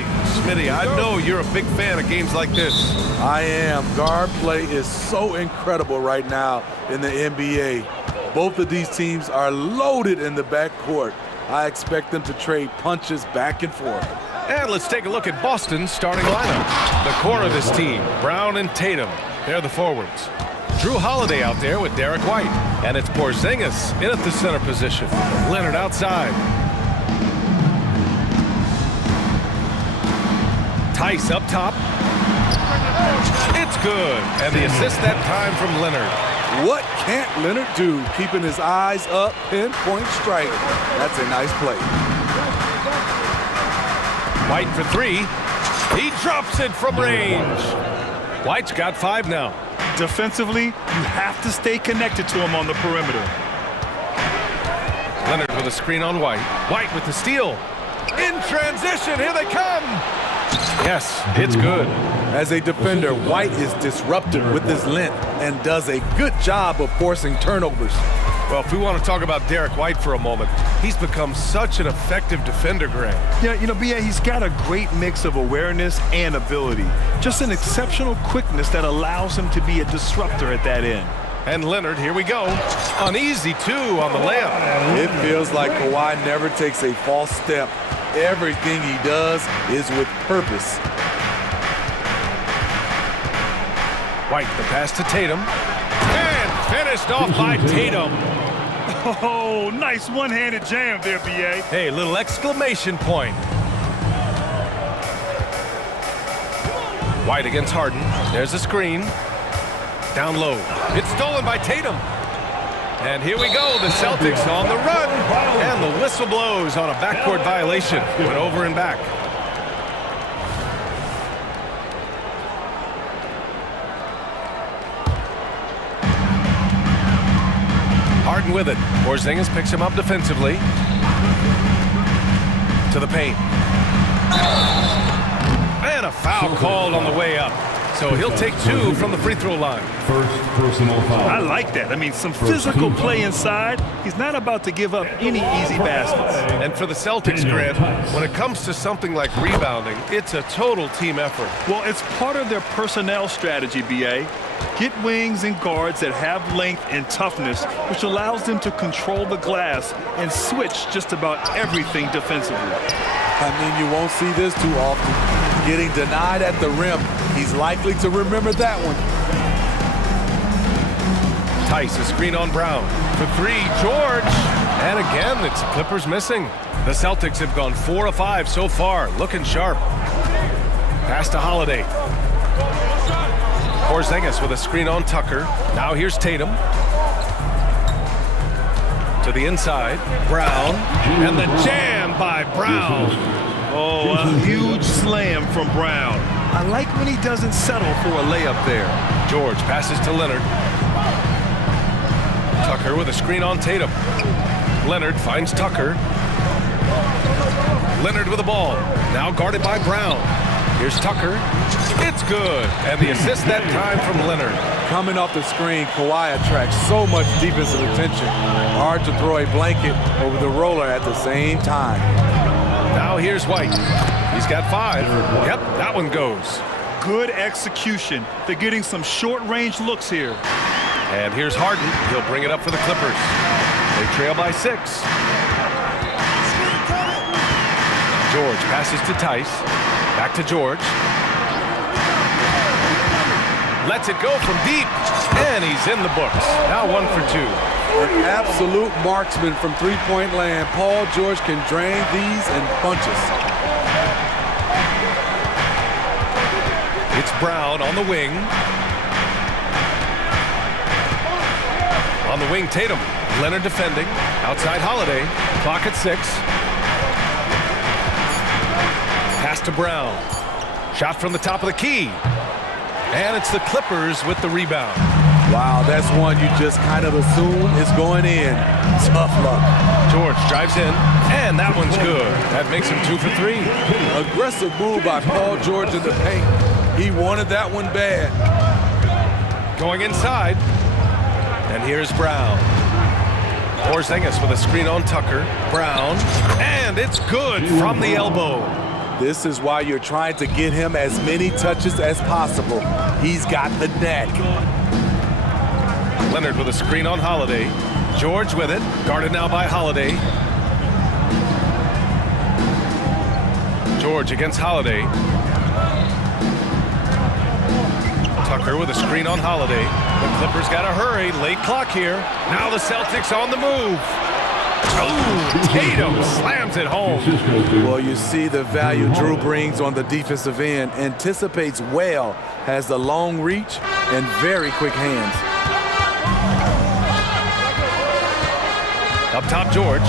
right. Smitty, I know you're a big fan of games like this. I am. Guard play is so incredible right now in the NBA. Both of these teams are loaded in the backcourt. I expect them to trade punches back and forth. And let's take a look at Boston's starting lineup. The core of this team, Brown and Tatum. They're the forwards. Drew Holiday out there with Derek White. And it's Porzingis in at the center position. Leonard outside. Tice up top. It's good. And the assist that time from Leonard. What can't Leonard do? Keeping his eyes up, pinpoint strike. That's a nice play. White for three. He drops it from range. White's got 5 now. Defensively, you have to stay connected to him on the perimeter. Leonard with a screen on White. White with the steal. In transition, here they come. Yes, it's good. As a defender, White is disruptive with his length and does a good job of forcing turnovers. Well, if we want to talk about Derek White for a moment, he's become such an effective defender, Grant. Yeah, you know, B.A., he's got a great mix of awareness and ability. Just an exceptional quickness that allows him to be a disruptor at that end. And Leonard, here we go. An easy 2 on the layup. It feels like Kawhi never takes a false step. Everything he does is with purpose. White, the pass to Tatum. And finished off by Tatum. Oh, nice one-handed jam there, B.A. Hey, little exclamation point. White against Harden. There's a screen. Down low. It's stolen by Tatum. And here we go. The Celtics on the run. And the whistle blows on a backcourt violation. Went over and back. Harden with it. Porzingis picks him up defensively. To the paint. And a foul called on the way up. So he'll take 2 from the free throw line. First personal foul. I like that. I mean, some physical play inside. He's not about to give up any easy baskets. And for the Celtics, Grant, when it comes to something like rebounding, it's a total team effort. Well, it's part of their personnel strategy, B.A. Get wings and guards that have length and toughness, which allows them to control the glass and switch just about everything defensively. I mean, you won't see this too often. Getting denied at the rim. He's likely to remember that one. Tice, a screen on Brown. For 3, George. And again, it's the Clippers missing. The Celtics have gone 4 of 5 so far. Looking sharp. Pass to Holiday. Porzingis with a screen on Tucker. Now here's Tatum. To the inside. Brown. And the jam by Brown. Oh, a huge slam from Brown. I like when he doesn't settle for a layup there. George passes to Leonard. Tucker with a screen on Tatum. Leonard finds Tucker. Leonard with the ball. Now guarded by Brown. Here's Tucker. It's good. And the assist that time from Leonard. Coming off the screen, Kawhi attracts so much defensive attention. Hard to throw a blanket over the roller at the same time. Now here's White. He's got 5. Yep, that one goes. Good execution. They're getting some short-range looks here. And here's Harden. He'll bring it up for the Clippers. They trail by 6. George passes to Tice. Back to George. Lets it go from deep. And he's in the books. Now 1 for 2. An absolute marksman from three-point land. Paul George can drain these in bunches. It's Brown on the wing. On the wing, Tatum. Leonard defending. Outside Holiday. Clock at 6. Pass to Brown. Shot from the top of the key. And it's the Clippers with the rebound. Wow, that's one you just kind of assume is going in. Tough luck. George drives in, and that one's good. That makes him 2 for 3. Aggressive move by Paul George in the paint. He wanted that one bad. Going inside, and here's Brown. Porzingis with a screen on Tucker. Brown, and it's good from the elbow. This is why you're trying to get him as many touches as possible. He's got the knack. Leonard with a screen on Holiday. George with it, guarded now by Holiday. George against Holiday. Tucker with a screen on Holiday. The Clippers got to hurry. Late clock here. Now the Celtics on the move. Oh, Tatum slams it home. Well, you see the value Drew brings on the defensive end. Anticipates well, has the long reach and very quick hands. Up top, George.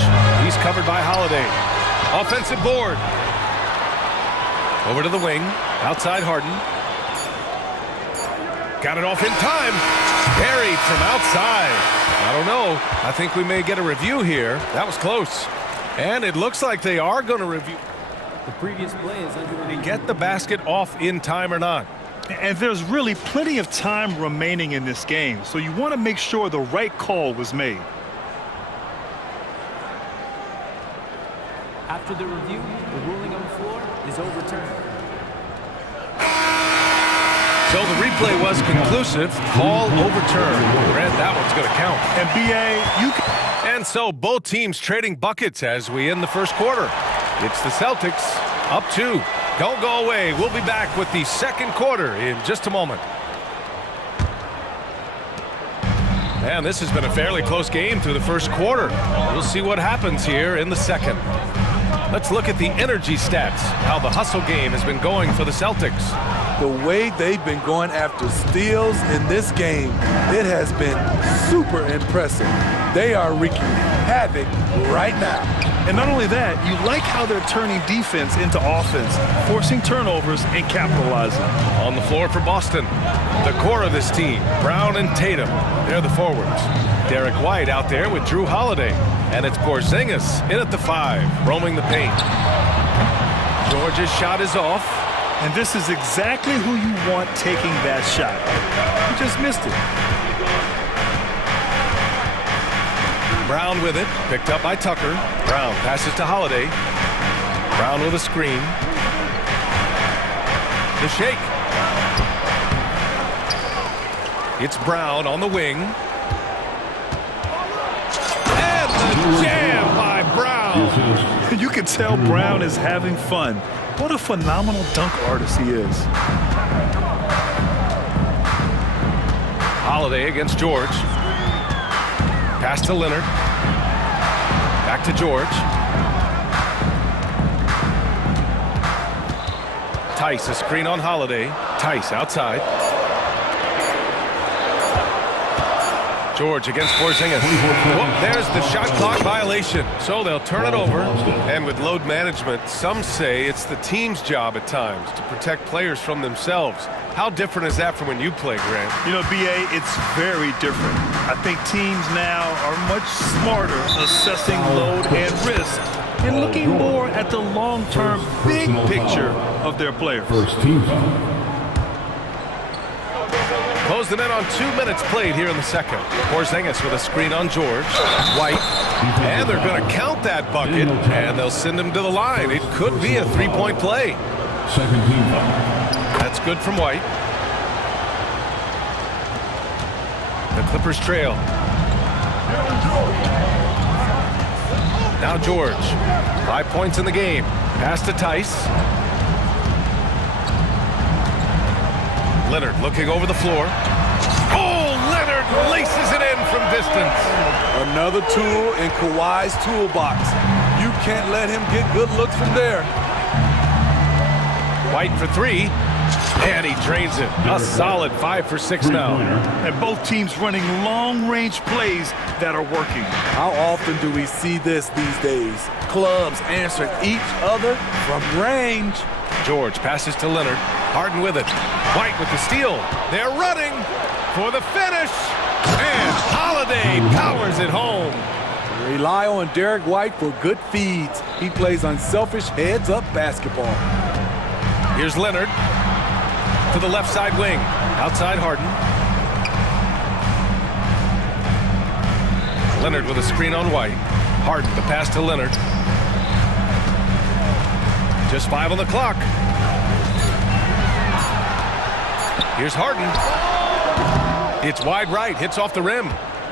He's covered by Holiday. Offensive board. Over to the wing. Outside Harden. Got it off in time. Buried from outside. I don't know. I think we may get a review here. That was close. And it looks like they are going to review. The previous play is under Did he get the basket off in time or not? And there's really plenty of time remaining in this game, so you want to make sure the right call was made. After the review, the ruling on the floor is overturned. So the replay was conclusive. Call overturned. Brent, that one's going to count. And BA, you can... And so both teams trading buckets as we end the first quarter. It's the Celtics up 2. Don't go away. We'll be back with the second quarter in just a moment. And this has been a fairly close game through the first quarter. We'll see what happens here in the second. Let's look at the energy stats, how the hustle game has been going for the Celtics. The way they've been going after steals in this game, it has been super impressive. They are wreaking havoc right now. And not only that, you like how they're turning defense into offense, forcing turnovers and capitalizing. On the floor for Boston, the core of this team, Brown and Tatum, they're the forwards. Derek White out there with Drew Holiday. And it's Porzingis in at the 5, roaming the paint. George's shot is off. And this is exactly who you want taking that shot. You just missed it. Brown with it, picked up by Tucker. Brown passes to Holiday. Brown with a screen. The shake. It's Brown on the wing. And the jam by Brown. You can tell Brown is having fun. What a phenomenal dunk artist he is. Holiday against George. Pass to Leonard. Back to George. Tice, a screen on Holiday. Tice outside. George against Porzingis. Whoop, there's the shot clock violation. So they'll turn it over. And with load management, some say it's the team's job at times to protect players from themselves. How different is that from when you play, Grant? You know, BA, it's very different. I think teams now are much smarter assessing load and risk and looking more at the long-term big picture of their players. First team foul. Close the net on 2 minutes played here in the second. Porzingis with a screen on George. White. And they're going to count that bucket, and they'll send him to the line. It could be a three-point play. Second team foul. That's good from White. The Clippers trail. Now George. 5 points in the game. Pass to Tice. Leonard looking over the floor. Oh, Leonard laces it in from distance. Another tool in Kawhi's toolbox. You can't let him get good looks from there. White for 3, and he drains it. A solid 5 for 6 now. And both teams running long-range plays that are working. How often do we see this these days? Clubs answering each other from range. George passes to Leonard. Harden with it. White with the steal. They're running for the finish. And Holiday powers it home. Rely on Derek White for good feeds. He plays unselfish heads-up basketball. Here's Leonard to the left side wing. Outside Harden. Leonard with a screen on White. Harden, the pass to Leonard. To Just 5 on the clock. Here's Harden. It's wide right, hits off the rim.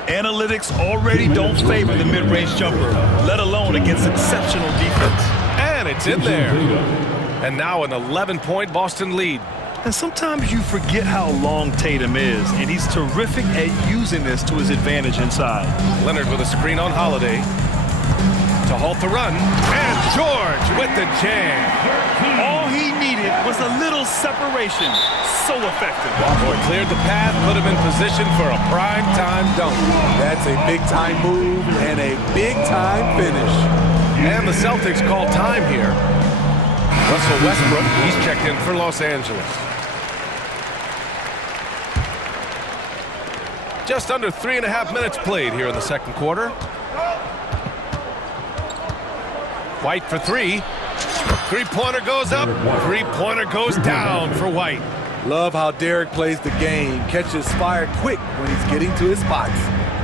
Analytics already don't favor the mid-range jumper, let alone against exceptional defense. And it's in there. And now an 11-point Boston lead. And sometimes you forget how long Tatum is, and he's terrific at using this to his advantage inside. Leonard with a screen on Holiday to halt the run. And George with the jam. All he needed was a little separation. So effective. Ward cleared the path, put him in position for a prime-time dunk. That's a big-time move and a big-time finish. And the Celtics call time here. Russell Westbrook, he's checked in for Los Angeles. Just under 3.5 minutes played here in the second quarter. White for 3. Three-pointer goes up. Three-pointer goes down for White. Love how Derek plays the game. Catches fire quick when he's getting to his spots.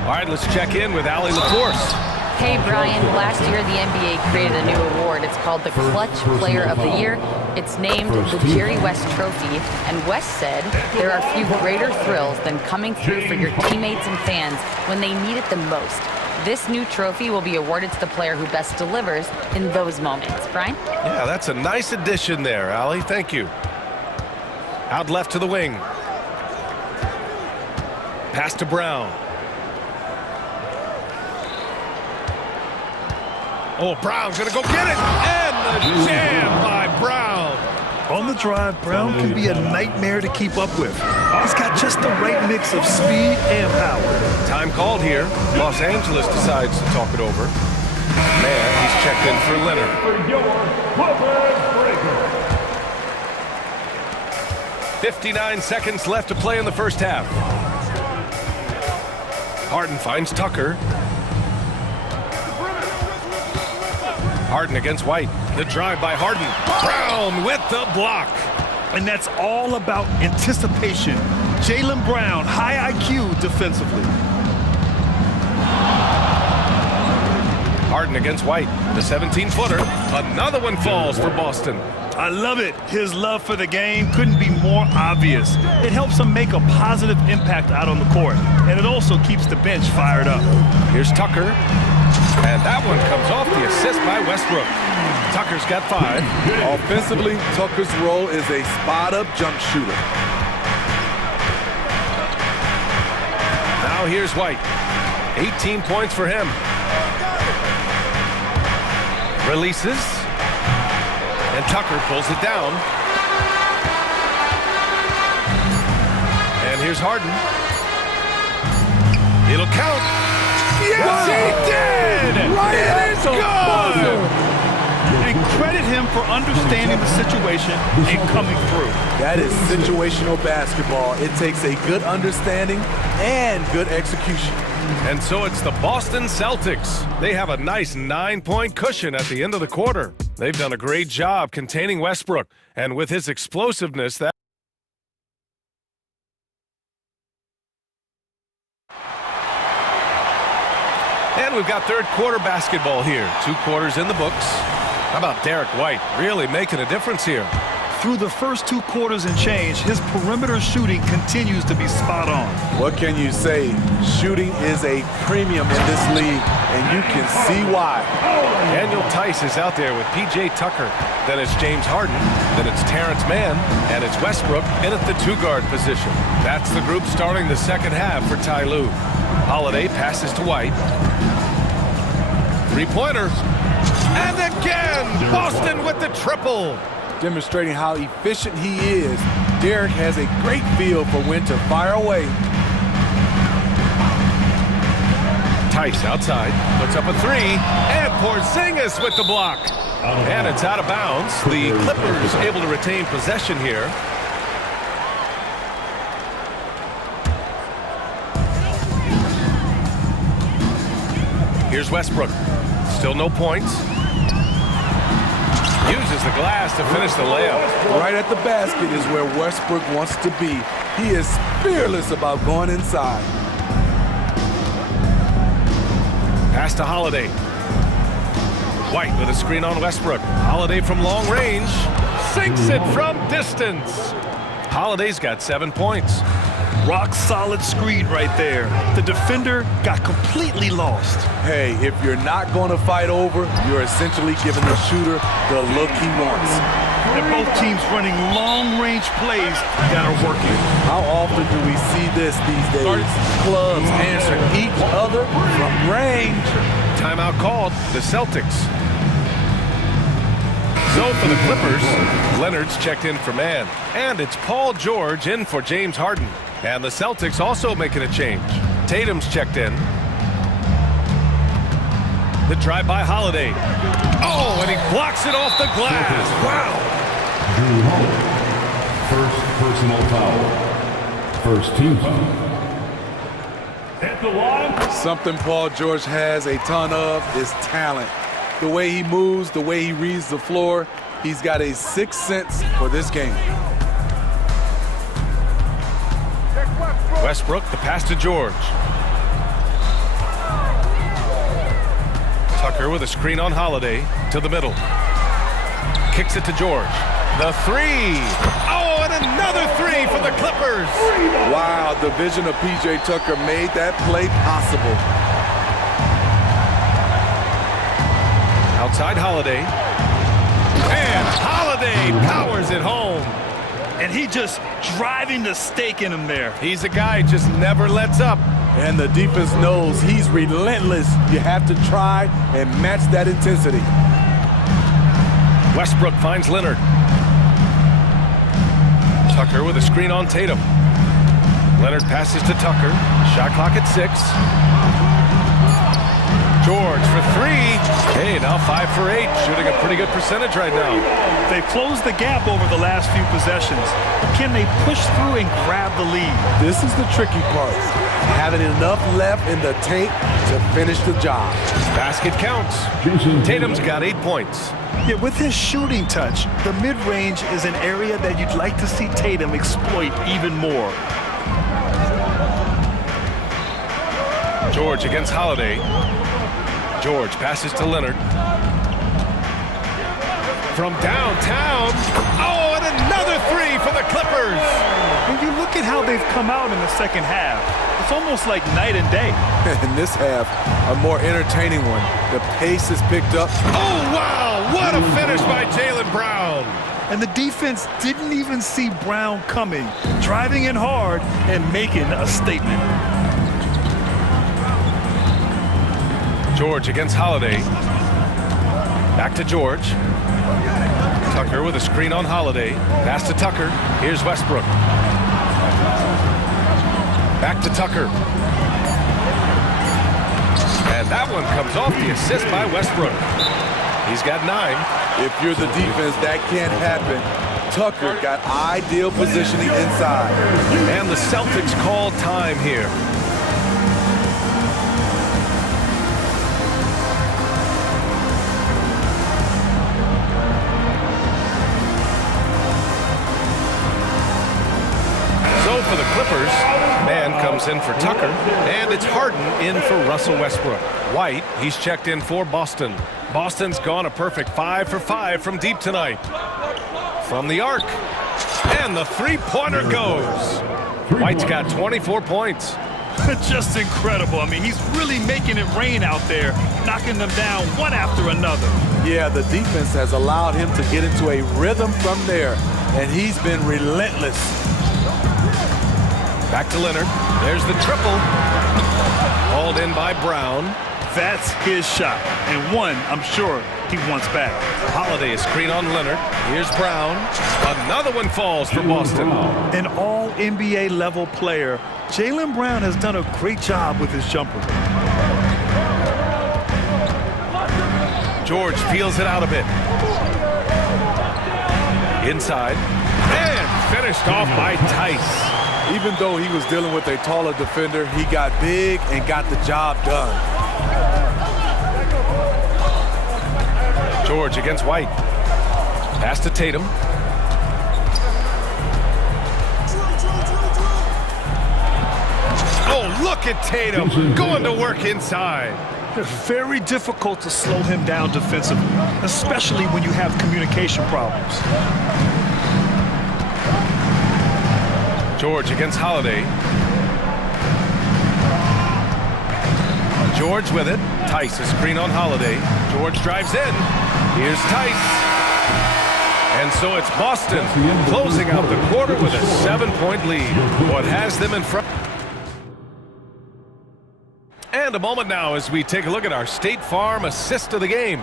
All right, let's check in with Allie LaForce. Hey, Brian. Last year, the NBA created a new award. It's called the Clutch Player of the Year. It's named the Jerry West Trophy. And West said there are few greater thrills than coming through for your teammates and fans when they need it the most. This new trophy will be awarded to the player who best delivers in those moments. Brian? Yeah, that's a nice addition there, Allie. Thank you. Out left to the wing. Pass to Brown. Oh, Brown's gonna go get it! And the jam by Brown. On the drive, Brown can be a nightmare to keep up with. He's got just the right mix of speed and power. Time called here. Los Angeles decides to talk it over. Man, he's checked in for Leonard. 59 seconds left to play in the first half. Harden finds Tucker. Harden against White. The drive by Harden. Brown with the block. And that's all about anticipation. Jaylen Brown, high IQ defensively. Harden against White. The 17-footer. Another one falls for Boston. I love it. His love for the game couldn't be more obvious. It helps him make a positive impact out on the court, and it also keeps the bench fired up. Here's Tucker, and that one comes off the assist by Westbrook. Tucker's got 5. Offensively, Tucker's role is a spot-up jump shooter. Now here's White. 18 points for him. Releases. And Tucker pulls it down. And here's Harden. It'll count. Yes, he did! Right, it is good! And credit him for understanding the situation and coming through. That is situational basketball. It takes a good understanding and good execution. And so it's the Boston Celtics. They have a nice 9-point cushion at the end of the quarter. They've done a great job containing Westbrook, and with his explosiveness, that and we've got third quarter basketball here. 2 quarters in the books. How about Derek White really making a difference here? Through the first 2 quarters and change, his perimeter shooting continues to be spot on. What can you say? Shooting is a premium in this league, and you can see why. Daniel Tice is out there with P.J. Tucker. Then it's James Harden. Then it's Terrence Mann. And it's Westbrook in at the 2-guard position. That's the group starting the second half for Ty Lue. Holiday passes to White. 3-pointer. And again, Boston with the triple. Demonstrating how efficient he is, Derek has a great feel for when to fire away. Tice outside, puts up a 3, and Porzingis with the block. And it's out of bounds. The Clippers able to retain possession here. Here's Westbrook. Still no points. Uses the glass to finish the layup. Right at the basket is where Westbrook wants to be. He is fearless about going inside. Pass to Holiday. White with a screen on Westbrook. Holiday from long range. Sinks it from distance. Holiday's got 7 points. Rock solid screen right there. The defender got completely lost. Hey, if you're not going to fight over, you're essentially giving the shooter the look he wants. And both teams running long-range plays that are working. How often do we see this these days? Clubs answer each other from range. Timeout called. The Celtics. So for the Clippers, Leonard's checked in for man. And it's Paul George in for James Harden. And the Celtics also making a change. Tatum's checked in. The drive by Holiday. Oh, and he blocks it off the glass. Wow. Drew Holiday. First personal foul. First team foul. At the line. Something Paul George has a ton of is talent. The way he moves, the way he reads the floor, he's got a sixth sense for this game. Westbrook, the pass to George. Tucker with a screen on Holiday to the middle. Kicks it to George. The three. Oh, and another three for the Clippers. Wow, the vision of P.J. Tucker made that play possible. Outside Holiday. And Holiday powers it home. And he just driving the stake in him there. He's a guy who just never lets up. And the defense knows he's relentless. You have to try and match that intensity. Westbrook finds Leonard. Tucker with a screen on Tatum. Leonard passes to Tucker. Shot clock at 6. George for 3. Hey, now 5 for 8. Shooting a pretty good percentage right now. They've closed the gap over the last few possessions. Can they push through and grab the lead? This is the tricky part. Having enough left in the tank to finish the job. Basket counts. Tatum's got 8 points. Yeah, with his shooting touch, the mid-range is an area that you'd like to see Tatum exploit even more. George against Holiday. George passes to Leonard. From downtown. Oh, and another 3 for the Clippers. When you look at how they've come out in the second half, it's almost like night and day. In this half, a more entertaining one. The pace is picked up. Oh, wow. What a finish by Jaylen Brown. And the defense didn't even see Brown coming, driving in hard and making a statement. George against Holiday. Back to George. Tucker with a screen on Holiday. Pass to Tucker. Here's Westbrook. Back to Tucker. And that one comes off the assist by Westbrook. He's got 9. If you're the defense, that can't happen. Tucker got ideal positioning inside. And the Celtics call time here. For the Clippers, man comes in for Tucker, and it's Harden in for Russell Westbrook. White, he's checked in for Boston. Boston's gone a perfect 5 for 5 from deep tonight. From the arc, and the three-pointer goes. White's got 24 points. Just incredible. I mean, he's really making it rain out there, knocking them down one after another. Yeah, the defense has allowed him to get into a rhythm from there, and he's been relentless. Back to Leonard. There's the triple. Hauled in by Brown. That's his shot, and one I'm sure he wants back. Holiday, a screen on Leonard. Here's Brown. Another one falls for Boston. An all-NBA level player, Jaylen Brown has done a great job with his jumper. George peels it out a bit. Inside. And finished off by Tice. Even though he was dealing with a taller defender, he got big and got the job done. George against White. Pass to Tatum. Oh, look at Tatum going to work inside. They're very difficult to slow him down defensively, especially when you have communication problems. George against Holiday. George with it. Tice, a screen on Holiday. George drives in. Here's Tice. And so it's Boston closing out the quarter with a 7-point lead. What has them in front. And a moment now as we take a look at our State Farm assist of the game.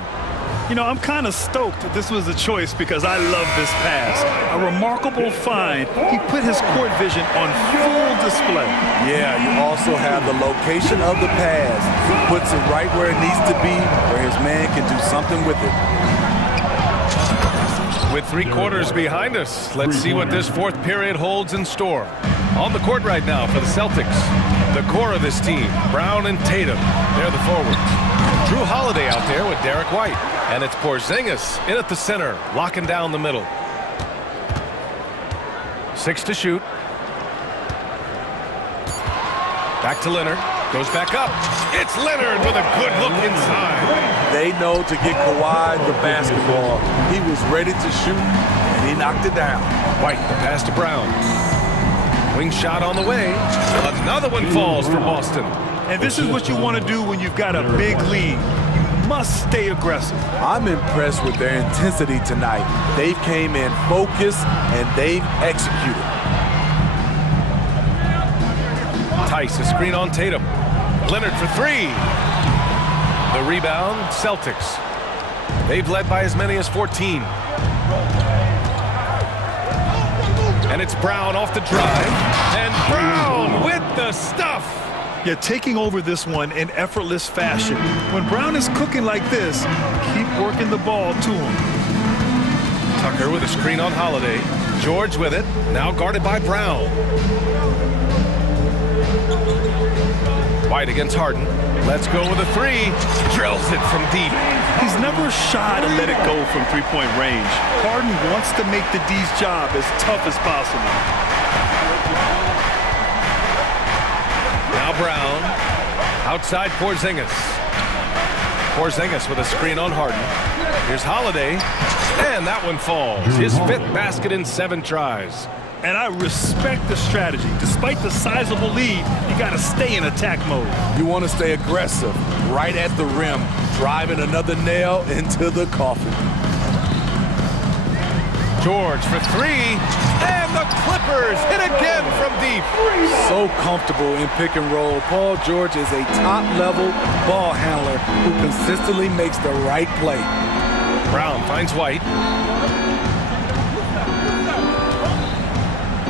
You know, I'm kind of stoked that this was a choice because I love this pass. A remarkable find. He put his court vision on full display. Yeah, you also have the location of the pass. He puts it right where it needs to be, where his man can do something with it. With 3 quarters behind us, let's see what this fourth period holds in store. On the court right now for the Celtics, the core of this team, Brown and Tatum, they're the forwards. Drew Holiday out there with Derek White. And it's Porzingis in at the center, locking down the middle. 6 to shoot. Back to Leonard. Goes back up. It's Leonard with a good look inside. They know to get Kawhi the basketball. He was ready to shoot, and he knocked it down. White, the pass to Brown. Wing shot on the way. Another one falls for Boston. And this is what you want to do when you've got a big lead. Must stay aggressive. I'm impressed with their intensity tonight. They came in focused and they've executed. Tice, a screen on Tatum. Leonard for 3. The rebound, Celtics. They've led by as many as 14. And it's Brown off the drive. And Brown with the stuff. Yeah, taking over this one in effortless fashion. When Brown is cooking like this, keep working the ball to him. Tucker with a screen on Holiday. George with it, now guarded by Brown. White against Harden. Let's go with a 3. Drills it from deep. He's never shy to let it go from three-point range. Harden wants to make the D's job as tough as possible. Now Brown, outside Porzingis. Porzingis with a screen on Harden. Here's Holiday, and that one falls. His 5th basket in 7 tries. And I respect the strategy. Despite the sizable lead, you got to stay in attack mode. You want to stay aggressive, right at the rim, driving another nail into the coffin. George for 3, and the Clippers hit again from deep. So comfortable in pick and roll. Paul George is a top-level ball handler who consistently makes the right play. Brown finds White.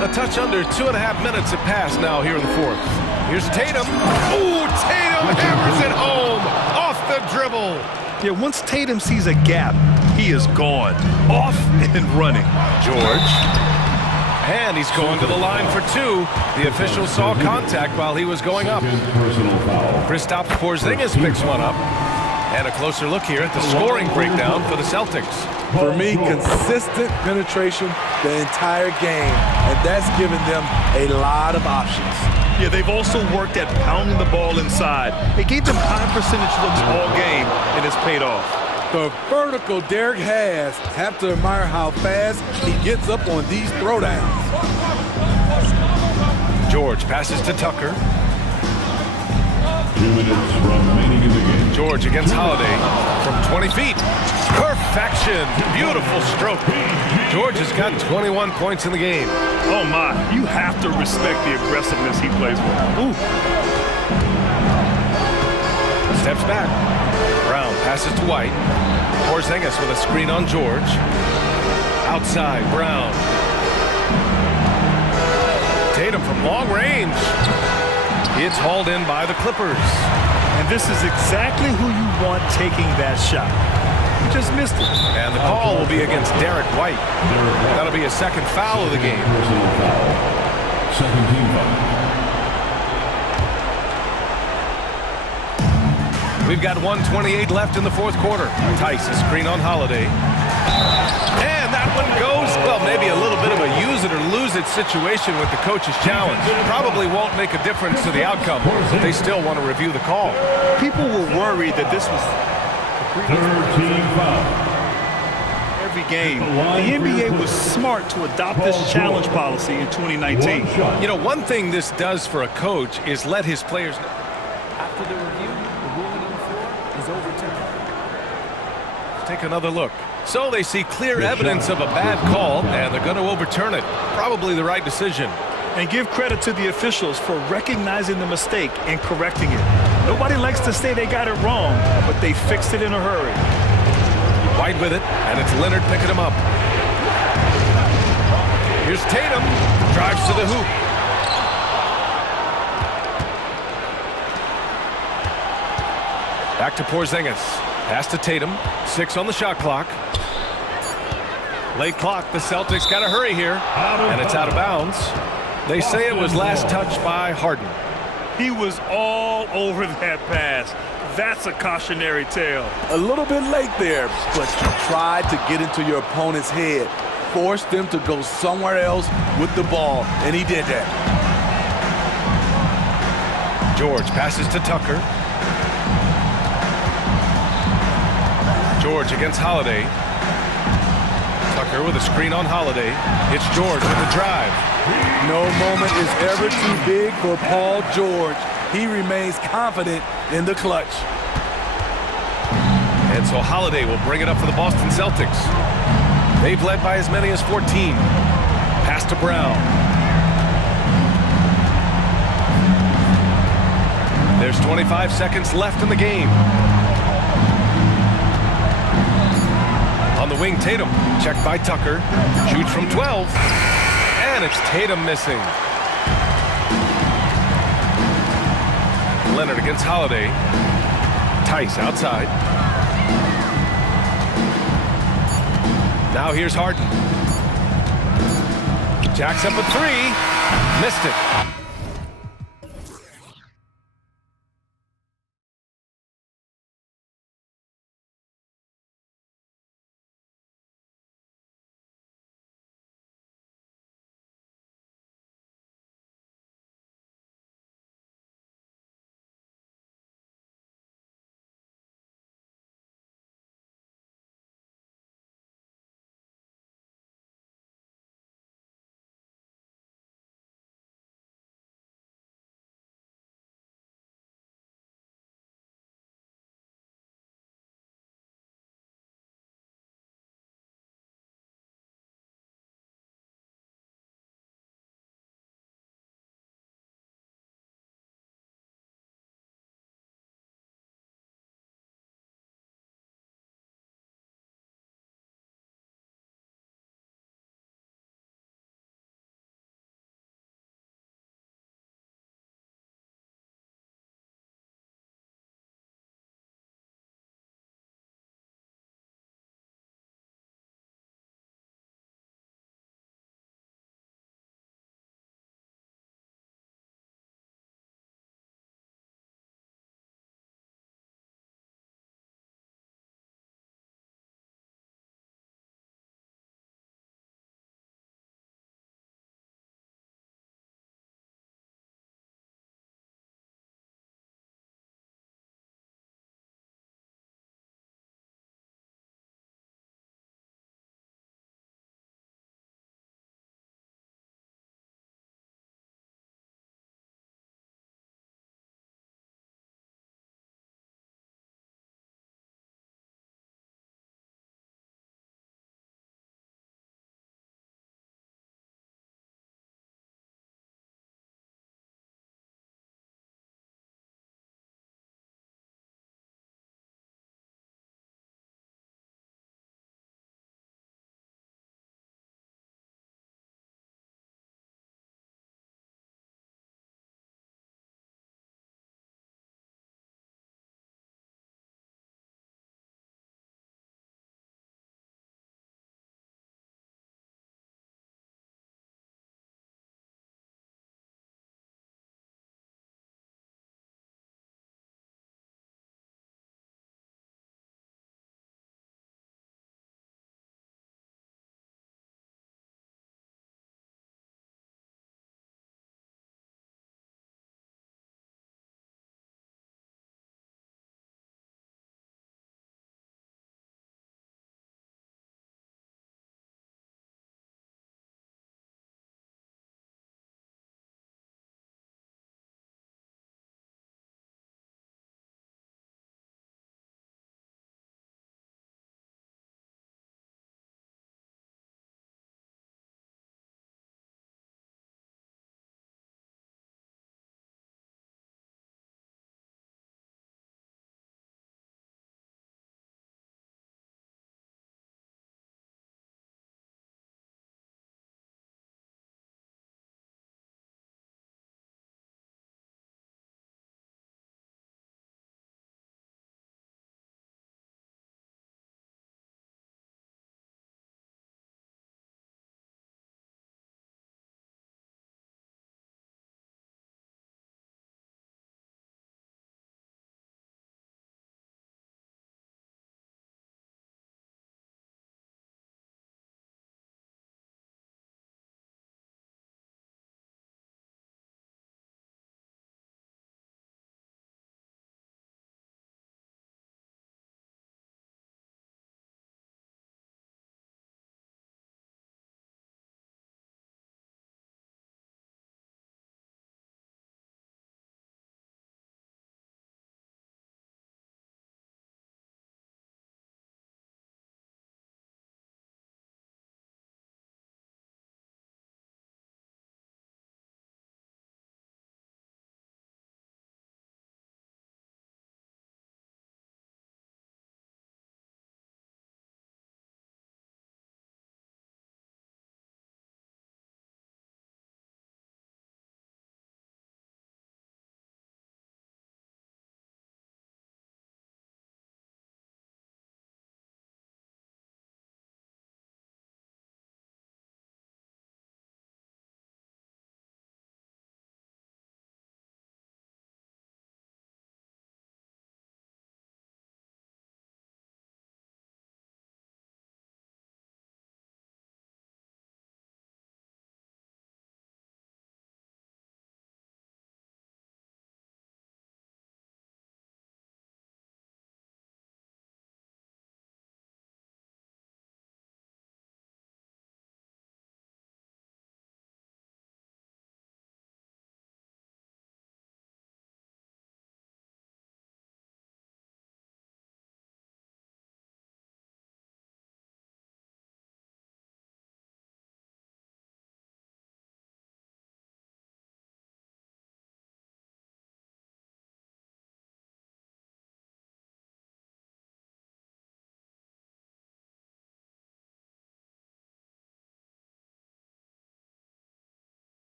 A touch under 2.5 minutes have passed now here in the fourth. Here's Tatum. Ooh, Tatum hammers it home off the dribble. Yeah, once Tatum sees a gap, he is gone. Off and running. George. And he's going to the line for 2. The official saw contact while he was going up. Kristaps Porzingis picks one up. And a closer look here at the scoring breakdown for the Celtics. For me, consistent penetration the entire game, and that's given them a lot of options. Yeah, they've also worked at pounding the ball inside. It gave them high percentage looks all game, and it's paid off. The vertical Derek has, have to admire how fast he gets up on these throwdowns. George passes to Tucker. 2 minutes remaining in the game. George against Holiday from 20 feet. Perfection. Beautiful stroke. George has got 21 points in the game. Oh, my. You have to respect the aggressiveness he plays with. Ooh. Steps back. Brown passes to White. Porzingis with a screen on George. Outside, Brown. Tatum from long range. It's hauled in by the Clippers. And this is exactly who you want taking that shot. He just missed it. And the call will be against Derek White. That'll be a 2nd foul of the game. Personal foul. 2nd team foul. We've got 1:28 left in the 4th quarter. Tice, a screen on Holiday. And that one goes, well, maybe a little bit of a use it or lose it situation with the coach's challenge. Probably won't make a difference to the outcome, but they still want to review the call. People were worried that this was Third team foul. every game. The NBA was smart to adopt this challenge policy in 2019. You know, one thing this does for a coach is let his players know. After the review, the ruling on the floor is overturned. Take another look. So they see clear evidence of a bad call, and they're going to overturn it. Probably the right decision. And give credit to the officials for recognizing the mistake and correcting it. Nobody likes to say they got it wrong, but they fixed it in a hurry. White with it, and it's Leonard picking him up. Here's Tatum. Drives to the hoop. Back to Porzingis. Pass to Tatum. 6 on the shot clock. Late clock. The Celtics got to hurry here. And it's out of bounds. They say it was last touched by Harden. He was all over that pass. That's a cautionary tale. A little bit late there, but you tried to get into your opponent's head. Forced them to go somewhere else with the ball, and he did that. George passes to Tucker. George against Holiday. Tucker with a screen on Holiday. It's George with the drive. No moment is ever too big for Paul George. He remains confident in the clutch. And so Holiday will bring it up for the Boston Celtics. They've led by as many as 14. Pass to Brown. There's 25 seconds left in the game. On the wing, Tatum. Checked by Tucker. Shoots from 12. And it's Tatum missing. Leonard against Holiday. Tice outside. Now here's Harden. Jacks up a 3. Missed it.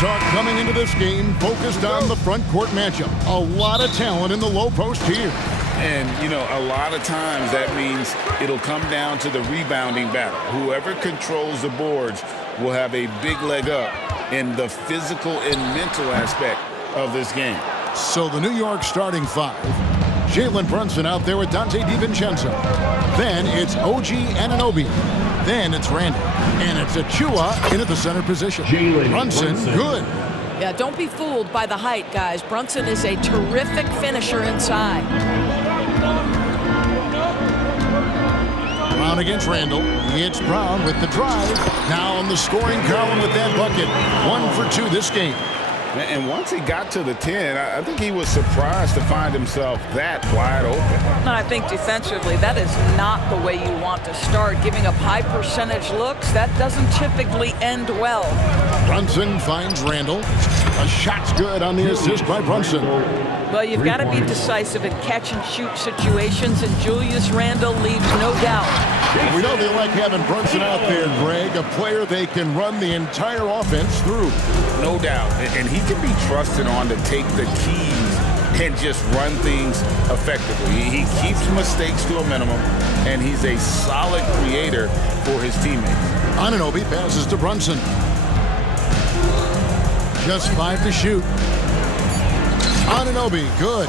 talk coming into this game focused on the front court matchup. A lot of talent in the low post here. And, you know, a lot of times that means it'll come down to the rebounding battle. Whoever controls the boards will have a big leg up in the physical and mental aspect of this game. So the New York starting five. Jalen Brunson out there with Dante DiVincenzo. Then it's OG Anunoby. Then it's Randall. And it's Achua in at the center position. Brunson, good. Yeah, don't be fooled by the height, guys. Brunson is a terrific finisher inside. Brown against Randall. It's Brown with the drive. Now on the scoring column with that bucket. 1 for 2 this game. And once he got to the 10, I think he was surprised to find himself that wide open. And I think defensively, that is not the way you want to start. Giving up high percentage looks, that doesn't typically end well. Brunson finds Randall. A shot's good on the assist by Brunson. Well, you've got to be decisive in catch-and-shoot situations, and Julius Randle leaves no doubt. We know they like having Brunson out there, Greg, a player they can run the entire offense through. No doubt. And he can be trusted on to take the keys and just run things effectively. He keeps mistakes to a minimum, and he's a solid creator for his teammates. Anunoby passes to Brunson. Just 5 to shoot. Anunoby, good.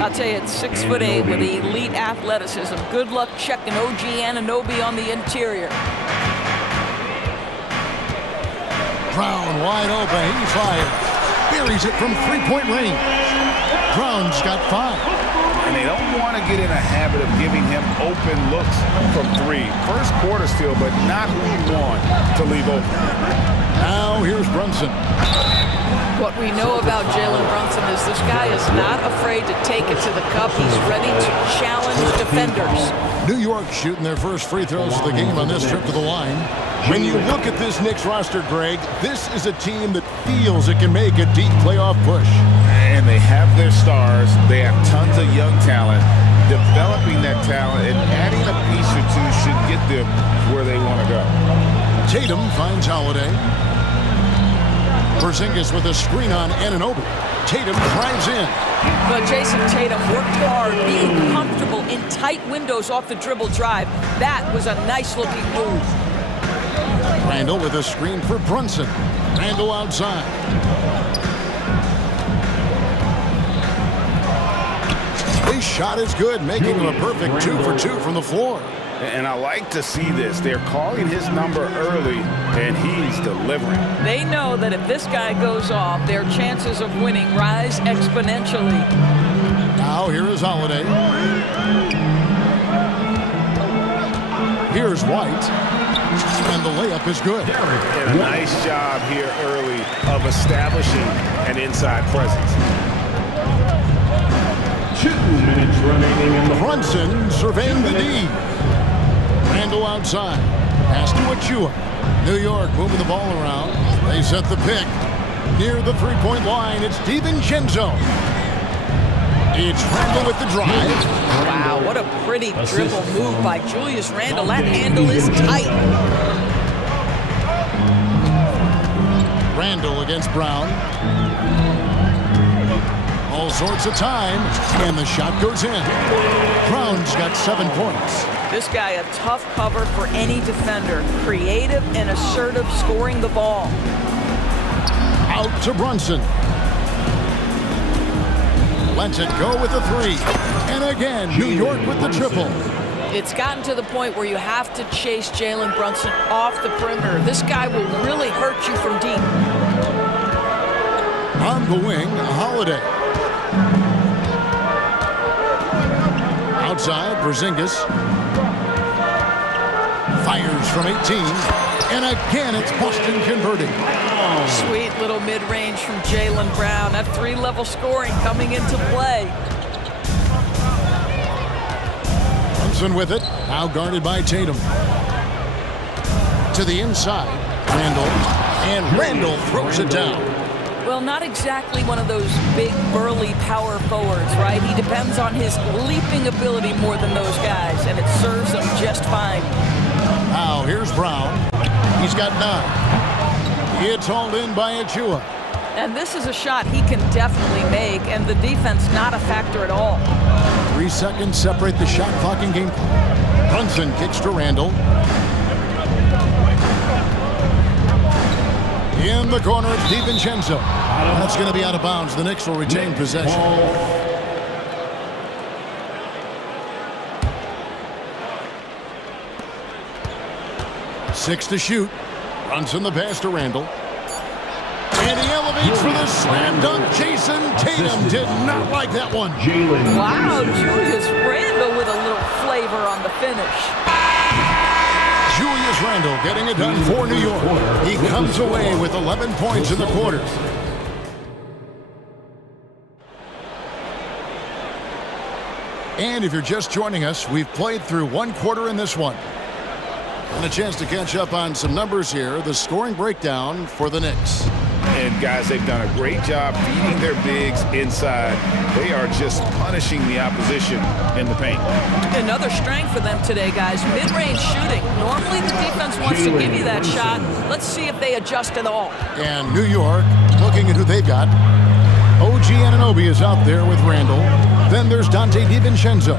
I'll tell you, it's 6'8" with elite athleticism. Good luck checking OG Anunoby on the interior. Brown wide open. He fired. Buries it from three-point range. Brown's got 5. And they don't want to get in a habit of giving him open looks from 3. First quarter still, but not who you want to leave open. Now here's Brunson. What we know about Jalen Brunson is this guy is not afraid to take it to the cup. He's ready to challenge defenders. New York shooting their first free throws of the game on this trip to the line. When you look at this Knicks roster, Greg, this is a team that feels it can make a deep playoff push. And they have their stars. They have tons of young talent. Developing that talent and adding a piece or two should get them where they want to go. Tatum finds Holiday. Porzingis with a screen on Anunoby. Tatum drives in. But Jason Tatum worked hard, being comfortable in tight windows off the dribble drive. That was a nice-looking move. Randall with a screen for Brunson. Randall outside. His shot is good, making him a perfect 2 for 2 from the floor. And I like to see this. They're calling his number early, and he's delivering. They know that if this guy goes off, their chances of winning rise exponentially. Now here is Holiday. Here's White. And the layup is good. And a nice job here early of establishing an inside presence. 2 minutes remaining in the Brunson surveying the D. Randall outside. Pass to Achua. New York moving the ball around. They set the pick. Near the three-point line, it's DiVincenzo. It's Randall with the drive. Wow, what a pretty dribble move by Julius Randle. That handle is tight. Randall against Brown. All sorts of time, and the shot goes in. Brown's got 7 points. This guy a tough cover for any defender. Creative and assertive scoring the ball. Out to Brunson. Lets it go with the 3. And again, New York with the triple. It's gotten to the point where you have to chase Jalen Brunson off the perimeter. This guy will really hurt you from deep. On the wing, Holiday. Outside, Porzingis. Fires from 18. And again, it's Boston converting. Sweet little mid-range from Jaylen Brown. That 3-level scoring coming into play. Brunson with it. Now guarded by Tatum. To the inside. Randall. And Randall throws it down. Well, not exactly one of those big, burly power forwards, right? He depends on his leaping ability more than those guys, and it serves him just fine. Now, here's Brown. He's got 9. It's hauled in by Achua. And this is a shot he can definitely make, and the defense not a factor at all. 3 seconds separate the shot clock and game clock. Brunson kicks to Randall. In the corner, it's DiVincenzo. That's going to be out of bounds. The Knicks will retain possession. Six to shoot. Brunson the pass to Randall. And he elevates for the slam dunk. Jason Tatum did not like that one. Wow, Julius Randle with a little flavor on the finish. Julius Randle getting it done for New York. He comes away with 11 points in the quarter. And if you're just joining us, we've played through one quarter in this one. And a chance to catch up on some numbers here. The scoring breakdown for the Knicks. And guys, they've done a great job feeding their bigs inside. They are just punishing the opposition in the paint. Another strength for them today, guys. Mid-range shooting. Normally the defense wants to give you that shot. Let's see if they adjust at all. And New York, looking at who they've got. OG Anunoby is out there with Randall. Then there's Dante DiVincenzo.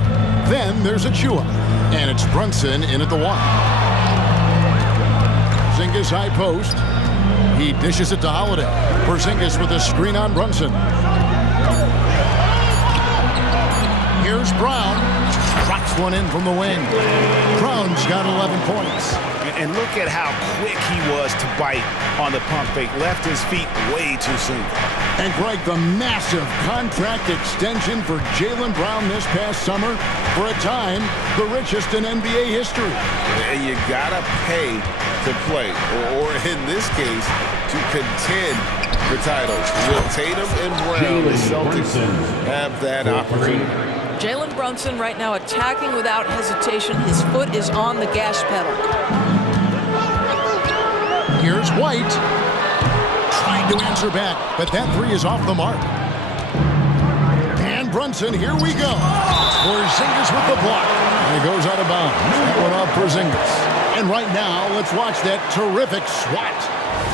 Then there's Achua. And it's Brunson in at the one. Porzingis high post. He dishes it to Holiday. Porzingis with a screen on Brunson. Here's Brown. Drops one in from the wing. Brown's got 11 points. And look at how quick he was to bite on the pump fake. Left his feet way too soon. And Greg, the massive contract extension for Jaylen Brown this past summer. For a time, the richest in NBA history. You gotta pay to play, or in this case, to contend for titles. Will Tatum and Brown, the Celtics, have that opportunity? Jalen Brunson right now attacking without hesitation. His foot is on the gas pedal. Here's White. Trying to answer back, but that three is off the mark. And Brunson, here we go. Porzingis with the block. And he goes out of bounds. That one off Porzingis. And right now, let's watch that terrific swat.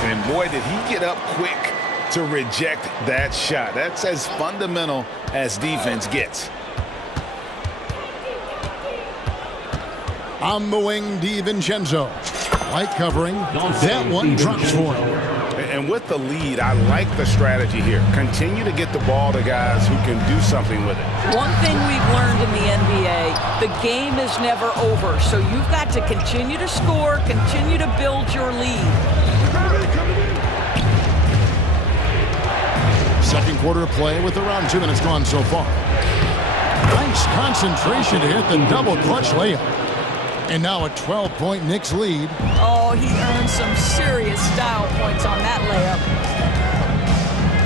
And boy, did he get up quick to reject that shot. That's as fundamental as defense gets. On the wing, DiVincenzo. Light covering. That one drops for him. And with the lead, I like the strategy here. Continue to get the ball to guys who can do something with it. One thing we've learned in the NBA, the game is never over. So you've got to continue to score, continue to build your lead. Second quarter of play with around 2 minutes gone so far. Nice concentration to hit the double clutch layup. And now a 12-point Knicks lead. Oh, he earned some serious style points on that layup.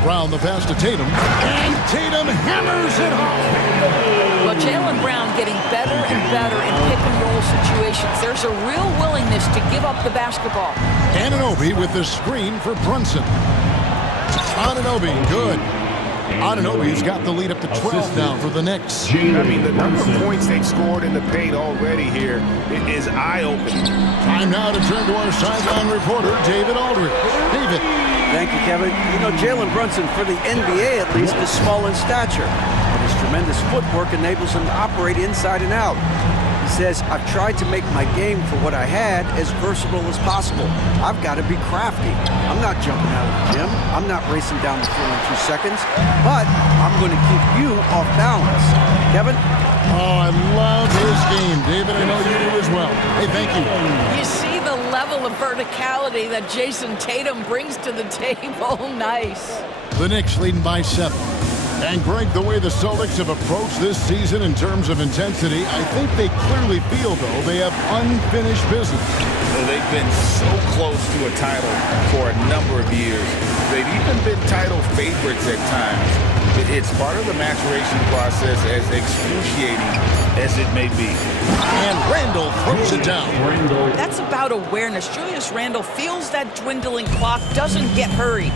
Brown the pass to Tatum. And Tatum hammers it home. But Jaylen Brown getting better and better in pick-and-roll situations. There's a real willingness to give up the basketball. Anunoby with the screen for Brunson. Anunoby, good. Anunoby's got the lead up to 12 now for the Knicks. I mean, the number of points they've scored in the paint already here is eye-opening. Time now to turn to our sideline reporter, David Aldridge. David. Thank you, Kevin. You know, Jalen Brunson, for the NBA at least, is small in stature. But his tremendous footwork enables him to operate inside and out. He says, I've tried to make my game for what I had as versatile as possible. I've got to be crafty. I'm not jumping out of the gym. I'm not racing down the floor in 2 seconds. But I'm going to keep you off balance. Kevin? Oh, I love his game. David, I know you do as well. Hey, thank you. You see the level of verticality that Jason Tatum brings to the table. Nice. The Knicks leading by 7. And Greg, the way the Celtics have approached this season in terms of intensity, I think they clearly feel, though, they have unfinished business. They've been so close to a title for a number of years. They've even been title favorites at times. It's part of the maturation process, as excruciating as it may be. And Randall throws it down. That's about awareness. Julius Randle feels that dwindling clock, doesn't get hurried.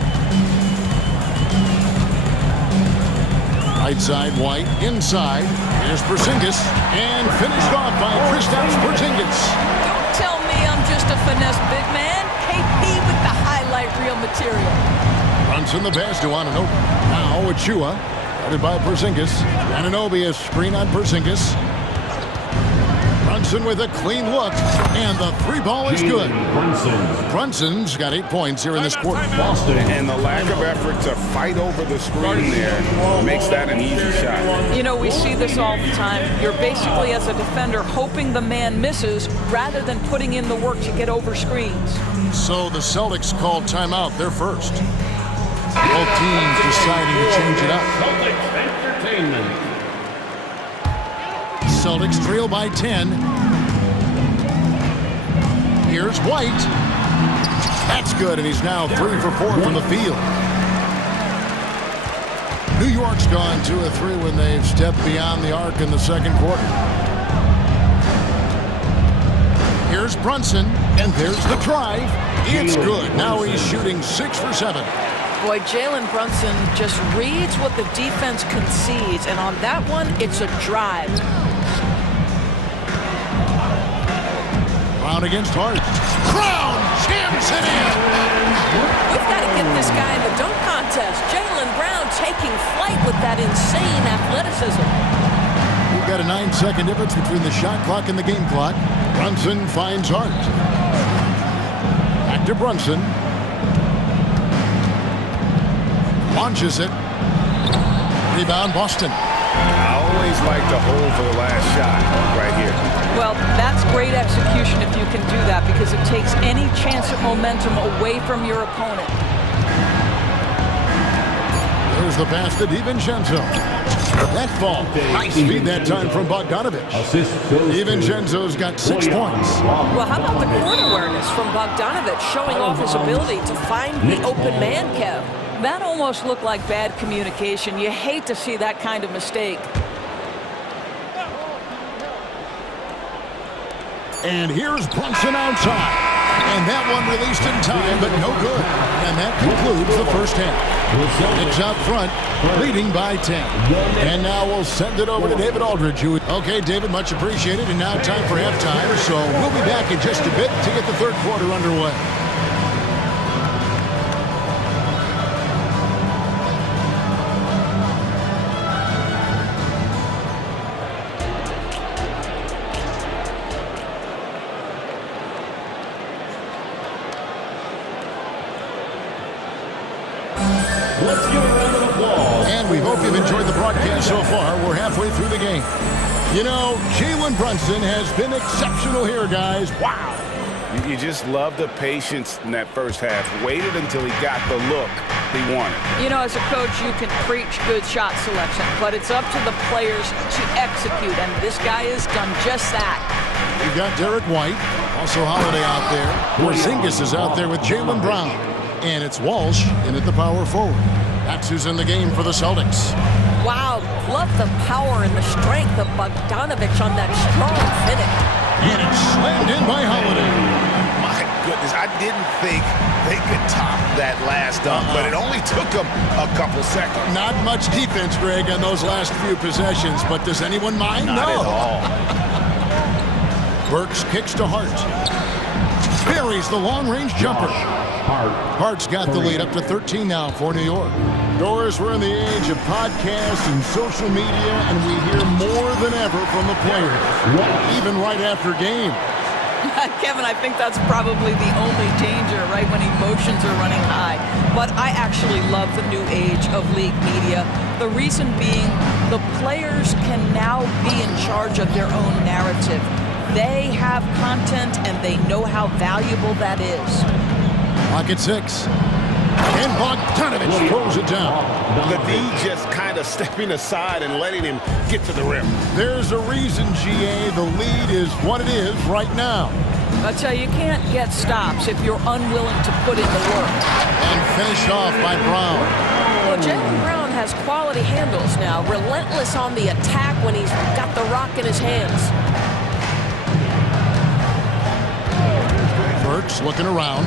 Right side, White, inside. Here's Porzingis, and finished off by Kristaps Porzingis. Don't tell me I'm just a finesse big man. KP with the highlight reel material. Brunson the pass to Anunoby. Now Achua, guarded by Porzingis. Anunoby is screen on Porzingis. Brunson with a clean look, and the three ball is good. Brunson's got 8 points here in this quarter. And the lack of effort to fight over the screen there makes that an easy shot. You know, we see this all the time. You're basically, as a defender, hoping the man misses rather than putting in the work to get over screens. So the Celtics called timeout. They're first. Both teams deciding to change it up. Celtics Entertainment. Celtics trail by 10. Here's White. That's good, and he's now 3 for 4 from the field. New York's gone 2 of 3 when they've stepped beyond the arc in the second quarter. Here's Brunson, and there's the drive. It's good. Now he's shooting 6 for 7. Boy, Jalen Brunson just reads what the defense concedes, and on that one, it's a drive. Brown against Hart. Brown jams it in. We've got to get this guy in the dunk contest. Jalen Brown taking flight with that insane athleticism. We've got a 9-second difference between the shot clock and the game clock. Brunson finds Hart. Back to Brunson. Launches it. Rebound, Boston. I always like to hold for the last shot right here. Well, that's great execution if you can do that, because it takes any chance of momentum away from your opponent. There's the pass to DiVincenzo. That ball. Nice feed that time from Bogdanovic. DiVincenzo's got 6 points. Well, how about the court awareness from Bogdanovic, showing off his ability to find the open man, Kev? That almost looked like bad communication. You hate to see that kind of mistake. And here's Brunson outside. And that one released in time, but no good. And that concludes the first half. It's out front, leading by 10. And now we'll send it over to David Aldridge. Okay, David, much appreciated. And now time for halftime. So we'll be back in just a bit to get the third quarter underway. Let's give a round of applause. And we hope you've enjoyed the broadcast so far. We're halfway through the game. You know, Jalen Brunson has been exceptional here, guys. Wow. You just love the patience in that first half. Waited until he got the look he wanted. You know, as a coach, you can preach good shot selection, but it's up to the players to execute, and this guy has done just that. We've got Derek White, also Holiday out there. Porzingis is out there with Jalen Brown. And it's Walsh in at the power forward. That's who's in the game for the Celtics. Wow, love the power and the strength of Bogdanovic on that strong finish. And it's slammed in by Holiday. My goodness, I didn't think they could top that last dunk, but it only took them a couple seconds. Not much defense, Greg, on those last few possessions, but does anyone mind? Not at all. Burks kicks to Hart. Buries the long-range jumper. Hart's got the lead up to 13 now for New York. Doris, we're in the age of podcasts and social media, and we hear more than ever from the players, even right after game. Kevin, I think that's probably the only danger, right, when emotions are running high. But I actually love the new age of league media. The reason being, the players can now be in charge of their own narrative. They have content, and they know how valuable that is. Clock at 6. And Bogdanovic throws it down. The D just kind of stepping aside and letting him get to the rim. There's a reason, GA, the lead is what it is right now. I tell you, you can't get stops if you're unwilling to put in the work. And finished off by Brown. Well, Jalen Brown has quality handles now, relentless on the attack when he's got the rock in his hands. Burks looking around.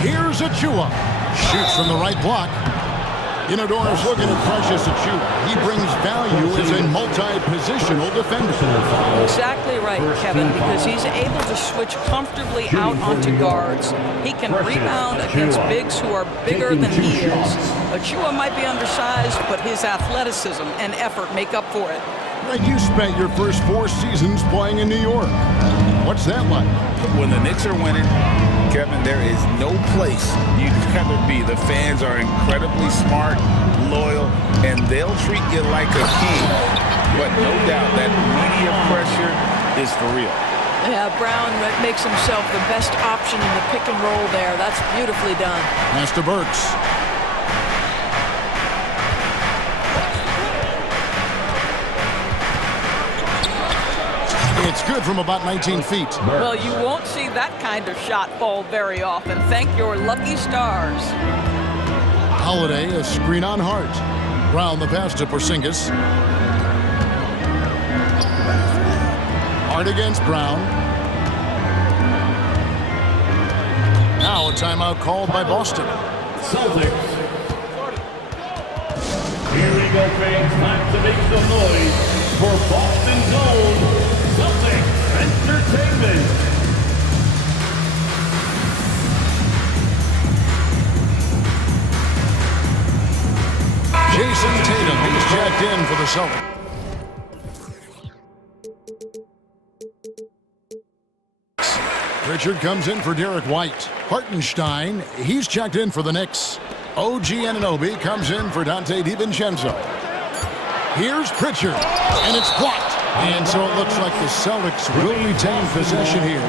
Here's Achua. Shoots from the right block. Inodor's looking at Precious Achua. He brings value as a multi-positional defender. Exactly right, Kevin, because he's able to switch comfortably out onto guards. He can rebound against bigs who are bigger than he is. Achua might be undersized, but his athleticism and effort make up for it. You spent your first 4 seasons playing in New York. What's that like? When the Knicks are winning, Kevin, there is no place you'd rather be. The fans are incredibly smart, loyal, and they'll treat you like a king. But no doubt that media pressure is for real. Yeah, Brown makes himself the best option in the pick and roll there. That's beautifully done. Pass to Burks. It's good from about 19 feet. Well, you won't see that kind of shot fall very often. Thank your lucky stars. Holiday, a screen on Hart. Brown the pass to Porzingis. Hart against Brown. Now a timeout called by Boston. Celtics. Here we go, fans. Time to make some noise for Boston's own Celtics Entertainment. Jason Tatum is checked in for the Celtics. Richard comes in for Derek White. Hartenstein, he's checked in for the Knicks. OG Anunoby comes in for Dante DiVincenzo. Here's Pritchard, and it's blocked. And so it looks like the Celtics will retain possession here.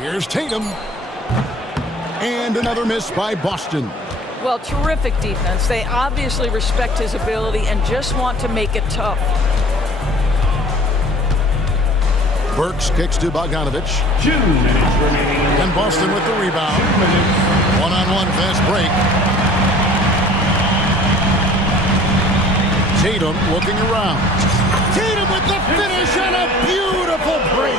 Here's Tatum. And another miss by Boston. Well, terrific defense. They obviously respect his ability and just want to make it tough. Burks kicks to Bogdanovich. 2 minutes remaining. And Boston with the rebound. One-on-one fast break. Tatum looking around. Tatum with the finish and a beautiful break.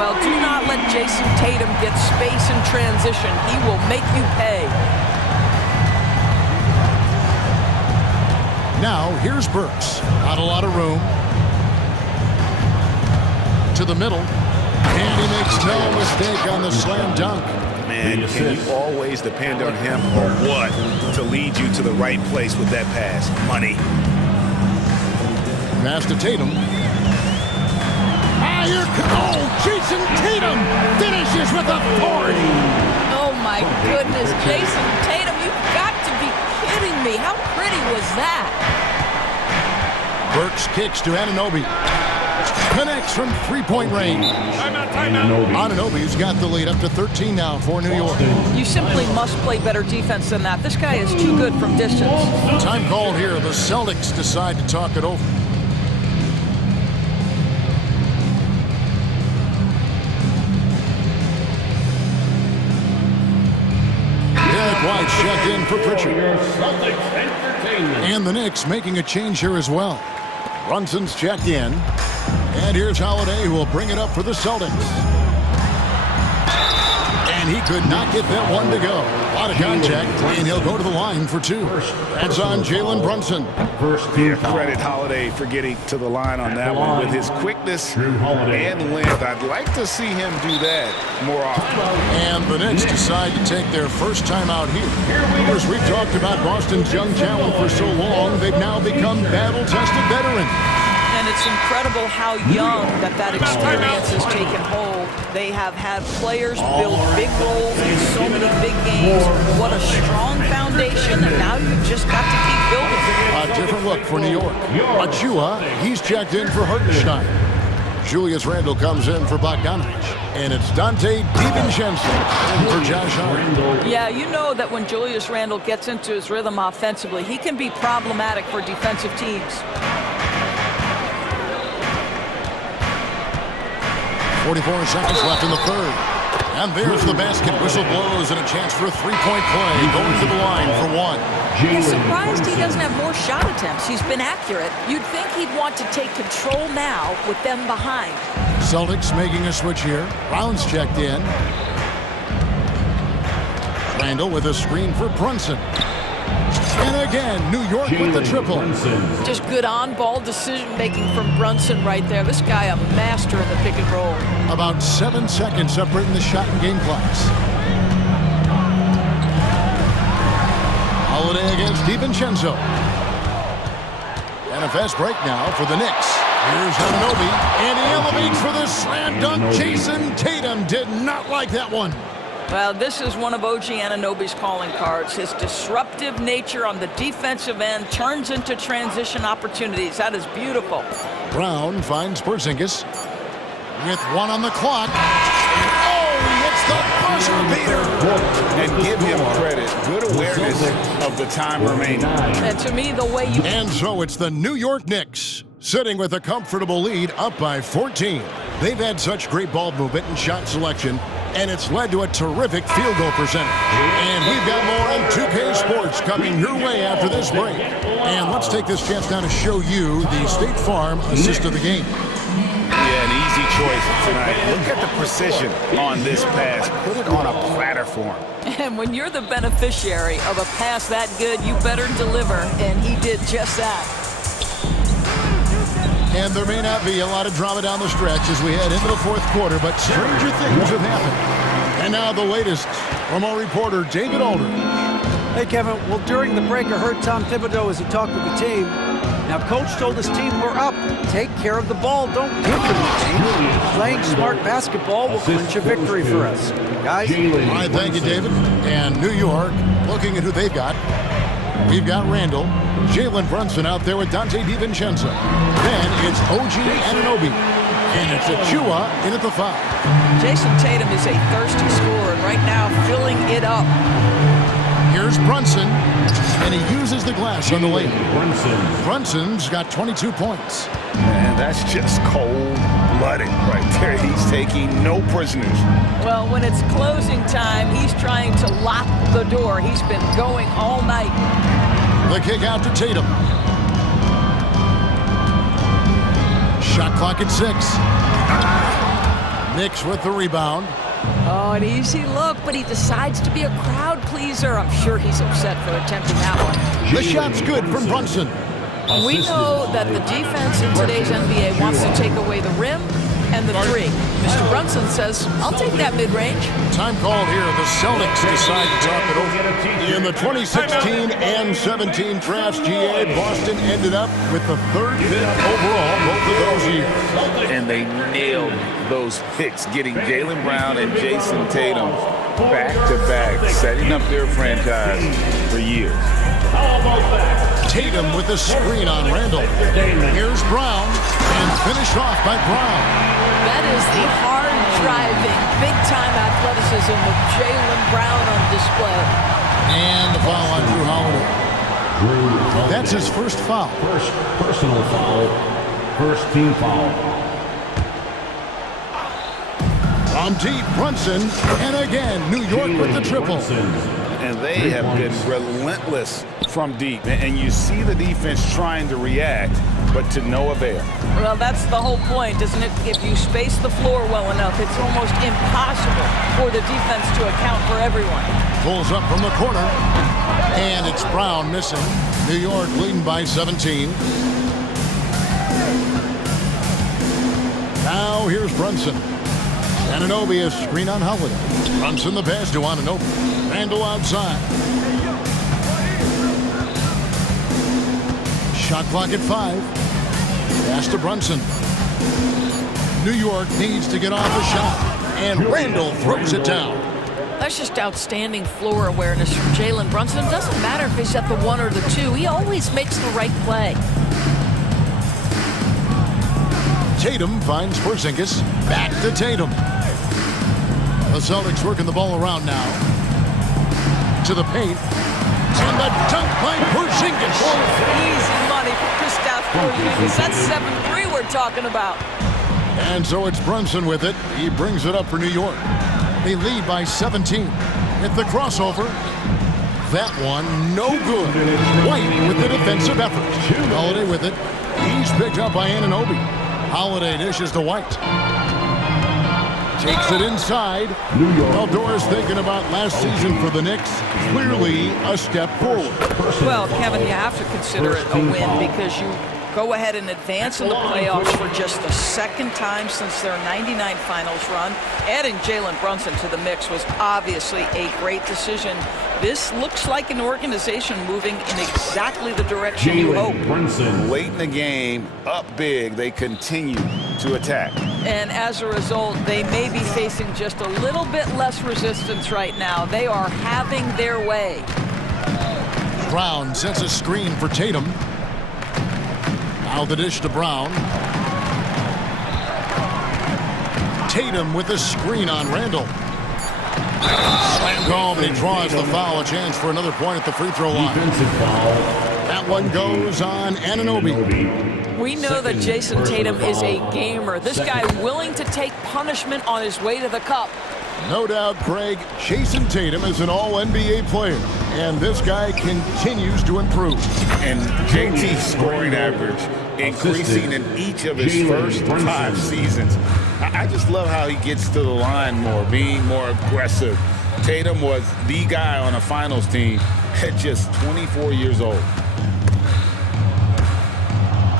Well, do not let Jason Tatum get space in transition. He will make you pay. Now, here's Burks. Not a lot of room. To the middle. And he makes no mistake on the slam dunk. Man, can you always depend on him or what to lead you to the right place with that pass? Money. Pass to Tatum. Jason Tatum finishes with authority. Oh, my goodness. Jason Tatum, you've got to be kidding me. How pretty was that? Burks kicks to Anunoby. Connects from three-point range. Anunoby's got the lead up to 13 now for New York. You simply must play better defense than that. This guy is too good from distance. Time called here. The Celtics decide to talk it over. White checked in for Pritchard. And the Knicks making a change here as well. Brunson's checked in. And here's Holiday, who will bring it up for the Celtics. And he could not get that one to go. A lot of contact, and he'll go to the line for 2. That's on Jalen Brunson. Credit Holiday for getting to the line on that one with his quickness and length. I'd like to see him do that more often. And the Knicks decide to take their first time out here. As we've talked about Boston's young talent for so long, they've now become battle-tested veterans. And it's incredible how young that experience has taken hold. They have had players build big roles in so many big games. What a strong foundation, and now you've just got to keep building. A different look for New York. Achua, he's checked in for Hartenstein. Julius Randle comes in for Bogdanovich. And it's Dante DiVincenzo in for Josh Hart. Yeah, you know that when Julius Randle gets into his rhythm offensively, he can be problematic for defensive teams. 44 seconds left in the third. And there's the basket. Whistle blows and a chance for a three-point play. Going to the line for 1. You're surprised he doesn't have more shot attempts. He's been accurate. You'd think he'd want to take control now with them behind. Celtics making a switch here. Brown's checked in. Randall with a screen for Brunson. And again, New York with the triple. Just good on-ball decision-making from Brunson right there. This guy a master in the pick and roll. About 7 seconds separating the shot and game clocks. Holiday against DiVincenzo. And a fast break now for the Knicks. Here's Anunoby, and he elevates for the slam dunk. Jason Tatum did not like that one. Well, this is one of OG Anunoby's calling cards. His disruptive nature on the defensive end turns into transition opportunities. That is beautiful. Brown finds Porzingis with 1 on the clock. Oh, he hits the buzzer beater. And give him credit. Good awareness of the time remaining. And to me, the way you... And so it's the New York Knicks sitting with a comfortable lead up by 14. They've had such great ball movement and shot selection, and it's led to a terrific field goal percentage. And we've got more on 2K Sports coming your way after this break. And let's take this chance now to show you the State Farm assist of the game. Yeah, an easy choice tonight. Look at the precision on this pass. Put it on a platter for him. And when you're the beneficiary of a pass that good, you better deliver, and he did just that. And there may not be a lot of drama down the stretch as we head into the fourth quarter, but stranger things have happened. And now the latest from our reporter, David Aldridge. Hey, Kevin. Well, during the break, I heard Tom Thibodeau as he talked with the team. Now, Coach told his team, we're up. Take care of the ball. Don't give them the game. Playing smart basketball will clinch a victory for us. Guys? All right, thank you, David. And New York, looking at who they've got. We've got Randall, Jalen Brunson out there with Dante DiVincenzo. Then it's OG Anunoby. And it's Achua in at the 5. Jason Tatum is a thirsty scorer, and right now filling it up. Here's Brunson, and he uses the glass on the lane. Brunson's got 22 points. Man, that's just cold-blooded right there. He's taking no prisoners. Well, when it's closing time, he's trying to lock the door. He's been going all night. The kick out to Tatum. Shot clock at 6. Knicks with the rebound. Oh, an easy look, but he decides to be a crowd pleaser. I'm sure he's upset for attempting that one. The shot's good from Brunson. We know that the defense in today's NBA wants to take away the rim and the 3. Mr. Brunson says, I'll take that mid-range. Time called here. The Celtics decide to talk it over. In the 2016 and 17 drafts, GA, Boston ended up with the 3rd pick overall both of those years. And they nailed those picks, getting Jaylen Brown and Jason Tatum back-to-back, setting up their franchise for years. Tatum with the screen on Randall. Here's Brown, and finished off by Brown. That is the hard-driving, big-time athleticism of Jaylen Brown on display. And the foul on Drew Holiday. That's his first foul. First personal foul, first team foul. From deep, Brunson, and again, New York with the triple. And they have been relentless from deep. And you see the defense trying to react, but to no avail. Well, that's the whole point, isn't it? If you space the floor well enough, it's almost impossible for the defense to account for everyone. Pulls up from the corner, and it's Brown missing. New York leading by 17. Now here's Brunson. Anunoby is screen on Holiday. Brunson the pass to Anunoby. Randall outside. Shot clock at 5. Pass to Brunson. New York needs to get off a shot, and Randall throws it down. That's just outstanding floor awareness from Jalen Brunson. It doesn't matter if he's at the 1 or the 2. He always makes the right play. Tatum finds Porzingis. Back to Tatum. The Celtics working the ball around now. To the paint. And the dunk by Porzingis. Easy money for Kristaps Porzingis. That's 7-3 we're talking about. And so it's Brunson with it. He brings it up for New York. They lead by 17. At the crossover. That one, no good. White with the defensive effort. Holiday with it. He's picked up by Anunoby. Holiday dishes to White. Takes it inside. Eldor's thinking about last season for the Knicks. Clearly a step forward. Well, Kevin, you have to consider it a win because you go ahead and advance in the playoffs for just the second time since their '99 finals run. Adding Jalen Brunson to the mix was obviously a great decision. This looks like an organization moving in exactly the direction you hope. Late in the game, up big, they continue to attack. And as a result, they may be facing just a little bit less resistance right now. They are having their way. Brown sends a screen for Tatum. Now the dish to Brown. Tatum with a screen on Randall. Slam called, and he draws the foul. A chance for another point at the free throw line. That one goes on Anunoby. We know that Jason Tatum is a gamer. This guy willing to take punishment on his way to the cup. No doubt, Greg, Jason Tatum is an all-NBA player, and this guy continues to improve. And JT's scoring average increasing in each of his first 5 seasons. I just love how he gets to the line more, being more aggressive. Tatum was the guy on a finals team at just 24 years old.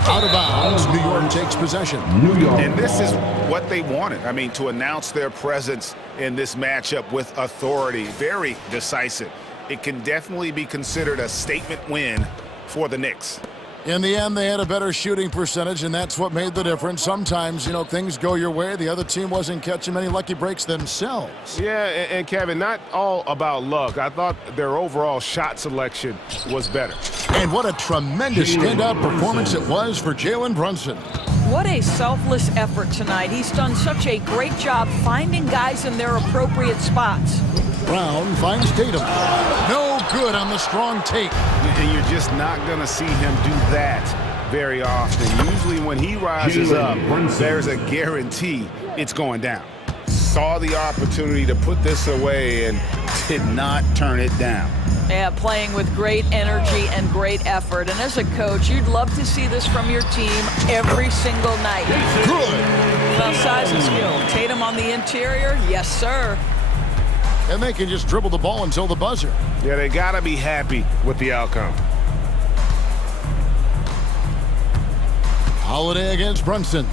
Out of bounds, New York takes possession. And this is what they wanted. I mean, to announce their presence in this matchup with authority, very decisive. It can definitely be considered a statement win for the Knicks. In the end, they had a better shooting percentage, and that's what made the difference. Sometimes, you know, things go your way. The other team wasn't catching many lucky breaks themselves. Yeah, and Kevin, not all about luck. I thought their overall shot selection was better. And what a tremendous standout performance it was for Jalen Brunson. What a selfless effort tonight. He's done such a great job finding guys in their appropriate spots. Brown finds Tatum. No good on the strong take. And you're just not going to see him do that very often. Usually when he rises up, there's a guarantee it's going down. Saw the opportunity to put this away and did not turn it down. Yeah, playing with great energy and great effort. And as a coach, you'd love to see this from your team every single night. Good. Well, size and skill. Tatum on the interior, yes, sir. And they can just dribble the ball until the buzzer. Yeah, they got to be happy with the outcome. Holiday against Brunson.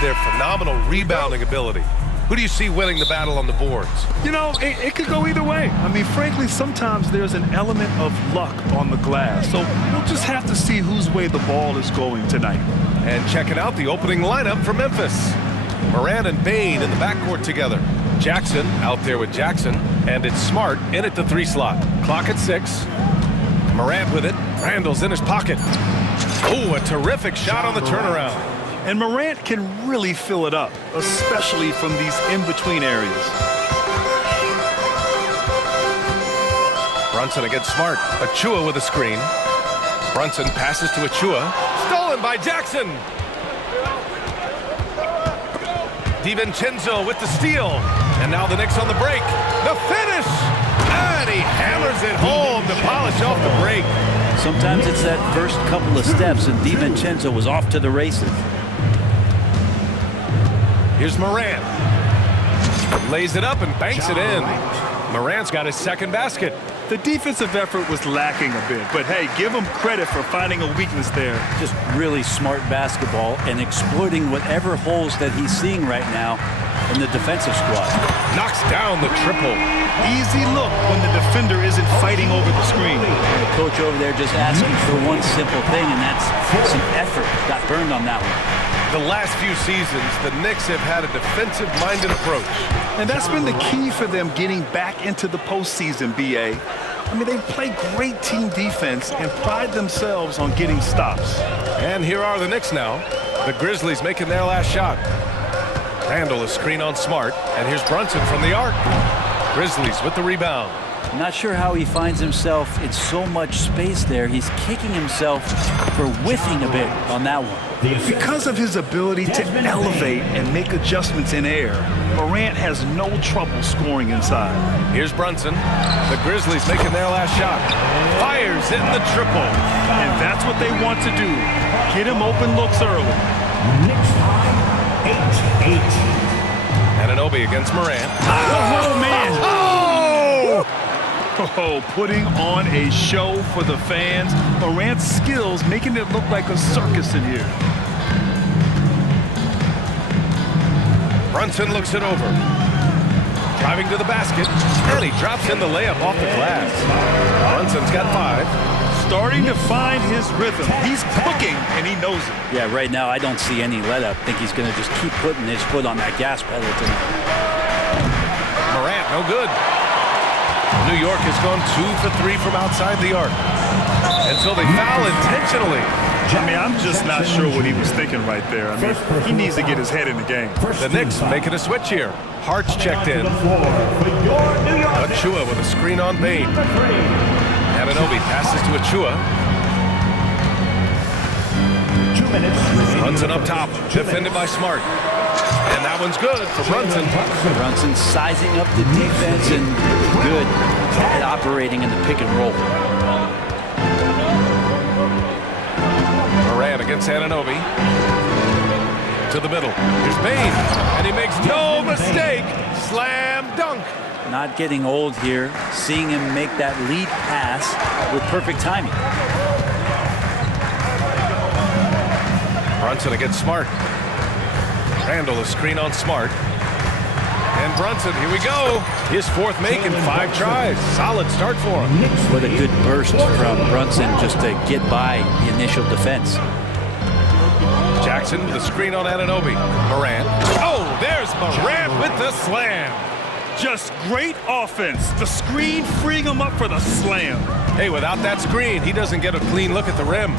their phenomenal rebounding ability. Who do you see winning the battle on the boards? You know, it could go either way. I mean, frankly, sometimes there's an element of luck on the glass. So we'll just have to see whose way the ball is going tonight. And checking out the opening lineup for Memphis. Morant and Bain in the backcourt together. Jackson out there with Jackson. And it's Smart in at the 3 slot. Clock at 6. Morant with it. Randall's in his pocket. Oh, a terrific shot on the turnaround. And Morant can really fill it up, especially from these in-between areas. Brunson against Smart. Achua with a screen. Brunson passes to Achua. Stolen by Jackson. DiVincenzo with the steal. And now the Knicks on the break. The finish! And he hammers it home to polish off the break. Sometimes it's that first couple of steps, and DiVincenzo was off to the races. Here's Morant. Lays it up and banks it in. Morant's got his second basket. The defensive effort was lacking a bit, but hey, give him credit for finding a weakness there. Just really smart basketball and exploiting whatever holes that he's seeing right now in the defensive squad. Knocks down the triple. Easy look when the defender isn't fighting over the screen. The coach over there just asking for one simple thing, and that's some effort. Got burned on that one. The last few seasons, the Knicks have had a defensive-minded approach. And that's been the key for them getting back into the postseason, B.A. I mean, they play great team defense and pride themselves on getting stops. And here are the Knicks now. The Grizzlies making their last shot. Randall is screen on Smart, and here's Brunson from the arc. Grizzlies with the rebound. I'm not sure how he finds himself in so much space there. He's kicking himself for whiffing a bit on that one. Because of his ability to elevate and make adjustments in air, Morant has no trouble scoring inside. Here's Brunson. The Grizzlies making their last shot. Fires in the triple. And that's what they want to do. Get him open looks early. Next time, 8-8. Anunoby against Morant. Oh, man. Oh, putting on a show for the fans. Morant's skills making it look like a circus in here. Brunson looks it over. Driving to the basket, and he drops in the layup off the glass. Brunson's got 5. Starting to find his rhythm. He's cooking, and he knows it. Yeah, right now I don't see any let up. I think he's going to just keep putting his foot on that gas pedal tonight. Morant, no good. New York has gone 2 for 3 from outside the arc. And so they foul intentionally. I mean, I'm just not sure what he was thinking right there. I mean, he needs to get his head in the game. The Knicks making a switch here. Hart's checked in. Achua with a screen on Bain. Anunoby passes to Achua. 2 minutes. Brunson up top, defended by Smart. And that one's good for Brunson. Brunson sizing up the defense and good at operating in the pick and roll. Morant against Anunoby. To the middle. Here's Bain. And he makes no mistake. Slam dunk. Not getting old here. Seeing him make that lead pass with perfect timing. Brunson against Smart. Randall is screen on Smart. And Brunson, here we go. His 4th make in 5 tries. Solid start for him. What a good burst from Brunson just to get by the initial defense. Jackson with a screen on Anunoby. Morant. Oh, there's Morant with the slam. Just great offense. The screen freeing him up for the slam. Hey, without that screen, he doesn't get a clean look at the rim.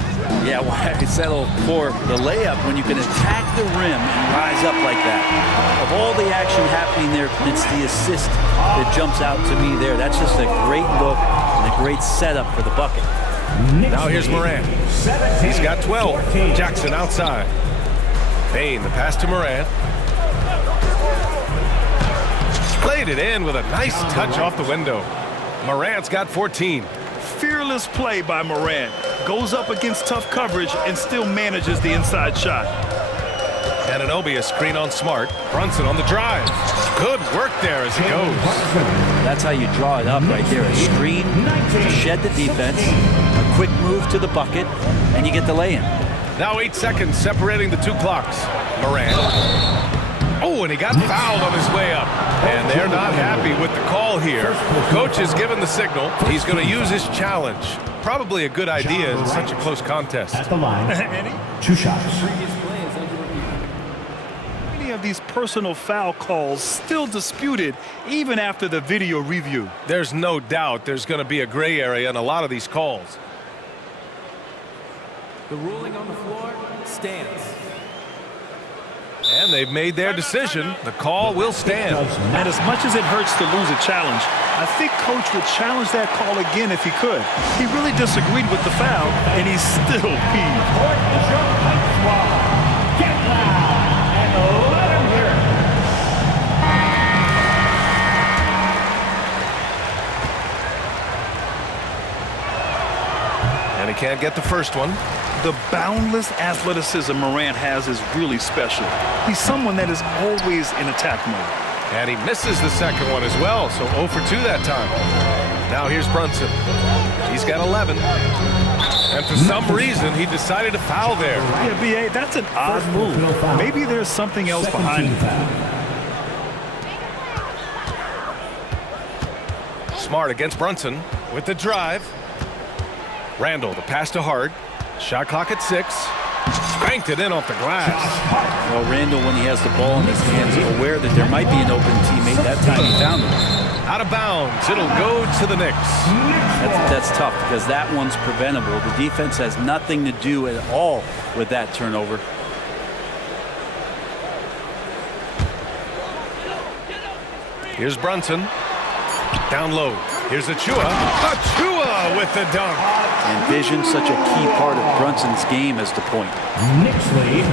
Yeah, why settle for the layup when you can attack the rim and rise up like that? Of all the action happening there, it's the assist that jumps out to me there. That's just a great look and a great setup for the bucket. Now here's Morant. He's got 12. Jackson outside. Bain, the pass to Morant. Played it in with a nice touch off the window. Morant's got 14. Fearless play by Morant. Goes up against tough coverage and still manages the inside shot. Anunoby a screen on Smart. Brunson on the drive. Good work there as he goes. That's how you draw it up right there. A screen to shed the defense, a quick move to the bucket, and you get the lay-in. Now 8 seconds separating the two clocks. Morant. Oh, and he got fouled on his way up. And they're not happy with the call here. Coach has given the signal. He's going to use his challenge. Probably a good idea in such a close contest. At the line, 2 shots. Many of these personal foul calls still disputed even after the video review. There's no doubt there's going to be a gray area in a lot of these calls. The ruling on the floor stands. And they've made their decision. The call will stand. And as much as it hurts to lose a challenge, I think Coach would challenge that call again if he could. He really disagreed with the foul, and he's still peeved. Get loud and let him hear it. And he can't get the first one. The boundless athleticism Morant has is really special. He's someone that is always in attack mode. And he misses the second one as well, so 0 for 2 that time. Now here's Brunson. He's got 11. And for some reason, he decided to foul there. Yeah, B.A., that's an odd move. Maybe there's something else behind it. Smart against Brunson with the drive. Randall, the pass to Hart. Shot clock at 6. Spanked it in off the glass. Well, Randall, when he has the ball in his hands, aware that there might be an open teammate. That time he found him. Out of bounds. It'll go to the Knicks. That's tough because that one's preventable. The defense has nothing to do at all with that turnover. Here's Brunson. Down low. Here's Achua. Achua with the dunk. And vision, such a key part of Brunson's game as the point. Knicks lead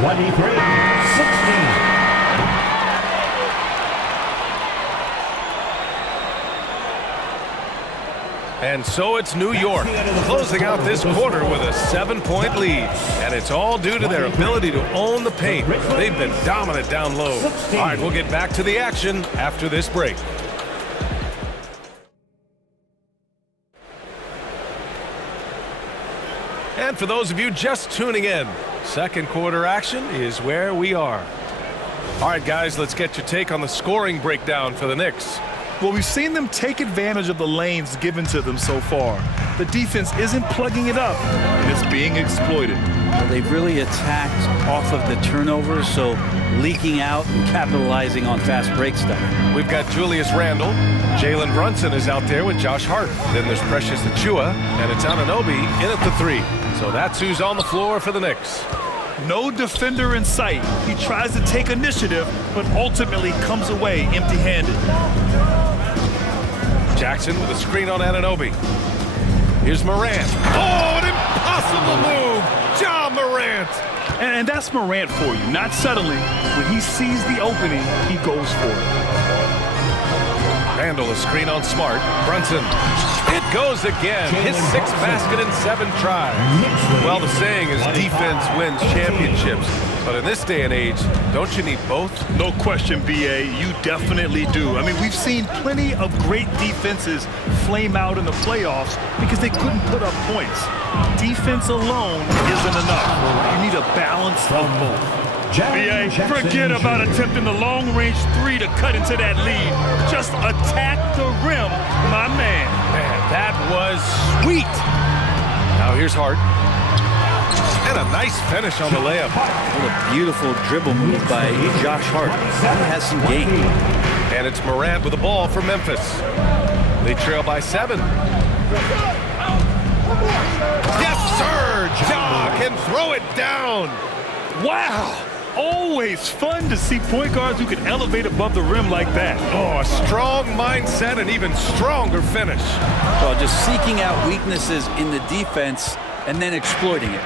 23-16. And so it's New York closing out this quarter with a 7-point lead. And it's all due to their ability to own the paint. They've been dominant down low. All right, we'll get back to the action after this break. And for those of you just tuning in, second quarter action is where we are. All right, guys, let's get your take on the scoring breakdown for the Knicks. Well, we've seen them take advantage of the lanes given to them so far. The defense isn't plugging it up, and it's being exploited. Well, they've really attacked off of the turnovers, so leaking out and capitalizing on fast break stuff. We've got Julius Randle. Jalen Brunson is out there with Josh Hart. Then there's Precious Achua, and it's Anunoby in at the 3. So that's who's on the floor for the Knicks. No defender in sight. He tries to take initiative, but ultimately comes away empty-handed. Jackson with a screen on Anunoby. Here's Morant. Oh, an impossible move! Ja Morant! And that's Morant for you. Not settling. When he sees the opening, he goes for it. Randall, a screen on Smart. Brunson. It goes again. His 6th basket in 7 tries. Well, the saying is defense wins championships. But in this day and age, don't you need both? No question, B.A. You definitely do. I mean, we've seen plenty of great defenses flame out in the playoffs because they couldn't put up points. Defense alone isn't enough. You need a balance of both. B.A., forget about attempting the long-range 3 to cut into that lead. Just attack the rim, my man. Man, that was sweet. Now here's Hart. And a nice finish on the layup. What a beautiful dribble move by Josh Hart. He has some game. And it's Morant with the ball for Memphis. They trail by 7. Yes, sir! Ja can throw it down. Wow! Always fun to see point guards who can elevate above the rim like that. Oh, a strong mindset and even stronger finish. Well, just seeking out weaknesses in the defense and then exploiting it.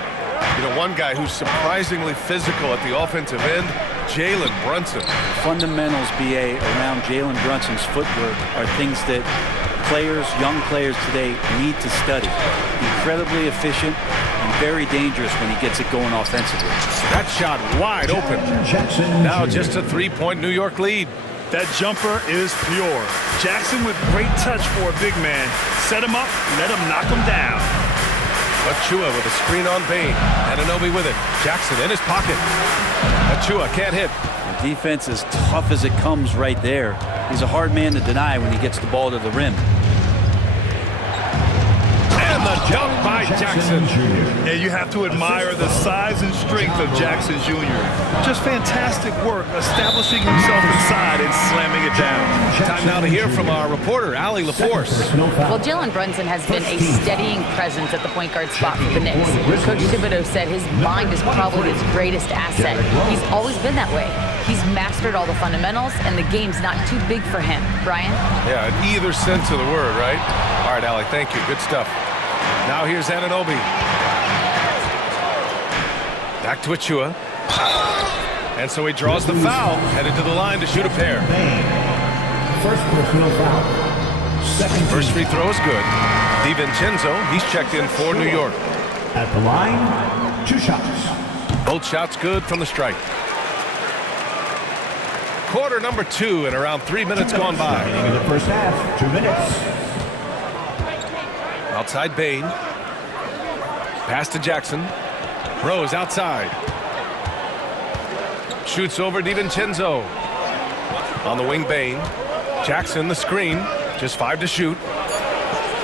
You know, one guy who's surprisingly physical at the offensive end, Jalen Brunson. Fundamentals, B.A., around Jalen Brunson's footwork are things that players, young players today need to study. Incredibly efficient and very dangerous when he gets it going offensively. That shot wide open. Now just a 3-point New York lead. That jumper is pure. Jackson with great touch for a big man. Set him up, let him knock him down. Achua with a screen on Bain. Anunoby with it. Jackson in his pocket. Achua can't hit. The defense is tough as it comes right there. He's a hard man to deny when he gets the ball to the rim. And the dunk by Jackson. Yeah, you have to admire the size and strength of Jackson Jr. Just fantastic work establishing himself inside and slamming it down. Time now to hear from our reporter, Allie LaForce. Well, Jalen Brunson has been a steadying presence at the point guard spot for the Knicks. Coach Thibodeau said his mind is probably his greatest asset. He's always been that way. He's mastered all the fundamentals, and the game's not too big for him. Brian? Yeah, in either sense of the word, right? All right, Allie, thank you. Good stuff. Now here's Anunoby. Back to Achua. And so he draws the foul, headed to the line to shoot a pair. First personal foul. First free throw is good. DiVincenzo, he's checked in for New York. At the line, 2 shots. Both shots good from the strike. Quarter number 2 and around 3 minutes gone by. Beginning of the first half, 2 minutes. Outside Bain. Pass to Jackson. Rose outside. Shoots over DiVincenzo. On the wing, Bain. Jackson, the screen. Just 5 to shoot.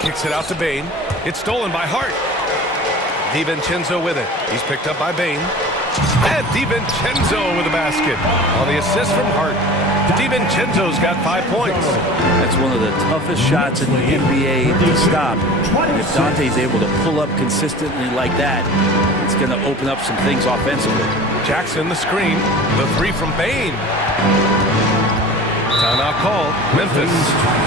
Kicks it out to Bain. It's stolen by Hart. DiVincenzo with it. He's picked up by Bain. And DiVincenzo with a basket. On the assist from Hart. DiVincenzo's got 5 points. That's one of the toughest shots in the NBA to stop. If Dante's able to pull up consistently like that, it's going to open up some things offensively. Jackson, the screen. The 3 from Bain. Timeout call. Memphis.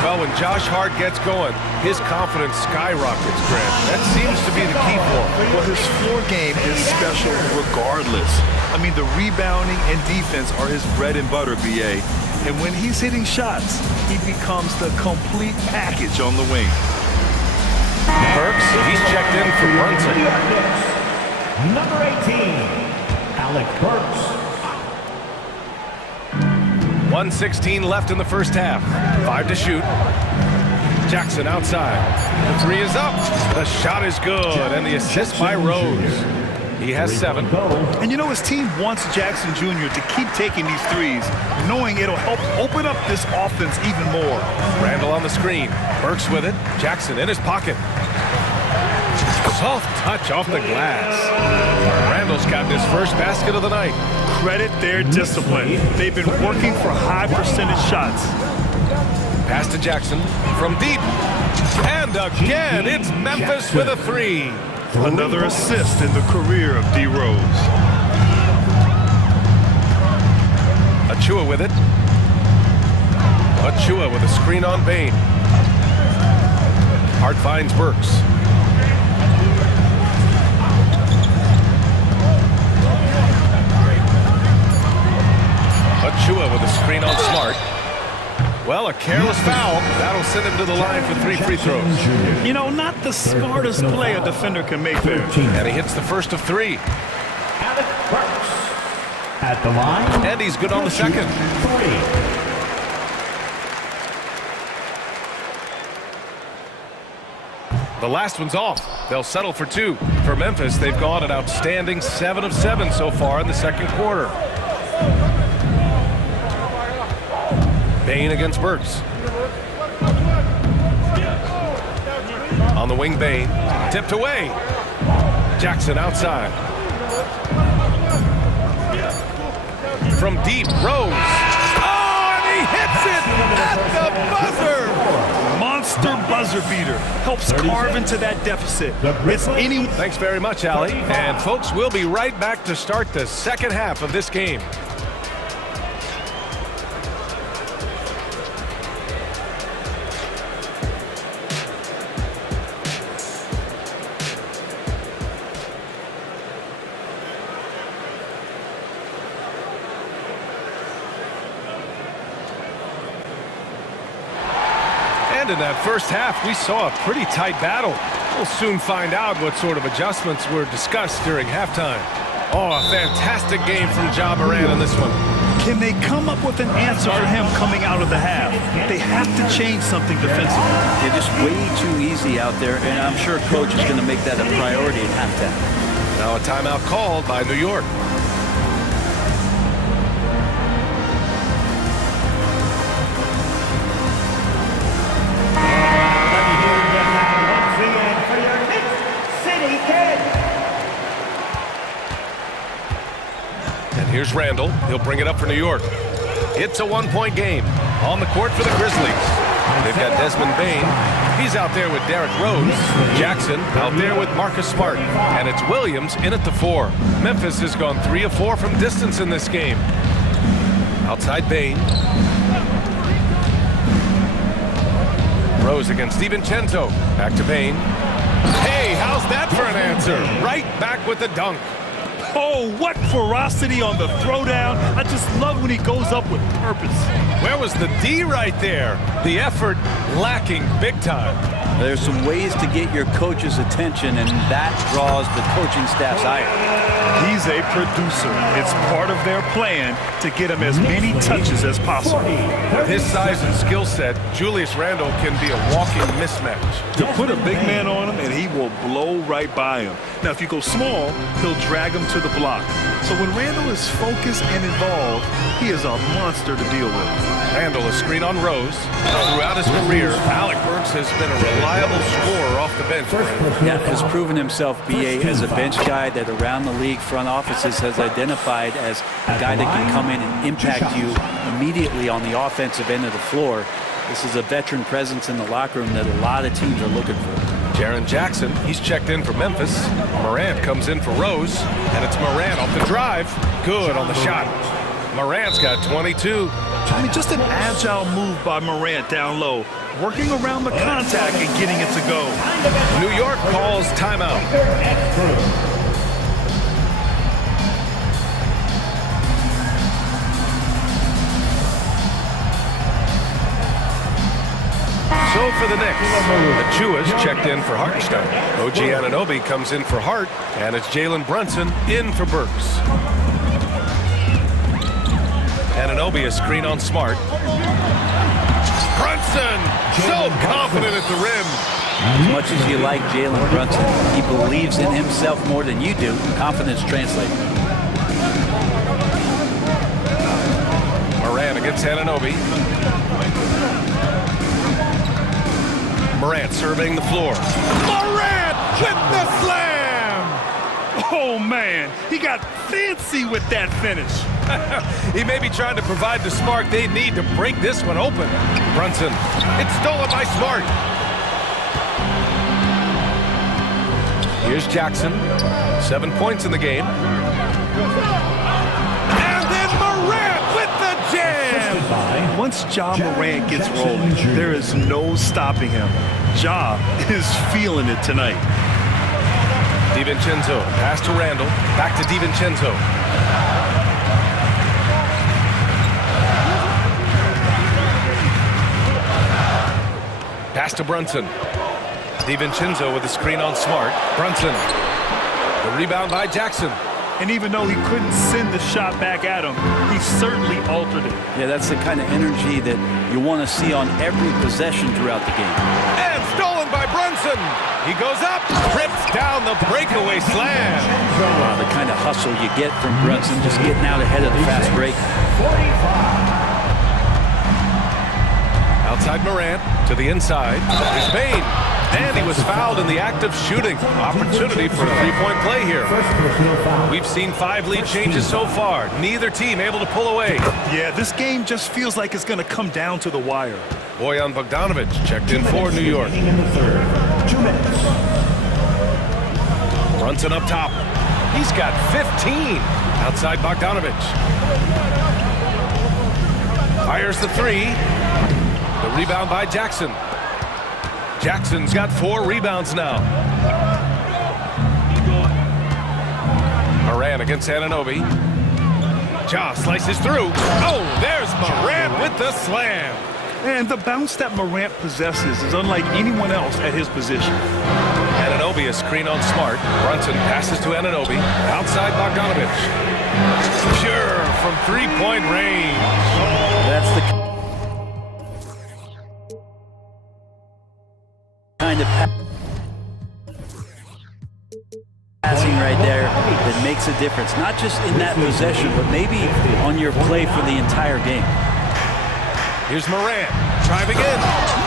Well, when Josh Hart gets going, his confidence skyrockets, Grant. That seems to be the key for him. Well, his floor game is special regardless. I mean, the rebounding and defense are his bread and butter, BA. And when he's hitting shots, he becomes the complete package on the wing. Burks, he's checked in for Brunson. Number 18, Alec Burks. 1:16 left in the first half. 5 to shoot. Jackson outside. The 3 is up. The shot is good, and the assist by Rose. He has 7. And you know, his team wants Jackson Jr. to keep taking these threes, knowing it'll help open up this offense even more. Randall on the screen. Burks with it. Jackson in his pocket. Soft touch off the glass. Randall's gotten his first basket of the night. Credit their discipline. They've been working for high percentage shots. Pass to Jackson from deep. And again, it's Memphis with a 3. Another assist in the career of D. Rose. Achua with it. Achua with a screen on Bain. Hart finds Burks. Achua with a screen on Smart. Well, a careless foul. That'll send him to the line for 3 free throws. You know, not the smartest play a defender can make there. And he hits the first of 3. Alec Burks. At the line. And he's good on the second. 3. The last one's off. They'll settle for 2. For Memphis, they've gone an outstanding 7 of 7 so far in the second quarter. Bain against Burks. On the wing, Bain. Tipped away. Jackson outside. From deep, Rose. Oh, and he hits it at the buzzer. Monster buzzer beater. Helps carve into that deficit. It's any. Thanks very much, Allie. And folks, we'll be right back to start the second half of this game. And in that first half, we saw a pretty tight battle. We'll soon find out what sort of adjustments were discussed during halftime. Oh, a fantastic game from Ja Morant in this one. Can they come up with an answer for him coming out of the half? They have to change something defensively. They're just way too easy out there, and I'm sure coach is going to make that a priority at halftime. Now a timeout called by New York. Here's Randall. He'll bring it up for New York. It's a one-point game. On the court for the Grizzlies. They've got Desmond Bane. He's out there with Derrick Rose. Jackson out there with Marcus Smart. And it's Williams in at the 4. Memphis has gone 3 of 4 from distance in this game. Outside Bane. Rose against DiVincenzo. Back to Bane. Hey, how's that for an answer? Right back with the dunk. Oh, what ferocity on the throwdown. I just love when he goes up with purpose. Where was the D right there? The effort lacking big time. There's some ways to get your coach's attention, and that draws the coaching staff's ire. He's a producer. It's part of their plan to get him as many touches as possible. With his size and skill set, Julius Randle can be a walking mismatch. To put a big man on him, and he will blow right by him. Now, if you go small, he'll drag him to the block. So when Randle is focused and involved, he is a monster to deal with. Randle, a screen on Rose. Throughout his career, Alec Burks has been a reliable scorer off the bench. Yeah, has proven himself, B.A., as a bench guy that around the league front offices has identified as a guy that can come in and impact you immediately on the offensive end of the floor. This is a veteran presence in the locker room that a lot of teams are looking for. Jaren Jackson, he's checked in for Memphis. Morant comes in for Rose, and it's Morant off the drive. Good on the shot. Morant's got 22. I mean, just an agile move by Morant down low, working around the contact and getting it to go. New York calls timeout. So for the Knicks, Achua's checked in for Hartenstein. OG Anunoby comes in for Hart, and it's Jalen Brunson in for Burks. Anunoby a screen on Smart. Brunson, so confident at the rim. As much as you like Jalen Brunson, he believes in himself more than you do. Confidence translates. Morant against Anunoby. Morant surveying the floor. Morant with the slam! Oh, man, he got fancy with that finish. He may be trying to provide the spark they need to break this one open. Brunson, it's stolen by Smart. Here's Jackson, 7 points in the game. And then Morant with the jam! Once Ja Morant gets rolling, there is no stopping him. Ja is feeling it tonight. DiVincenzo, pass to Randall, back to DiVincenzo. Pass to Brunson. DiVincenzo with a screen on Smart. Brunson. The rebound by Jackson. And even though he couldn't send the shot back at him, he certainly altered it. Yeah, that's the kind of energy that you want to see on every possession throughout the game. And stolen by Brunson. He goes up, rips down the breakaway slam. Wow, the kind of hustle you get from Brunson, just getting out ahead of the fast break. Outside Morant, to the inside. Here's Bane. And he was fouled in the act of shooting. Opportunity for a three-point play here. We've seen 5 lead changes so far. Neither team able to pull away. Yeah, this game just feels like it's going to come down to the wire. Bojan Bogdanovic checked in for New York. Brunson up top. He's got 15. Outside Bogdanovic. Fires the 3. The rebound by Jackson. Jackson's got 4 rebounds now. Morant against Anunoby. Ja slices through. Oh, there's Morant with the slam. And the bounce that Morant possesses is unlike anyone else at his position. Anunoby is screen on Smart. Brunson passes to Anunoby. Outside Bogdanovich. Pure from three-point range. That's the kind of passing right there that makes a difference, not just in that possession, but maybe on your play for the entire game. Here's Morant, driving in.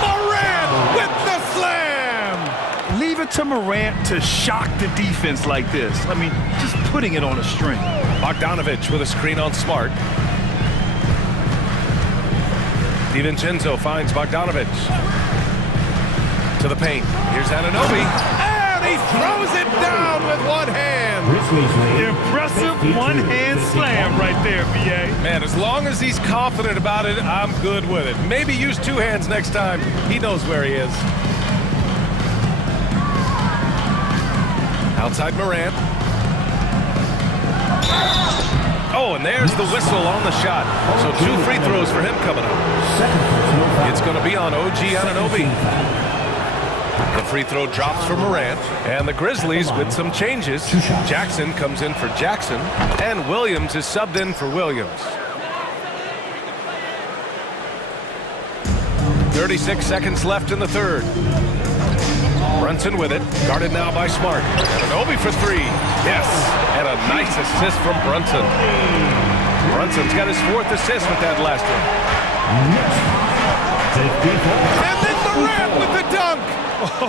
Morant with the slam! Leave it to Morant to shock the defense like this. I mean, just putting it on a string. Bogdanovich with a screen on Smart. DiVincenzo finds Bogdanovich. To the paint. Here's Anunoby. And he throws it down with one hand. Impressive one-hand slam right there, B.A. Man, as long as he's confident about it, I'm good with it. Maybe use two hands next time. He knows where he is. Outside Morant. Oh, and there's the whistle on the shot. So 2 free throws for him coming up. It's going to be on OG Anunoby. The free throw drops for Morant, and the Grizzlies with some changes. Jackson comes in for Jackson, and Williams is subbed in for Williams. 36 seconds left in the third. Brunson with it, guarded now by Smart. Anunoby for 3. Yes, and a nice assist from Brunson. Brunson's got his 4th assist with that last one. And then Morant with the dunk.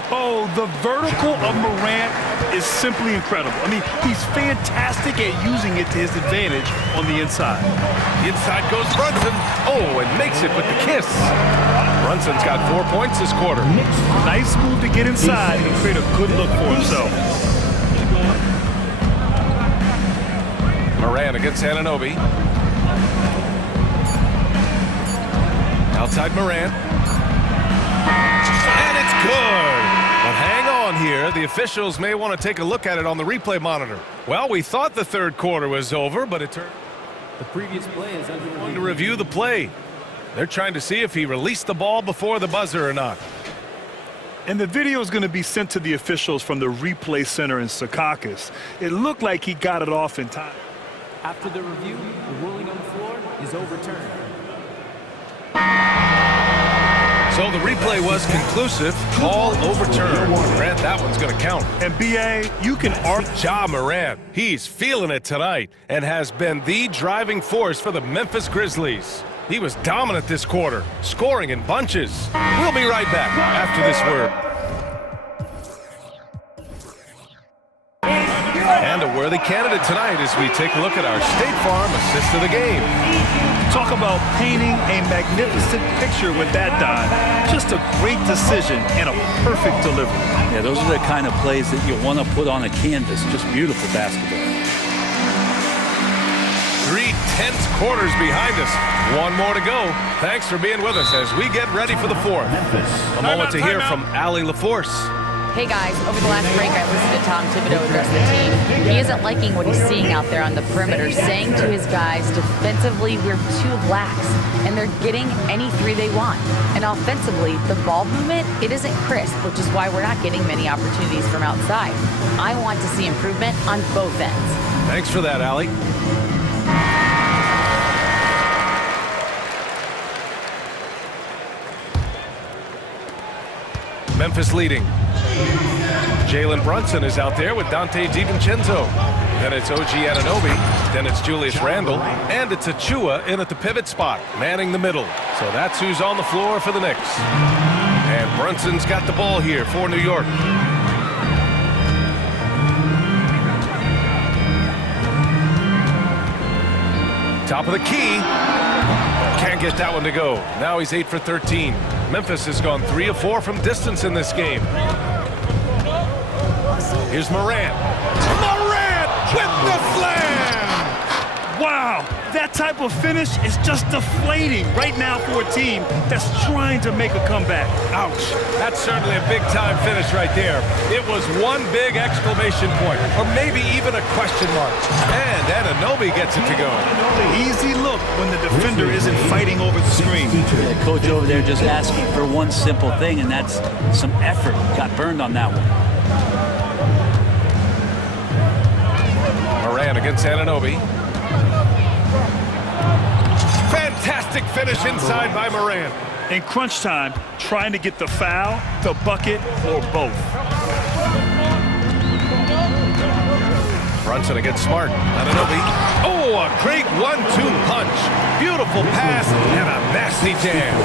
Oh, the vertical of Morant is simply incredible. I mean, he's fantastic at using it to his advantage on the inside. Inside goes Brunson. Oh, and makes it with the kiss. Brunson's got 4 points this quarter. Nice move to get inside and create a good look for himself. Morant against Anunoby. Outside Morant. And it's good. But hang on here. The officials may want to take a look at it on the replay monitor. Well, we thought the third quarter was over, but it turned. The previous play is under to review the play. They're trying to see if he released the ball before the buzzer or not. And the video is going to be sent to the officials from the replay center in Secaucus. It looked like he got it off in time. After the review, the ruling on the floor is overturned. So the replay was conclusive. Call overturned. Grant, that one's going to count. And B.A., you can argue. Ja Morant. He's feeling it tonight and has been the driving force for the Memphis Grizzlies. He was dominant this quarter, scoring in bunches. We'll be right back after this word. And a worthy candidate tonight as we take a look at our State Farm assist of the game. Talk about painting a magnificent picture with that dive. Just a great decision and a perfect delivery. Yeah, those are the kind of plays that you want to put on a canvas. Just beautiful basketball. 3 tense quarters behind us. One more to go. Thanks for being with us as we get ready for the fourth. A moment to hear from Allie LaForce. Hey guys, over the last break I listened to Tom Thibodeau address the team. He isn't liking what he's seeing out there on the perimeter, saying to his guys, defensively we're too lax, and they're getting any 3 they want. And offensively, the ball movement, it isn't crisp, which is why we're not getting many opportunities from outside. I want to see improvement on both ends. Thanks for that, Allie. Memphis leading. Jalen Brunson is out there with Dante DiVincenzo. Then it's OG Anunoby. Then it's Julius Randle. And it's Achua in at the pivot spot, manning the middle. So that's who's on the floor for the Knicks. And Brunson's got the ball here for New York. Top of the key. Can't get that one to go. Now he's 8 for 13. Memphis has gone 3 of 4 from distance in this game. Here's Morant. Morant with the slam! Wow, That type of finish is just deflating right now for a team that's trying to make a comeback. Ouch. That's certainly a big-time finish right there. It was one big exclamation point, or maybe even a question mark. And Anunoby gets it to go. Easy look when the defender isn't fighting over the screen. The coach over there just asking for one simple thing, and that's some effort. Got burned on that one. Moran against Anunoby. Fantastic finish inside by Moran. In crunch time, trying to get the foul, the bucket, or both. Brunson against Smart. Anunoby. Oh, a great 1-2 punch. Beautiful pass and a nasty jam.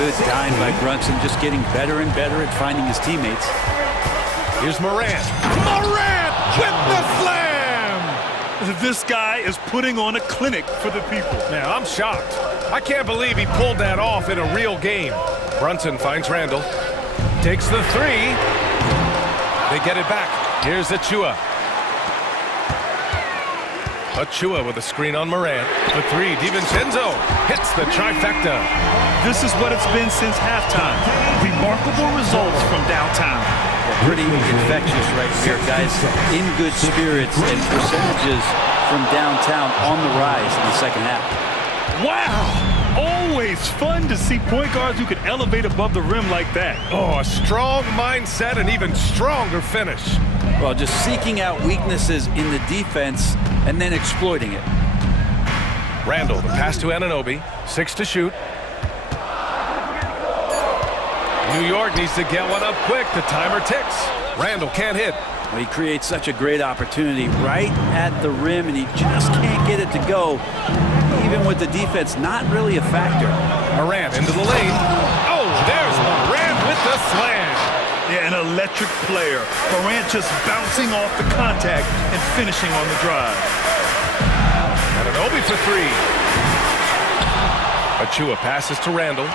Good dime by Brunson, just getting better and better at finding his teammates. Here's Moran. Moran with the slam! This guy is putting on a clinic for the people. Man, I'm shocked. I can't believe he pulled that off in a real game. Brunson finds Randall. Takes the three. They get it back. Here's Achua. Achua with a screen on Moran. The three, DiVincenzo hits the trifecta. This is what it's been since halftime. Remarkable results from downtown. Pretty infectious right here, guys. In good spirits and percentages from downtown on the rise in the second half. Wow! Always fun to see point guards who can elevate above the rim like that. Oh, a strong mindset and even stronger finish. Well, just seeking out weaknesses in the defense and then exploiting it. Randall, the pass to Anunoby. 6 to shoot. New York needs to get one up quick. The timer ticks. Randall can't hit. Well, he creates such a great opportunity right at the rim, and he just can't get it to go, even with the defense not really a factor. Moran into the lane. Oh, there's Moran with the slam. Yeah, an electric player. Morant just bouncing off the contact and finishing on the drive. Anunoby for three. Achua passes to Randall.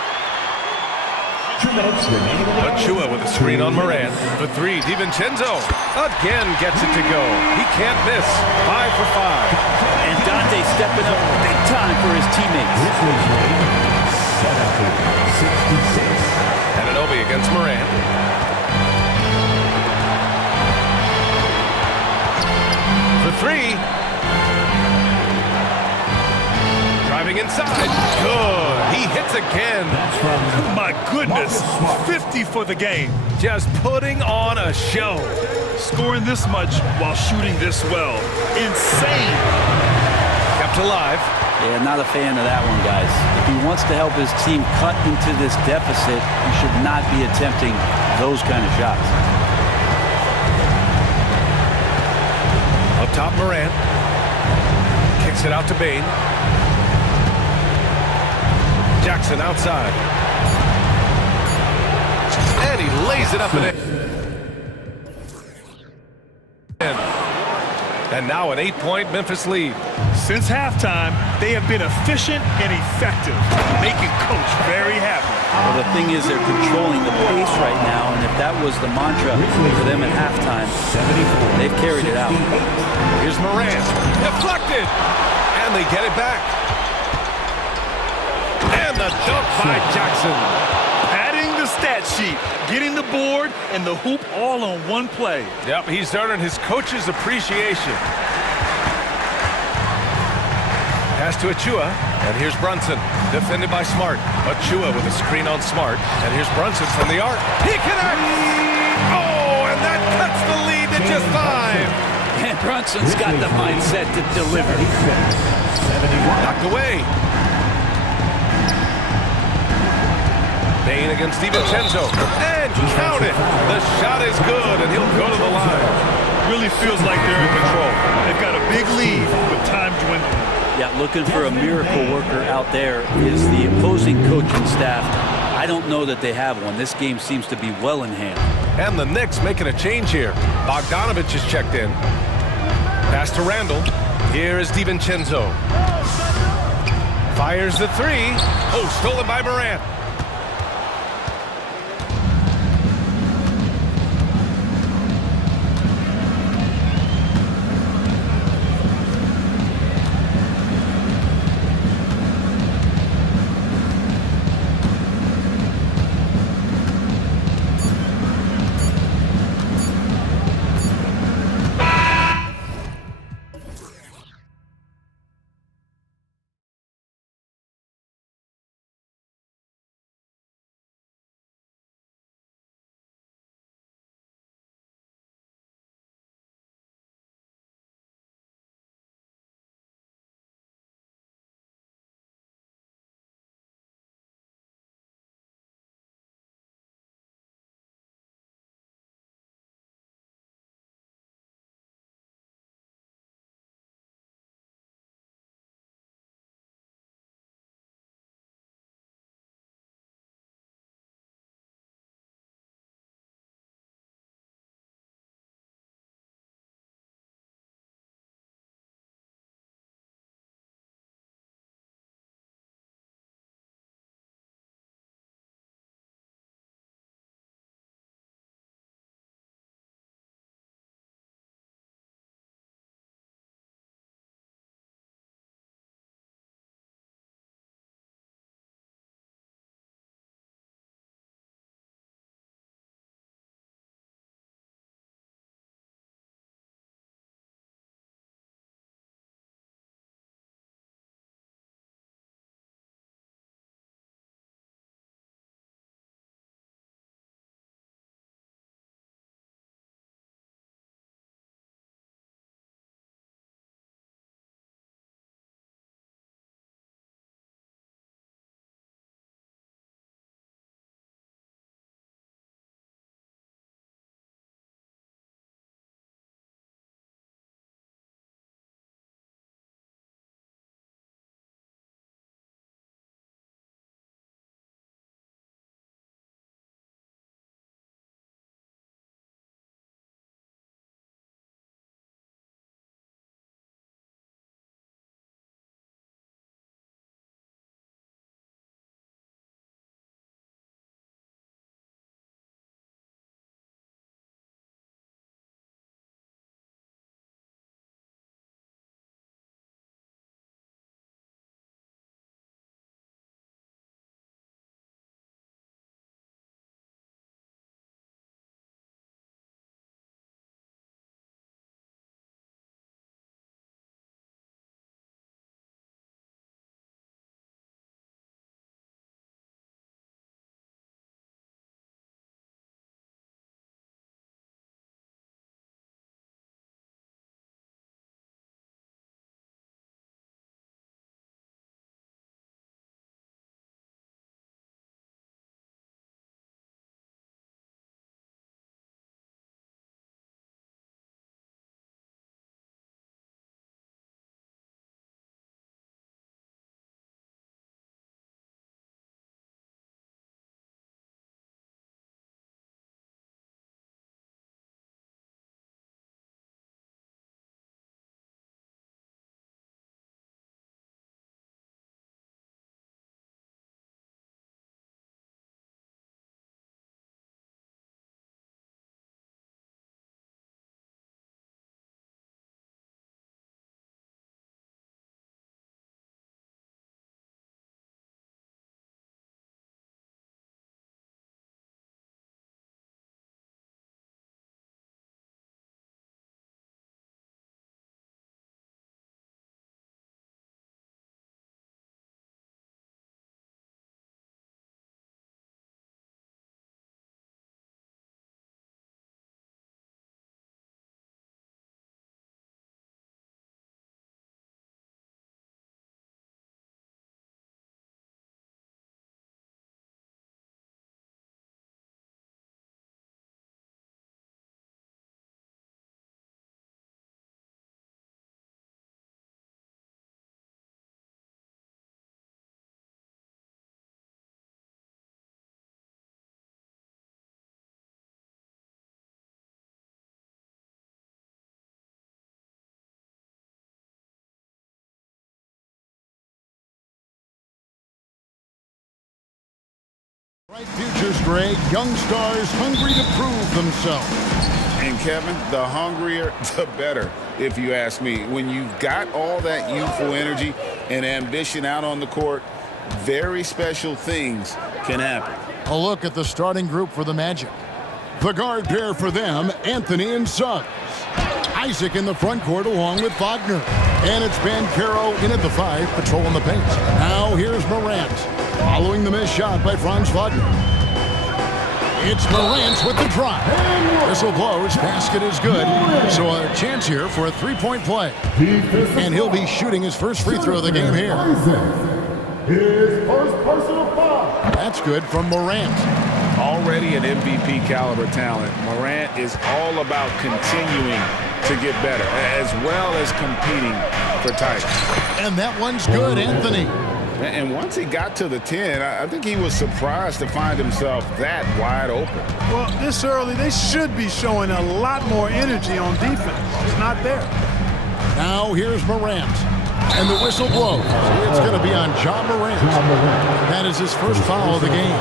Achua with a screen on Moran. For three, DiVincenzo again gets it to go. He can't miss. 5 for 5. And Dante stepping up big time for his teammates. Anunoby against Moran. For three. Driving inside. Good. He hits again. My goodness. 50 for the game. Just putting on a show. Scoring this much while shooting this well. Insane. Kept alive. Yeah, not a fan of that one, guys. If he wants to help his team cut into this deficit, he should not be attempting those kind of shots. Up top, Moran. Kicks it out to Bain. Jackson outside. And he lays it up and in. And now an 8-point Memphis lead. Since halftime, they have been efficient and effective, making Coach very happy. Well, the thing is they're controlling the pace right now, and if that was the mantra for them at halftime, they've carried it out. Here's Moran. Deflected. And they get it back. And the dunk by Jackson. Padding the stat sheet, getting the board and the hoop all on one play. Yep, he's earning his coach's appreciation. Pass to Achua, and here's Brunson, defended by Smart. Achua with a screen on Smart, and here's Brunson from the arc. He connects! Oh, and that cuts the lead to just 5. And Brunson's got the mindset to deliver. Knocked away. Bain against DiVincenzo, and count it. The shot is good, and he'll go to the line. Really feels like they're in control. They've got a big lead with time dwindling. Yeah, looking for a miracle worker out there is the opposing coaching staff. I don't know that they have one. This game seems to be well in hand. And the Knicks making a change here. Bogdanovich is checked in. Pass to Randall. Here is DiVincenzo. Fires the three. Oh, stolen by Morant. Bright futures, Greg. Young stars hungry to prove themselves. And Kevin, the hungrier, the better, if you ask me. When you've got all that youthful energy and ambition out on the court, very special things can happen. A look at the starting group for the Magic. The guard pair for them, Anthony and Suggs. Isaac in the front court along with Wagner. And it's Bancaro in at the 5, patrolling the paint. Now here's Morant, following the missed shot by Franz Wagner. It's Morant with the drive. Whistle blows, basket is good. So a chance here for a three-point play. And he'll be shooting his first free throw of the game here. His first personal foul. That's good from Morant. Already an MVP caliber talent, Morant is all about continuing to get better, as well as competing for titles. And that one's good, Anthony. And once he got to the 10, I think he was surprised to find himself that wide open. Well, this early, they should be showing a lot more energy on defense. It's not there. Now here's Morant. And the whistle blows. It's going to be on John Morant. That is his first foul of the game.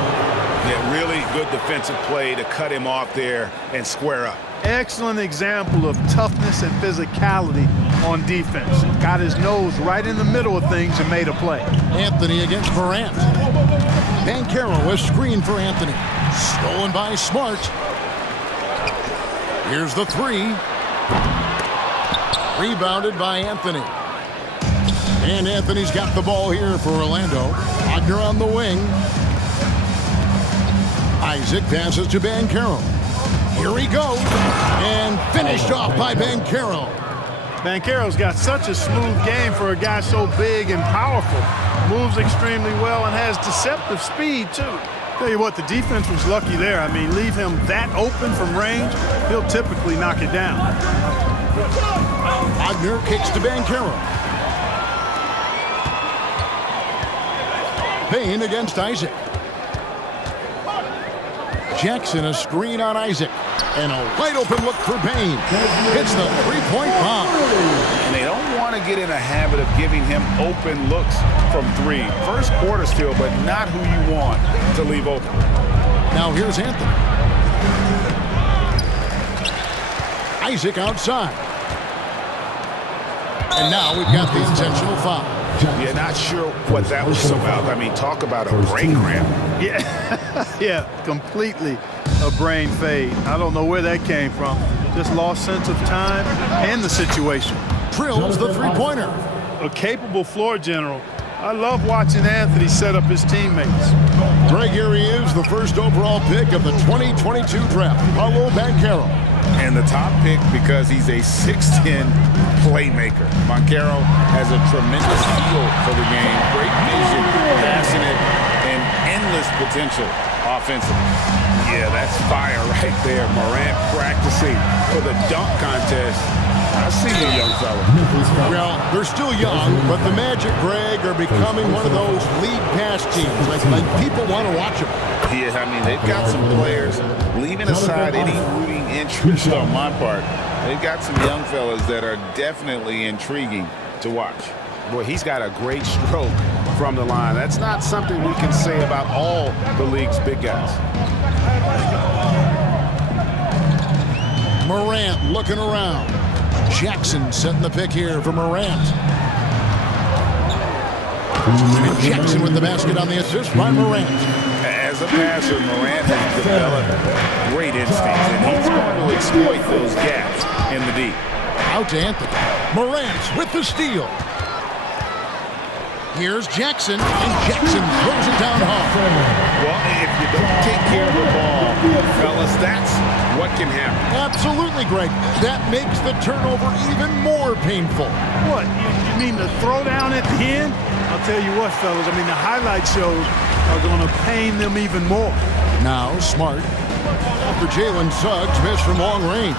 Yeah, really good defensive play to cut him off there and square up. Excellent example of toughness and physicality on defense. Got his nose right in the middle of things and made a play. Anthony against Morant. Bancaro, a screen for Anthony. Stolen by Smart. Here's the 3. Rebounded by Anthony. And Anthony's got the ball here for Orlando. Wagner on the wing. Isaac passes to Bancaro. Here he goes. And finished off by Bancaro. Bancaro's got such a smooth game for a guy so big and powerful. Moves extremely well and has deceptive speed, too. Tell you what, the defense was lucky there. I mean, leave him that open from range, he'll typically knock it down. Wagner kicks to Bancaro. Payne against Isaac. Jackson, a screen on Isaac. And a wide open look for Payne. Hits the three-point bomb. And they don't want to get in a habit of giving him open looks from 3. First quarter still, but not who you want to leave open. Now here's Anthony. Isaac outside. And now we've got the intentional foul. Yeah, not sure what that was about. I mean, talk about a brain cramp. Yeah, yeah, completely a brain fade. I don't know where that came from. Just lost sense of time and the situation. Drills the three-pointer. A capable floor general. I love watching Anthony set up his teammates. Greg, here he is, the first overall pick of the 2022 draft, Paulo Bancaro. And the top pick because he's a 6'10 playmaker. Bancaro has a tremendous feel for the game, great vision, passionate, and endless potential offensively. Yeah, that's fire right there. Morant practicing for the dunk contest. I see you, young fella. Well, they're still young, but the Magic, Greg, are becoming one of those league pass teams. Like people want to watch them. Yeah, I mean, they've got some players, leaving aside any rooting interest on my part, they've got some young fellas that are definitely intriguing to watch. Boy, he's got a great stroke from the line. That's not something we can say about all the league's big guys. Morant looking around. Jackson setting the pick here for Morant. And Jackson with the basket on the assist by Morant. As a passer, Morant has developed great instincts, and he's going to exploit those gaps in the D. Out to Anthony. Morant with the steal. Here's Jackson, and Jackson throws it down hard. Well, if you don't take care of the ball, fellas, that's what can happen. Absolutely, Greg. That makes the turnover even more painful. What, you mean the throwdown at the end? I'll tell you what, fellas, I mean, the highlight shows are going to pain them even more. Now, Smart. After Jalen Suggs missed from long range.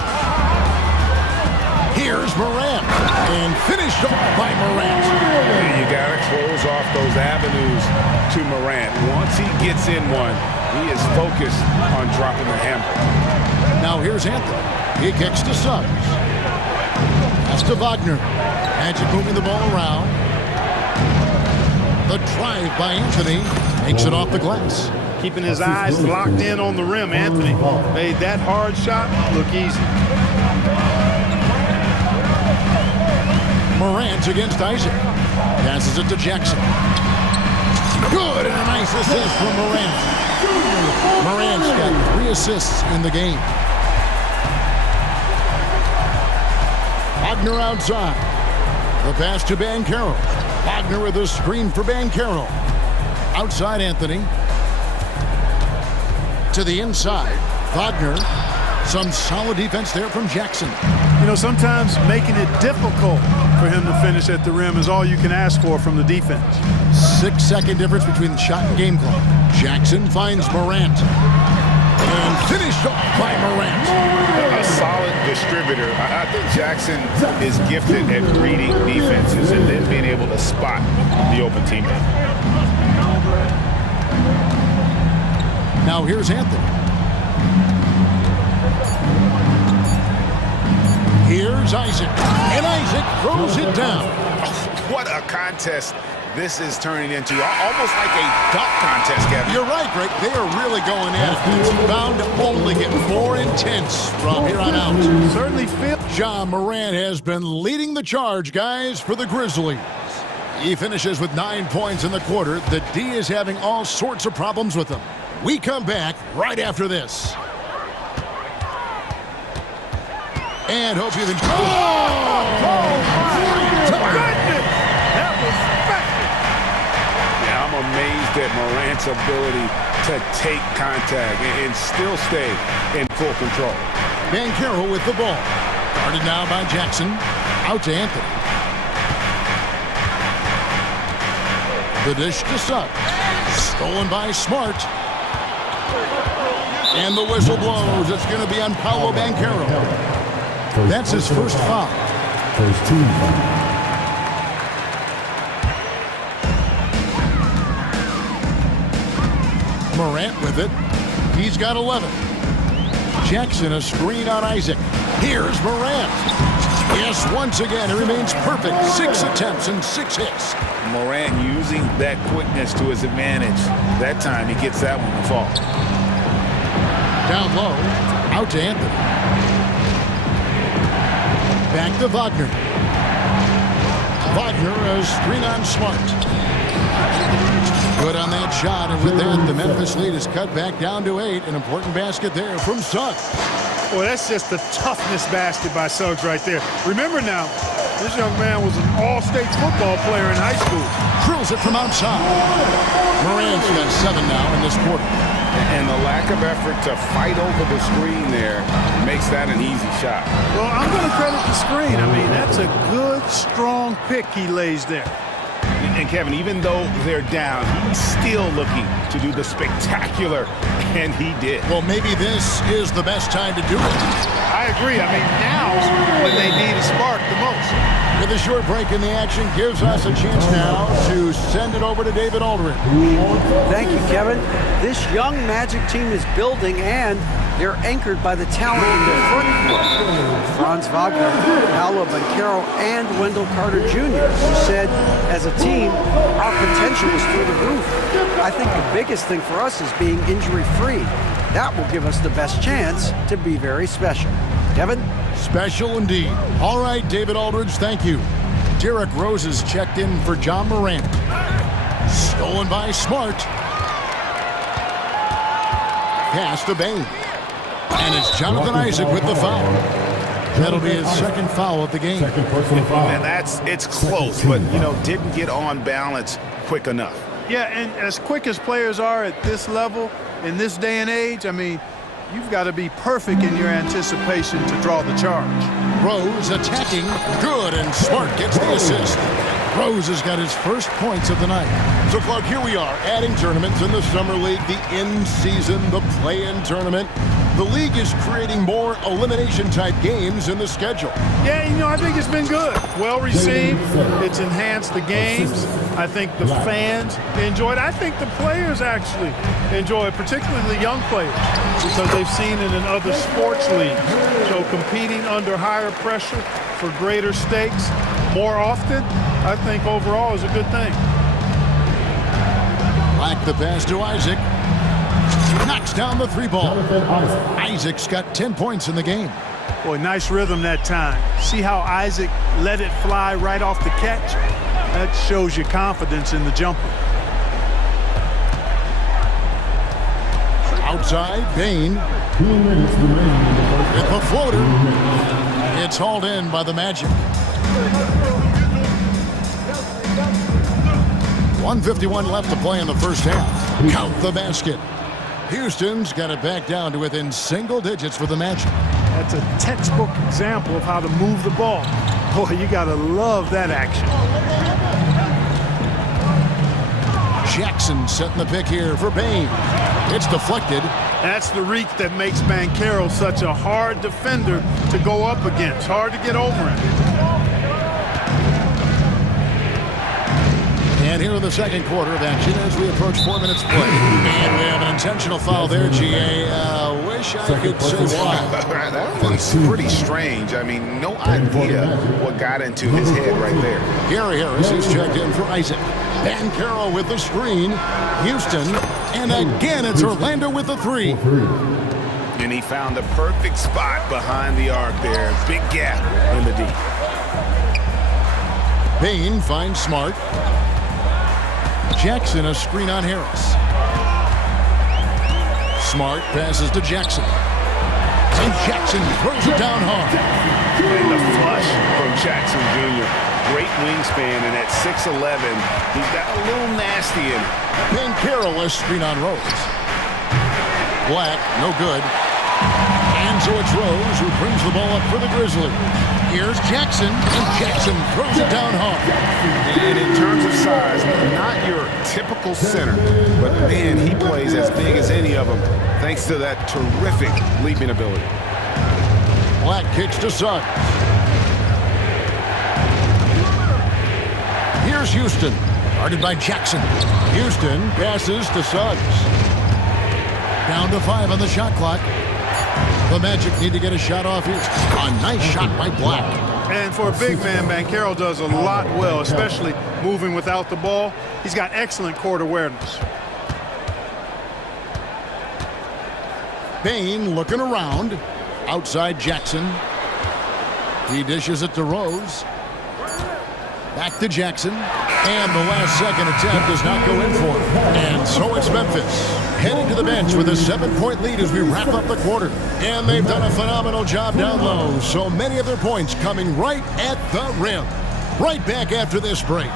Here's Morant, and finished off by Morant. You got to close off those avenues to Morant. Once he gets in one, he is focused on dropping the hammer. Now here's Anthony. He kicks to Suggs. Pass to Wagner. Magic moving the ball around. The drive by Anthony makes it off the glass. keeping his eyes locked in on the rim. Anthony made that hard shot look easy. Morant against Isaac. Passes it to Jackson. Good, and a nice assist from Morant. Morant's got 3 assists in the game. Wagner outside. The pass to Banchero. Wagner with a screen for Banchero. Outside Anthony. To the inside. Wagner. Some solid defense there from Jackson. You know, sometimes making it difficult for him to finish at the rim is all you can ask for from the defense. 6-second difference between the shot and game clock. Jackson finds Morant. And finished off by Morant. A solid distributor. I think Jackson is gifted at reading defenses and then being able to spot the open teammate. Now here's Anthony. Here's Isaac. And Isaac throws it down. What a contest this is turning into. Almost like a dunk contest, Kevin. You're right, Greg. They are really going at it. It's bound to only get more intense from here on out. Certainly feel. Ja Morant has been leading the charge, guys, for the Grizzlies. He finishes with 9 points in the quarter. The D is having all sorts of problems with him. We come back right after this. And hope you've enjoyed. Oh, my goodness! That was special. Yeah, I'm amazed at Morant's ability to take contact and still stay in full control. Banchero with the ball. Guarded now by Jackson. Out to Anthony. The dish to Suggs. Stolen by Smart. And the whistle blows. It's going to be on Paolo Banchero. That's his first foul. First team. Morant with it. He's got 11. Jackson a screen on Isaac. Here's Morant. Yes, once again, he remains perfect. 6 attempts and 6 hits. Morant using that quickness to his advantage. That time he gets that one to fall. Down low. Out to Anthony. Back to Wagner. Wagner a screen on Smart. Good on that shot, and with that, the Memphis lead is cut back down to 8. An important basket there from Suggs. Boy, that's just the toughness basket by Suggs right there. Remember now, this young man was an all-state football player in high school. Drills it from outside. Morant's got 7 now in this quarter. And the lack of effort to fight over the screen there makes that an easy shot. Well, I'm going to credit the screen. I mean, that's a good, strong pick he lays there. And Kevin, even though they're down, he's still looking to do the spectacular, and he did. Well, maybe this is the best time to do it. I agree. I mean, now's when they need a spark the most. With a short break in the action, gives us a chance now to send it over to David Aldridge. Thank you, Kevin. This young Magic team is building, and they're anchored by the talent in their front court. Franz Wagner, Paolo Banchero, and Wendell Carter Jr., who said, as a team, our potential is through the roof. I think the biggest thing for us is being injury-free. That will give us the best chance to be very special. Kevin? Special indeed. All right, David Aldridge, thank you. Derrick Rose is checked in for Ja Morant. Stolen by Smart. Pass to Bain. And it's Jonathan Isaac with the foul. That'll be his second foul of the game. And it's close, but, didn't get on balance quick enough. Yeah, and as quick as players are at this level, in this day and age, I mean, you've got to be perfect in your anticipation to draw the charge. Rose attacking. Good, and Smart gets the assist. Rose has got his first points of the night. So, Clark, here we are, adding tournaments in the Summer League, the in-season, the play-in tournament. The league is creating more elimination-type games in the schedule. Yeah, I think it's been good. Well received. It's enhanced the games. I think the fans enjoy it. I think the players actually enjoy it, particularly the young players, because they've seen it in other sports leagues. So competing under higher pressure for greater stakes more often, I think overall is a good thing. Like the pass to Isaac. knocks down the three ball. Isaac's got 10 points in the game. Boy, nice rhythm that time. See how Isaac let it fly right off the catch? That shows you confidence in the jumper. Outside, Bain. 2 minutes remaining. With the floater. It's hauled in by the Magic. 1:51 left to play in the first half. Count the basket. Houston's got it back down to within single digits for the Magic. That's a textbook example of how to move the ball. Boy, you gotta love that action. Jackson setting the pick here for Bain. It's deflected. That's the reach that makes Banchero such a hard defender to go up against. Hard to get over him. And here in the second quarter of action as we approach 4 minutes play. And we have an intentional foul there, GA. Wish I could say why. That was pretty strange. I mean, no idea what got into his head right there. Gary Harris is checked in for Isaac. Banchero with the screen. Houston. And again, it's Orlando with the three. And he found the perfect spot behind the arc there. Big gap in the D. Bain finds Smart. Jackson a screen on Harris. Smart passes to Jackson. And Jackson throws it down hard. And the flush from Jackson Jr. Great wingspan, and at 6'11", he's got a little nasty in it. Banchero a screen on Rose. Black, no good. And so it's Rose who brings the ball up for the Grizzlies. Here's Jackson, and Jackson throws it down hard. And in terms of size, not your typical center, but man, he plays as big as any of them, thanks to that terrific leaping ability. Black kicks to Suggs. Here's Houston, guarded by Jackson. Houston passes to Suggs. Down to 5 on the shot clock. The Magic need to get a shot off here. A nice shot by Black. And for a big man, Banchero does a lot well, especially moving without the ball. He's got excellent court awareness. Bain looking around. Outside Jackson. He dishes it to Rose. Back to Jackson. And the last second attempt does not go in for him. And so it's Memphis heading to the bench with a 7-point lead as we wrap up the quarter. And they've done a phenomenal job down low. So many of their points coming right at the rim. Right back after this break.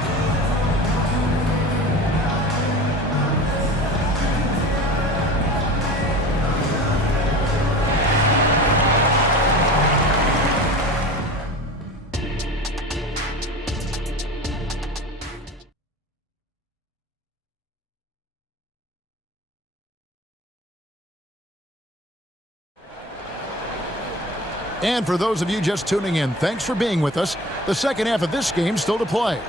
And for those of you just tuning in, thanks for being with us. The second half of this game still to play.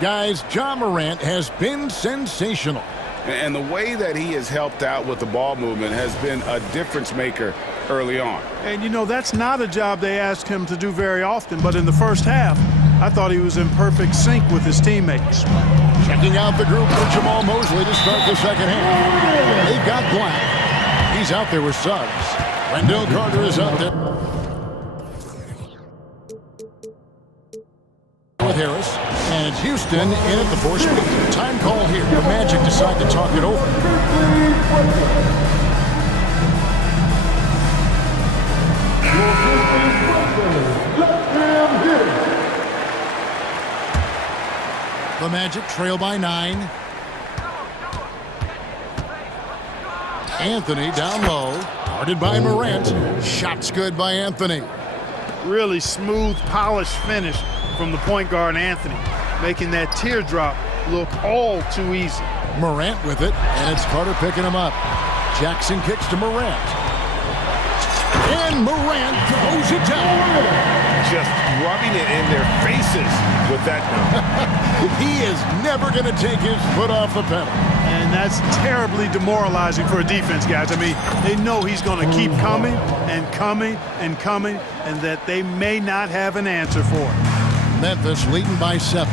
Guys, Ja Morant has been sensational. And the way that he has helped out with the ball movement has been a difference maker early on. And, you know, that's not a job they ask him to do very often. But in the first half, I thought he was in perfect sync with his teammates. Checking out the group for Jamal Mosley to start the second half. They've got Black. He's out there with Suggs. Wendell Carter is out there with Harris. And it's Houston in at the 4 speed. Time call here. The Magic decide to talk it over. The Magic trail by 9. Anthony down low. Guarded by Morant. Shots good by Anthony. Really smooth, polished finish from the point guard Anthony, making that teardrop look all too easy. Morant with it, and it's Carter picking him up. Jackson kicks to Morant. And Morant throws it down. Just rubbing it in their faces with that. He is never going to take his foot off the pedal. And that's terribly demoralizing for a defense, guys. I mean, they know he's going to keep coming and coming and coming, and that they may not have an answer for it. Memphis leading by 7.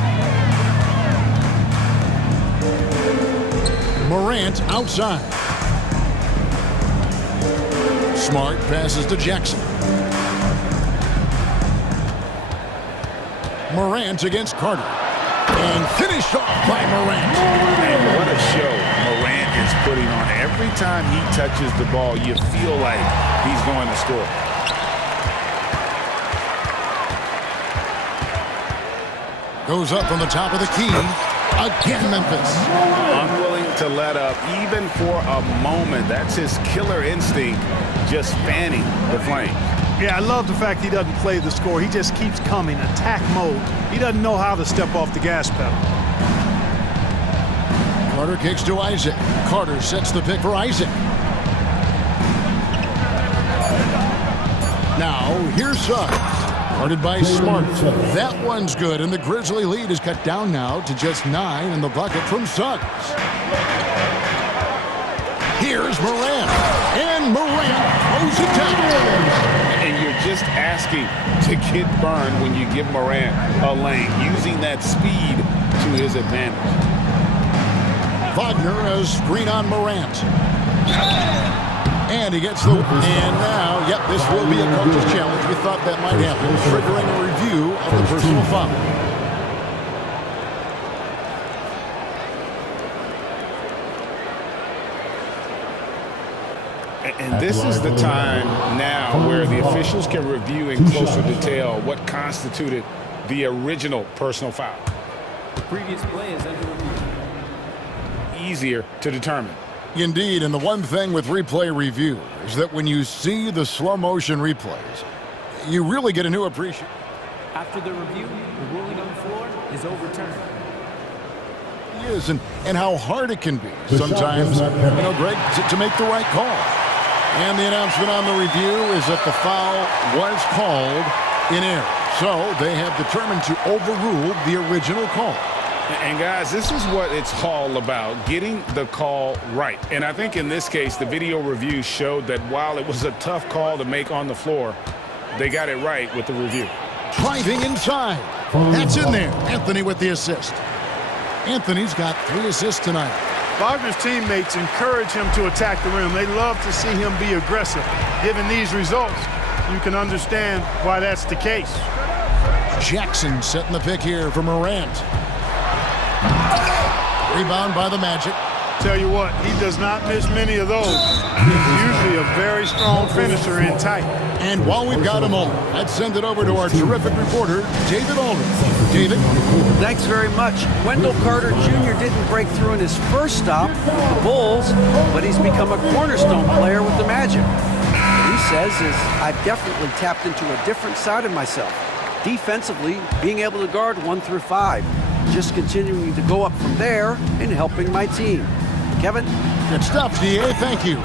Morant outside. Smart passes to Jackson. Morant against Carter. And finished off by Morant. And what a show Morant is putting on. Every time he touches the ball, you feel like he's going to score. Goes up from the top of the key. Again, Memphis. Unwilling to let up even for a moment. That's his killer instinct, just fanning the flame. Yeah, I love the fact he doesn't play the score. He just keeps coming, attack mode. He doesn't know how to step off the gas pedal. Carter kicks to Isaac. Carter sets the pick for Isaac. Now, here's Suggs. Guarded by Smart. That one's good, and the Grizzly lead is cut down now to just 9 in the bucket from Suggs. Here's Morant. And Morant throws it down. And you're just asking to get burned when you give Morant a lane, using that speed to his advantage. Wagner a screen on Morant. And he gets the... And now, yep, this will be a coach's challenge. We thought that might happen, triggering a review of the personal foul. And this is the time now where the officials can review in closer detail what constituted the original personal foul. The previous play is under review. Easier to determine. Indeed, and the one thing with replay review is that when you see the slow motion replays, you really get a new appreciation. After the review, the ruling on the floor is overturned. Yes, and how hard it can be sometimes, Greg, to make the right call. And the announcement on the review is that the foul was called in error. So they have determined to overrule the original call. And guys, this is what it's all about, getting the call right. And I think in this case, the video review showed that while it was a tough call to make on the floor, they got it right with the review. Driving inside. That's in there. Anthony with the assist. Anthony's got 3 assists tonight. Wagner's teammates encourage him to attack the rim. They love to see him be aggressive. Given these results, you can understand why that's the case. Jackson setting the pick here for Morant. Rebound by the Magic. Tell you what, he does not miss many of those. He's usually a very strong finisher in tight. And while we've got a moment, let's send it over to our terrific reporter, David Aldridge. David? Thanks very much. Wendell Carter Jr. didn't break through in his first stop, the Bulls, but he's become a cornerstone player with the Magic. What he says is, I've definitely tapped into a different side of myself. Defensively, being able to guard 1 through 5. Just continuing to go up from there and helping my team. Kevin? Good stuff, DA. Thank you.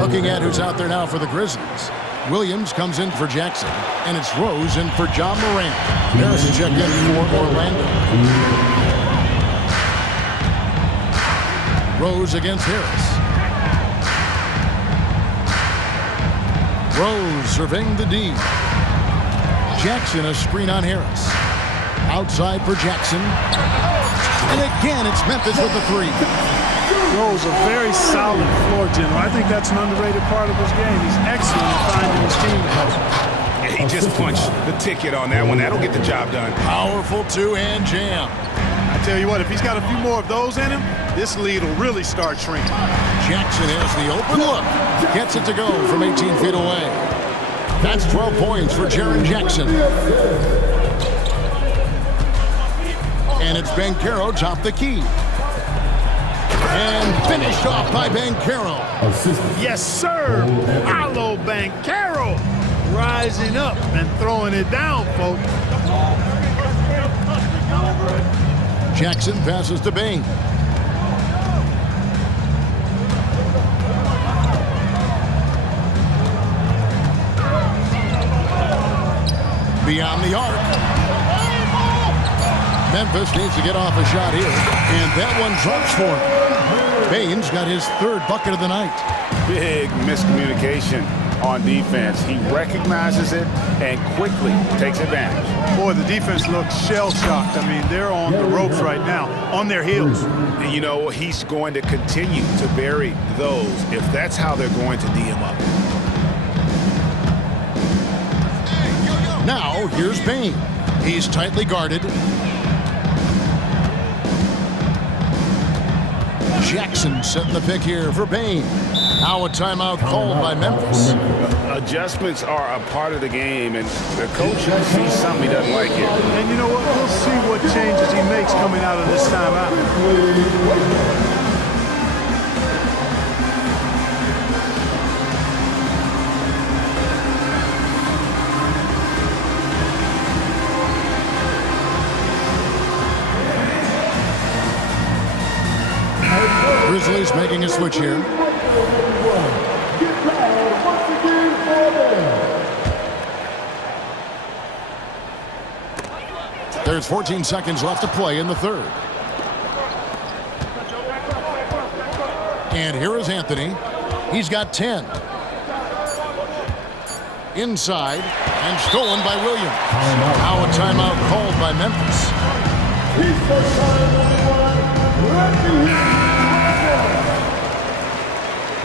Looking at who's out there now for the Grizzlies. Williams comes in for Jackson, and it's Rose in for John Morant. Harris check in for Orlando. Rose against Harris. Rose surveying the D. Jackson a screen on Harris. Outside for Jackson. And again, it's Memphis with the 3. Rose, a very solid floor general. I think that's an underrated part of his game. He's excellent at finding his teammates. Yeah, he just punched the ticket on that one. That'll get the job done. Powerful 2-hand jam. I tell you what, if he's got a few more of those in him, this lead will really start shrinking. Jackson has the open look. Gets it to go from 18 feet away. That's 12 points for Jaren Jackson. And it's Banchero top the key. And finished off by Banchero. Yes, sir. Hello, Banchero. Rising up and throwing it down, folks. Jackson passes to Bain. Beyond the arc. Memphis needs to get off a shot here. And that one drops for him. Bain's got his 3rd bucket of the night. Big miscommunication on defense. He recognizes it and quickly takes advantage. Boy, the defense looks shell-shocked. I mean, they're on the ropes right now, on their heels. And you know, he's going to continue to bury those if that's how they're going to D him up. Now, here's Bain. He's tightly guarded. Jackson setting the pick here for Bain. Now a timeout called by Memphis. Adjustments are a part of the game, and the coach sees something he doesn't like here. And you know what? We'll see what changes he makes coming out of this timeout. Grizzlies making a switch here. There's 14 seconds left to play in the third. And here is Anthony. He's got 10. Inside and stolen by Williams. Now a timeout called by Memphis.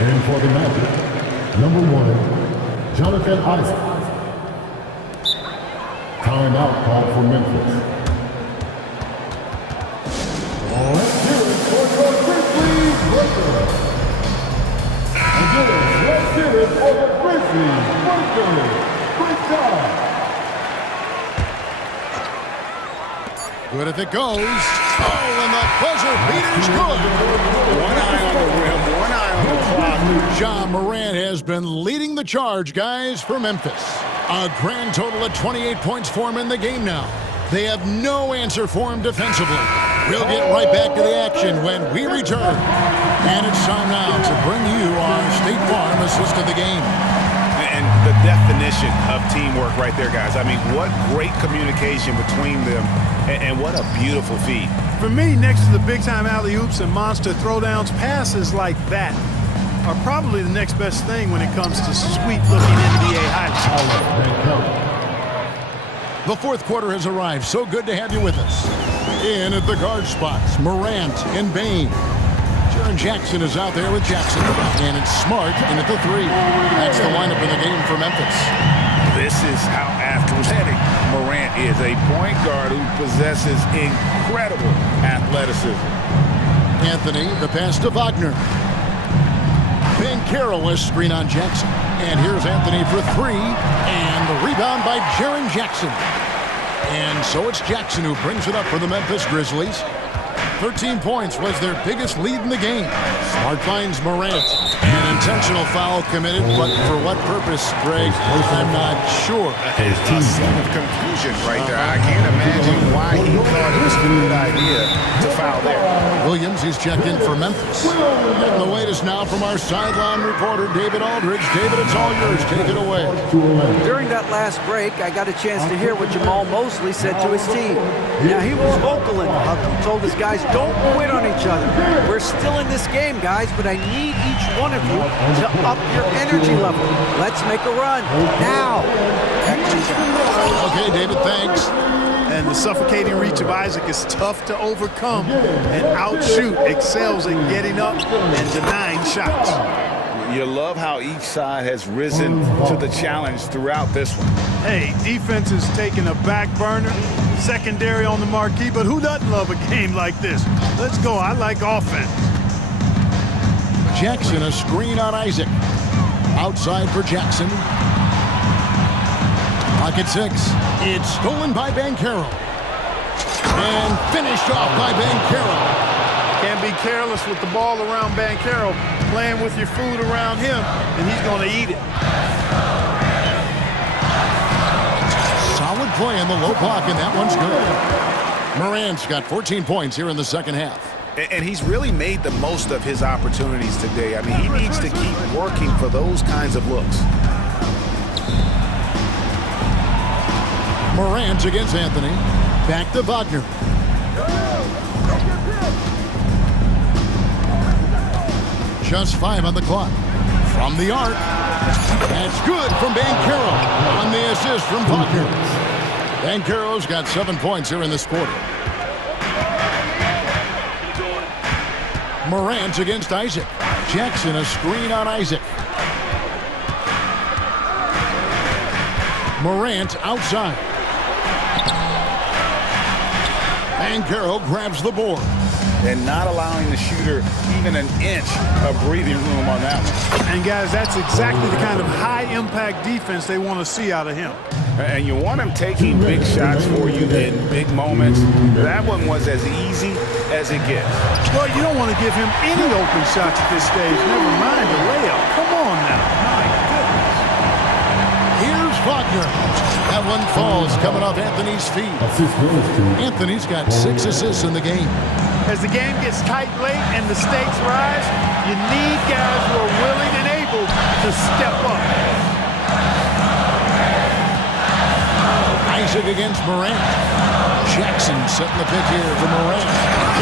And for the Magic, number 1, Jonathan Isaac. Timeout called for Memphis. Let's do it for the Grizzlies Lakers. Again, let's do it for the Grizzlies Lakers. Great job. Good if it goes. Oh, and the buzzer beater's good. One eye on the rim, one eye on the clock. Ja Morant has been leading the charge, guys, for Memphis. A grand total of 28 points for him in the game now. They have no answer for him defensively. We'll get right back to the action when we return. And it's time now to bring you our State Farm assist of the game. And the definition of teamwork right there, guys. I mean, what great communication between them, and what a beautiful feat. For me, next to the big-time alley-oops and monster throwdowns, passes like that are probably the next best thing when it comes to sweet-looking NBA highlights. The fourth quarter has arrived. So good to have you with us. In at the guard spots, Morant and Bain. Jaren Jackson is out there with Jackson. And it's Smart in at the 3. That's the lineup in the game for Memphis. This is how athletic Morant is. A point guard who possesses incredible athleticism. Anthony, the pass to Wagner. Ben Carroll is screen on Jackson. And here's Anthony for 3. And the rebound by Jaren Jackson. And so it's Jackson who brings it up for the Memphis Grizzlies. 13 points was their biggest lead in the game. Smart finds Morant. An intentional foul committed, but for what purpose, Greg? I'm not sure. A scene of confusion right there. I can't imagine why he thought it was a good idea to foul there. Williams, he's checked in for Memphis. And the latest now from our sideline reporter, David Aldridge. David, it's all yours. Take it away. During that last break, I got a chance to hear what Jamal Mosley said to his team. Now, he was vocal in the huddle. He told his guys, don't quit on each other. We're still in this game, guys, but I need each one of you to up your energy level. Let's make a run. Now. Okay, David, thanks. And the suffocating reach of Isaac is tough to overcome. And outshoot excels in getting up and denying shots. You love how each side has risen to the challenge throughout this one. Hey, defense is taking a back burner, secondary on the marquee, but who doesn't love a game like this? Let's go. I like offense. Jackson, a screen on Isaac. Outside for Jackson. Pocket 6. It's stolen by Banchero. And finished off by Banchero. Can't be careless with the ball around Banchero. Playing with your food around him, and he's going to eat it. Solid play in the low block, and that one's good. Morant's got 14 points here in the second half. And he's really made the most of his opportunities today. I mean, he needs to keep working for those kinds of looks. Morant against Anthony. Back to Wagner. Just 5 on the clock. From the arc. That's good from Banchero on the assist from Wagner. Banchero's got 7 points here in this quarter. Morant against Isaac. Jackson, a screen on Isaac. Morant outside. Banchero grabs the board. And not allowing the shooter even an inch of breathing room on that one. And guys, that's exactly the kind of high-impact defense they want to see out of him. And you want him taking big shots for you in big moments. That one was as easy as it gets. Well, you don't want to give him any open shots at this stage. Never mind the layup. Come on now. My goodness. Here's Wagner. That one falls coming off Anthony's feet. Anthony's got 6 assists in the game. As the game gets tight late and the stakes rise, you need guys who are willing and able to step up. Isaac against Morant. Jackson setting the pick here for Morant.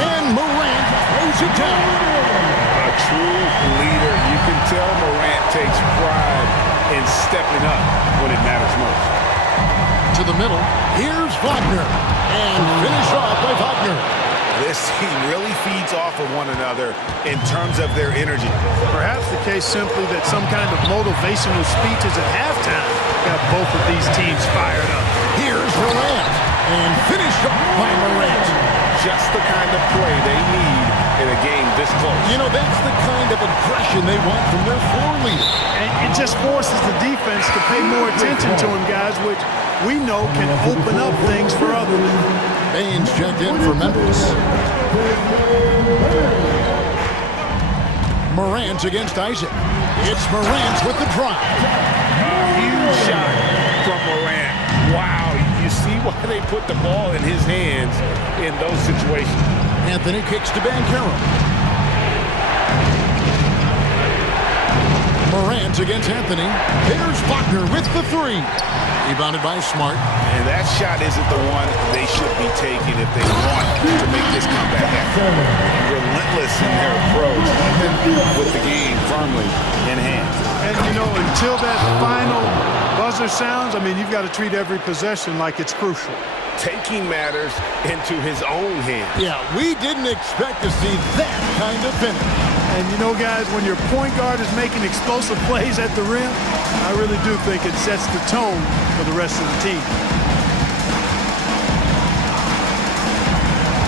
And Morant throws it down. A true leader. You can tell Morant takes pride in stepping up when it matters most. To the middle. Here's Wagner. And finished off by Wagner. This team really feeds off of one another in terms of their energy. Perhaps the case simply that some kind of motivational speeches at halftime got both of these teams fired up. Here's Morant. And finished off by Morant. Just the kind of play they need in a game this close. You know, that's the kind of aggression they want from their floor leader. And it just forces the defense to pay more attention to him, guys, which we know can open up things for others. Baines checked in for Memphis. Morant against Isaac. It's Morant with the drive. Huge shot from Morant. Wow, you see why they put the ball in his hands in those situations. Anthony kicks to Banchero. Morant against Anthony. There's Wagner with the 3. Rebounded by Smart. And that shot isn't the one they should be taking if they want to make this comeback happen. Relentless in their approach, even with the game firmly in hand. And, you know, until that final buzzer sounds, I mean, you've got to treat every possession like it's crucial. Taking matters into his own hands. Yeah, we didn't expect to see that kind of finish. And, you know, guys, when your point guard is making explosive plays at the rim, I really do think it sets the tone for the rest of the team.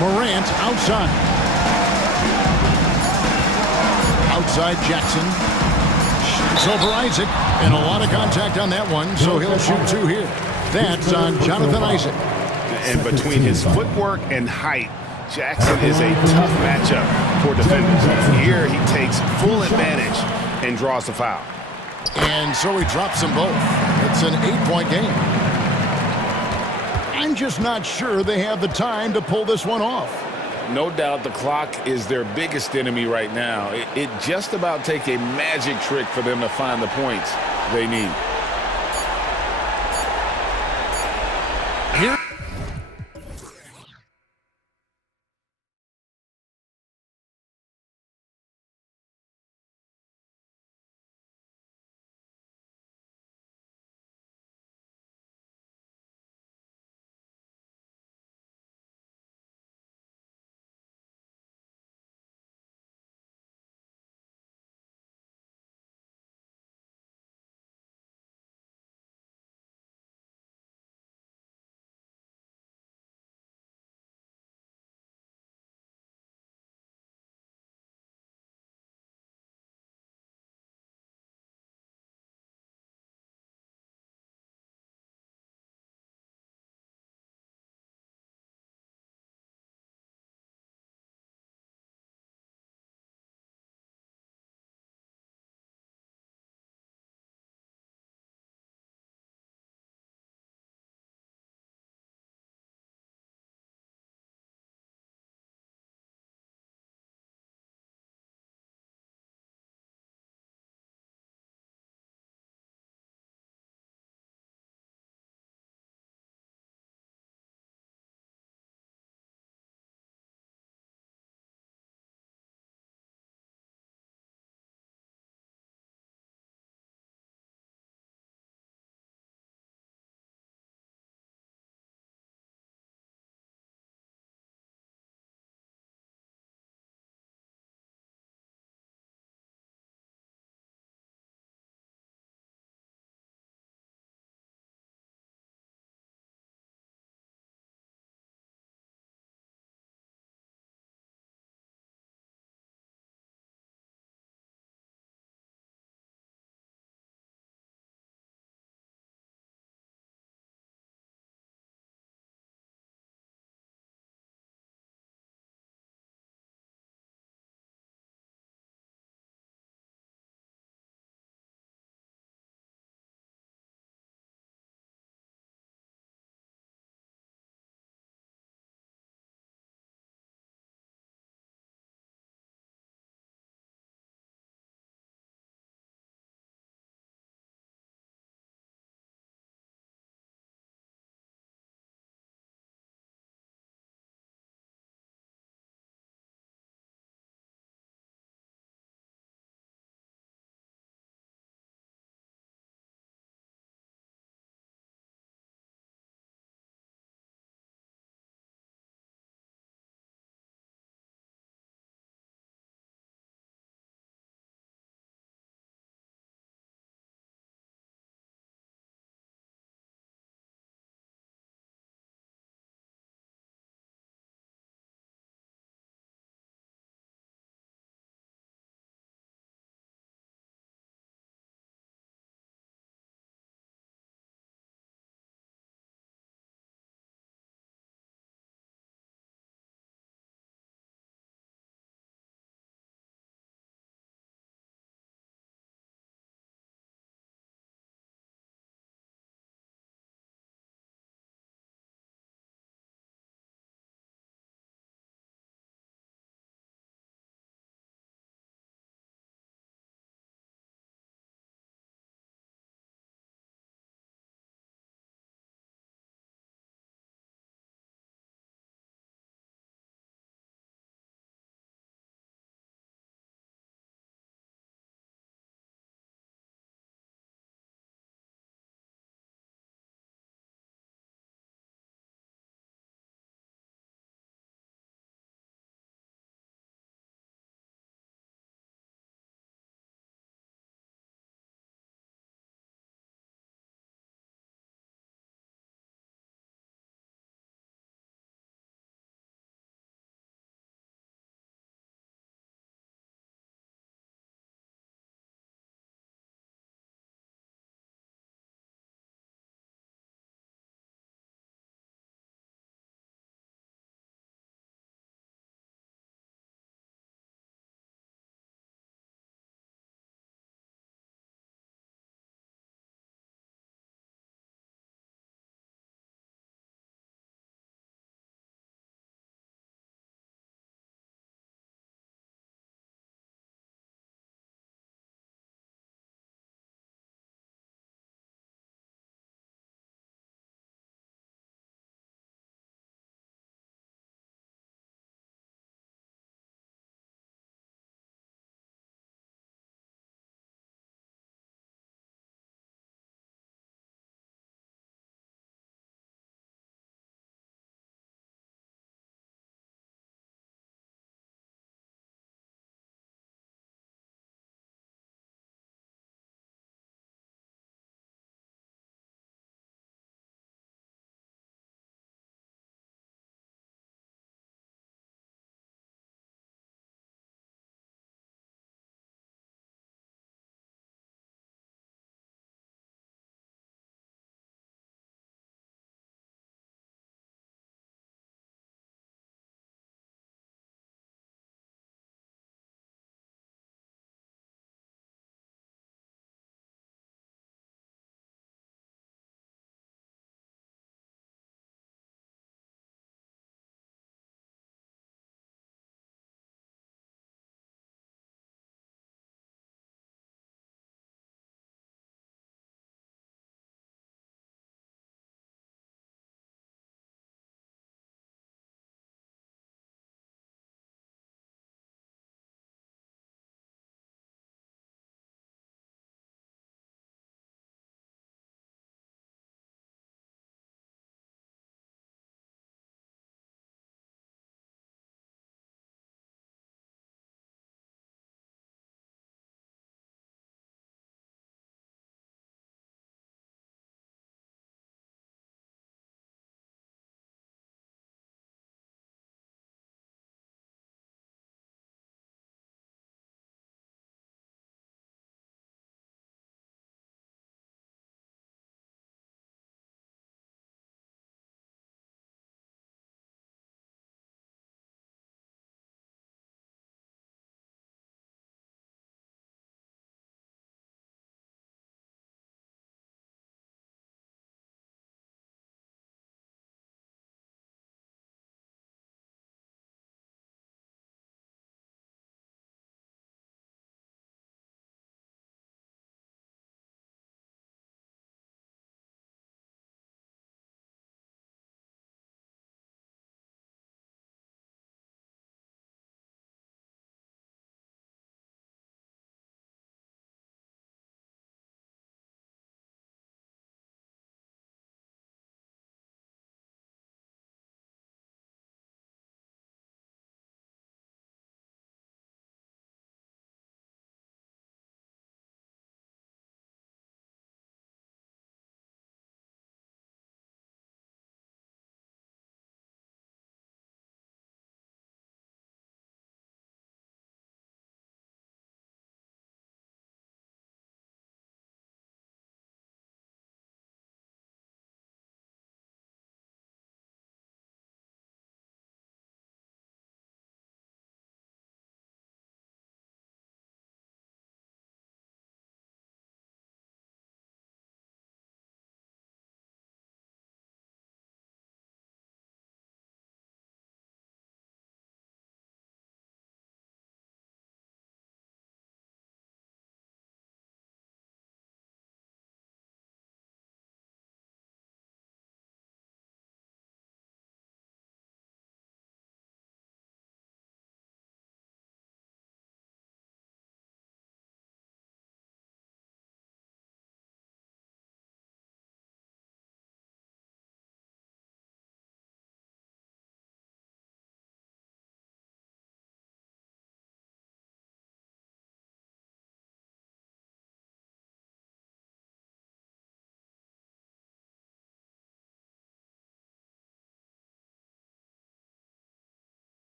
Morant outside. Outside Jackson. Shoots over Isaac. And a lot of contact on that one, so he'll shoot 2 here. That's on Jonathan Isaac. And between his footwork and height, Jackson is a tough matchup for defenders. Here he takes full advantage and draws the foul. And so he drops them both. It's an 8-point game. I'm just not sure they have the time to pull this one off. No doubt the clock is their biggest enemy right now. It just about takes a magic trick for them to find the points they need. Here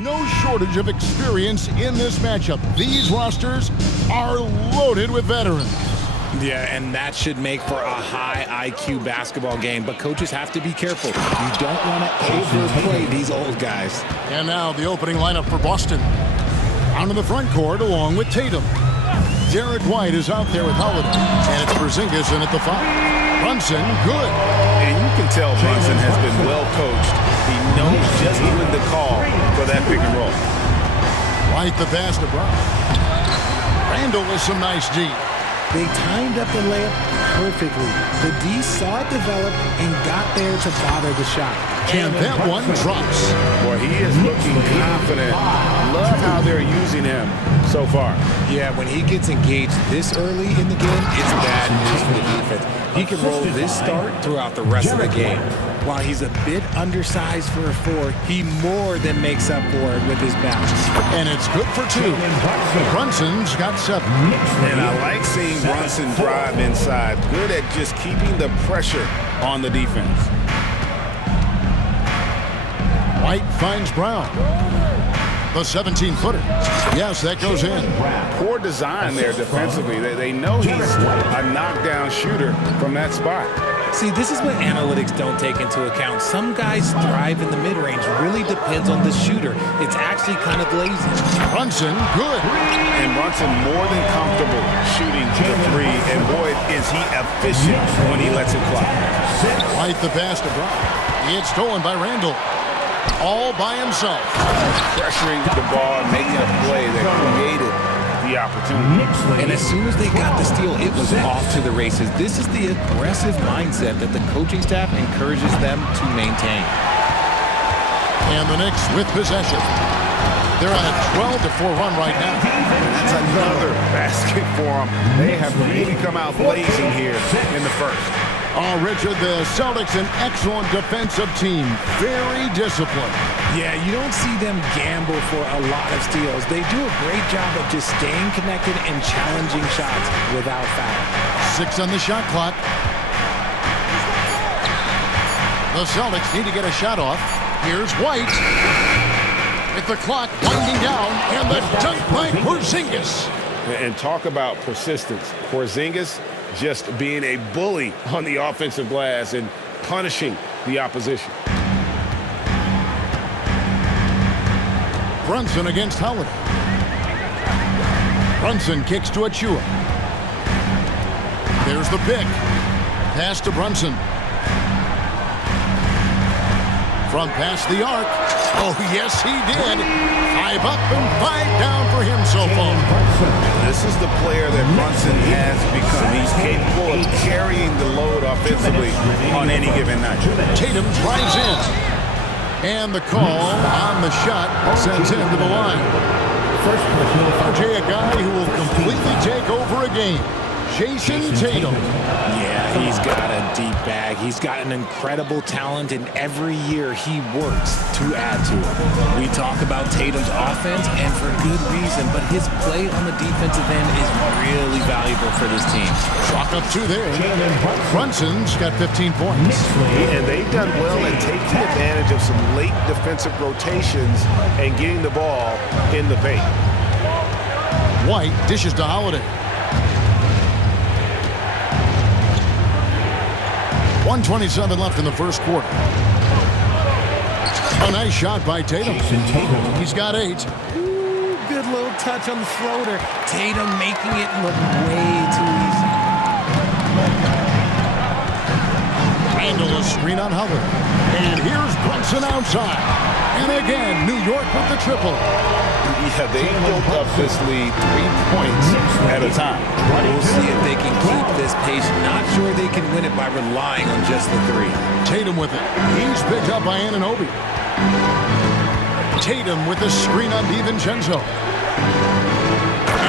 no shortage of experience in this matchup. These rosters are loaded with veterans. Yeah, and that should make for a high IQ basketball game, but coaches have to be careful. You don't want to overplay these old guys. And now the opening lineup for Boston. Out in the front court along with Tatum. Derek White is out there with Holiday, and it's Porzingis in at the 5. Brunson, good. And you can tell Brunson has been well coached. He knows just when to call for that pick and roll. White the pass to Brown. Randall with some nice D. They timed up the layup perfectly. The D saw it develop and got there to bother the shot. And that one drops. Boy, he is looking confident. Love how they're using him so far. Yeah, when he gets engaged this early in the game, it's bad news for the defense. He can roll this start throughout the rest of the game. While he's a bit undersized for a 4, he more than makes up for it with his bounce. And it's good for 2. Brunson's got 7. And I like seeing Brunson drive inside. Good at just keeping the pressure on the defense. White finds Brown. The 17-footer. Yes, that goes in. Poor design there defensively. They know he's a knockdown shooter from that spot. See, this is what analytics don't take into account. Some guys thrive in the mid-range. Really depends on the shooter. It's actually kind of lazy. Brunson, good. And Brunson more than comfortable shooting to the 3. And boy, is he efficient when he lets it fly. White the pass to Brown. It's stolen by Randall. All by himself. Pressuring the ball and making a play that created the opportunity. And as soon as they got the steal, it was off to the races. This is the aggressive mindset that the coaching staff encourages them to maintain. And the Knicks with possession. They're on a 12-4 run right now. And that's another basket for them. They have really come out blazing here in the first. Oh, Richard, the Celtics, an excellent defensive team. Very disciplined. Yeah, you don't see them gamble for a lot of steals. They do a great job of just staying connected and challenging shots without foul. 6 on the shot clock. The Celtics need to get a shot off. Here's White. With the clock winding down, and the dunk by Porzingis. And talk about persistence. Porzingis just being a bully on the offensive glass and punishing the opposition. Brunson against Holiday. Brunson kicks to Achua. There's the pick. Pass to Brunson. From past the arc. Oh, yes, he did. 5 up and 5 down for him so far. This is the player that Brunson has become. He's capable of carrying the load offensively on any given night. Tatum drives in. And the call on the shot sends him to the line. RJ, a guy who will completely take over a game. Jason Tatum. Yeah, he's got a deep bag. He's got an incredible talent, and every year he works to add to it. We talk about Tatum's offense, and for good reason, but his play on the defensive end is really valuable for this team. Chalk up 2 there. Brunson's got 15 points. And they've done well at taking advantage of some late defensive rotations and getting the ball in the paint. White dishes to Holiday. 1:27 left in the first quarter. A nice shot by Tatum. He's got 8. Ooh, good little touch on the floater. Tatum making it look way too easy. Randall a screen on Howard. And here's Brunson outside. And again, New York with the triple. Yeah, they built up this lead 3 points at a time. We'll see if they can keep this pace. Not sure they can win it by relying on just the 3. Tatum with it. He's picked up by Anunoby. Tatum with the screen on DiVincenzo.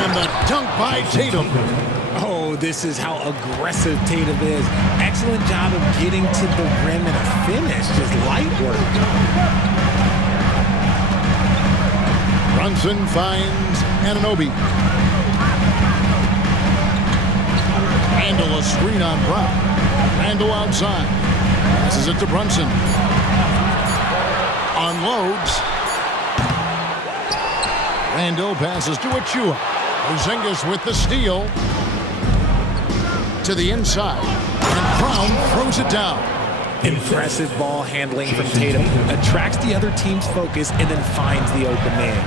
And the dunk by Tatum. Oh, this is how aggressive Tatum is. Excellent job of getting to the rim and a finish. Just light work. Brunson finds Anunoby. Randall a screen on Brown. Randall outside. Passes it to Brunson. Unloads. Randall passes to Achua. Porzingis with the steal. To the inside. And Brown throws it down. Impressive ball handling from Tatum. Attracts the other team's focus and then finds the open man.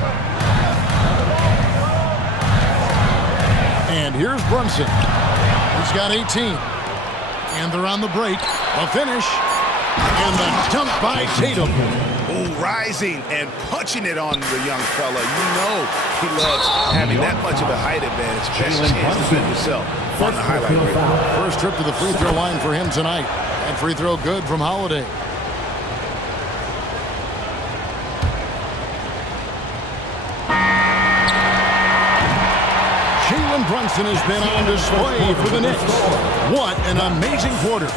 And here's Brunson. He's got 18. And they're on the break. A finish. And the dunk by Tatum. Oh, rising and punching it on the young fella. You know he loves having that much of a height advantage. Best chance to put yourself on the highlight reel. First trip to the free throw line for him tonight. And free throw good from Holiday. Jalen Brunson has been on display for the Knicks. What an amazing quarter.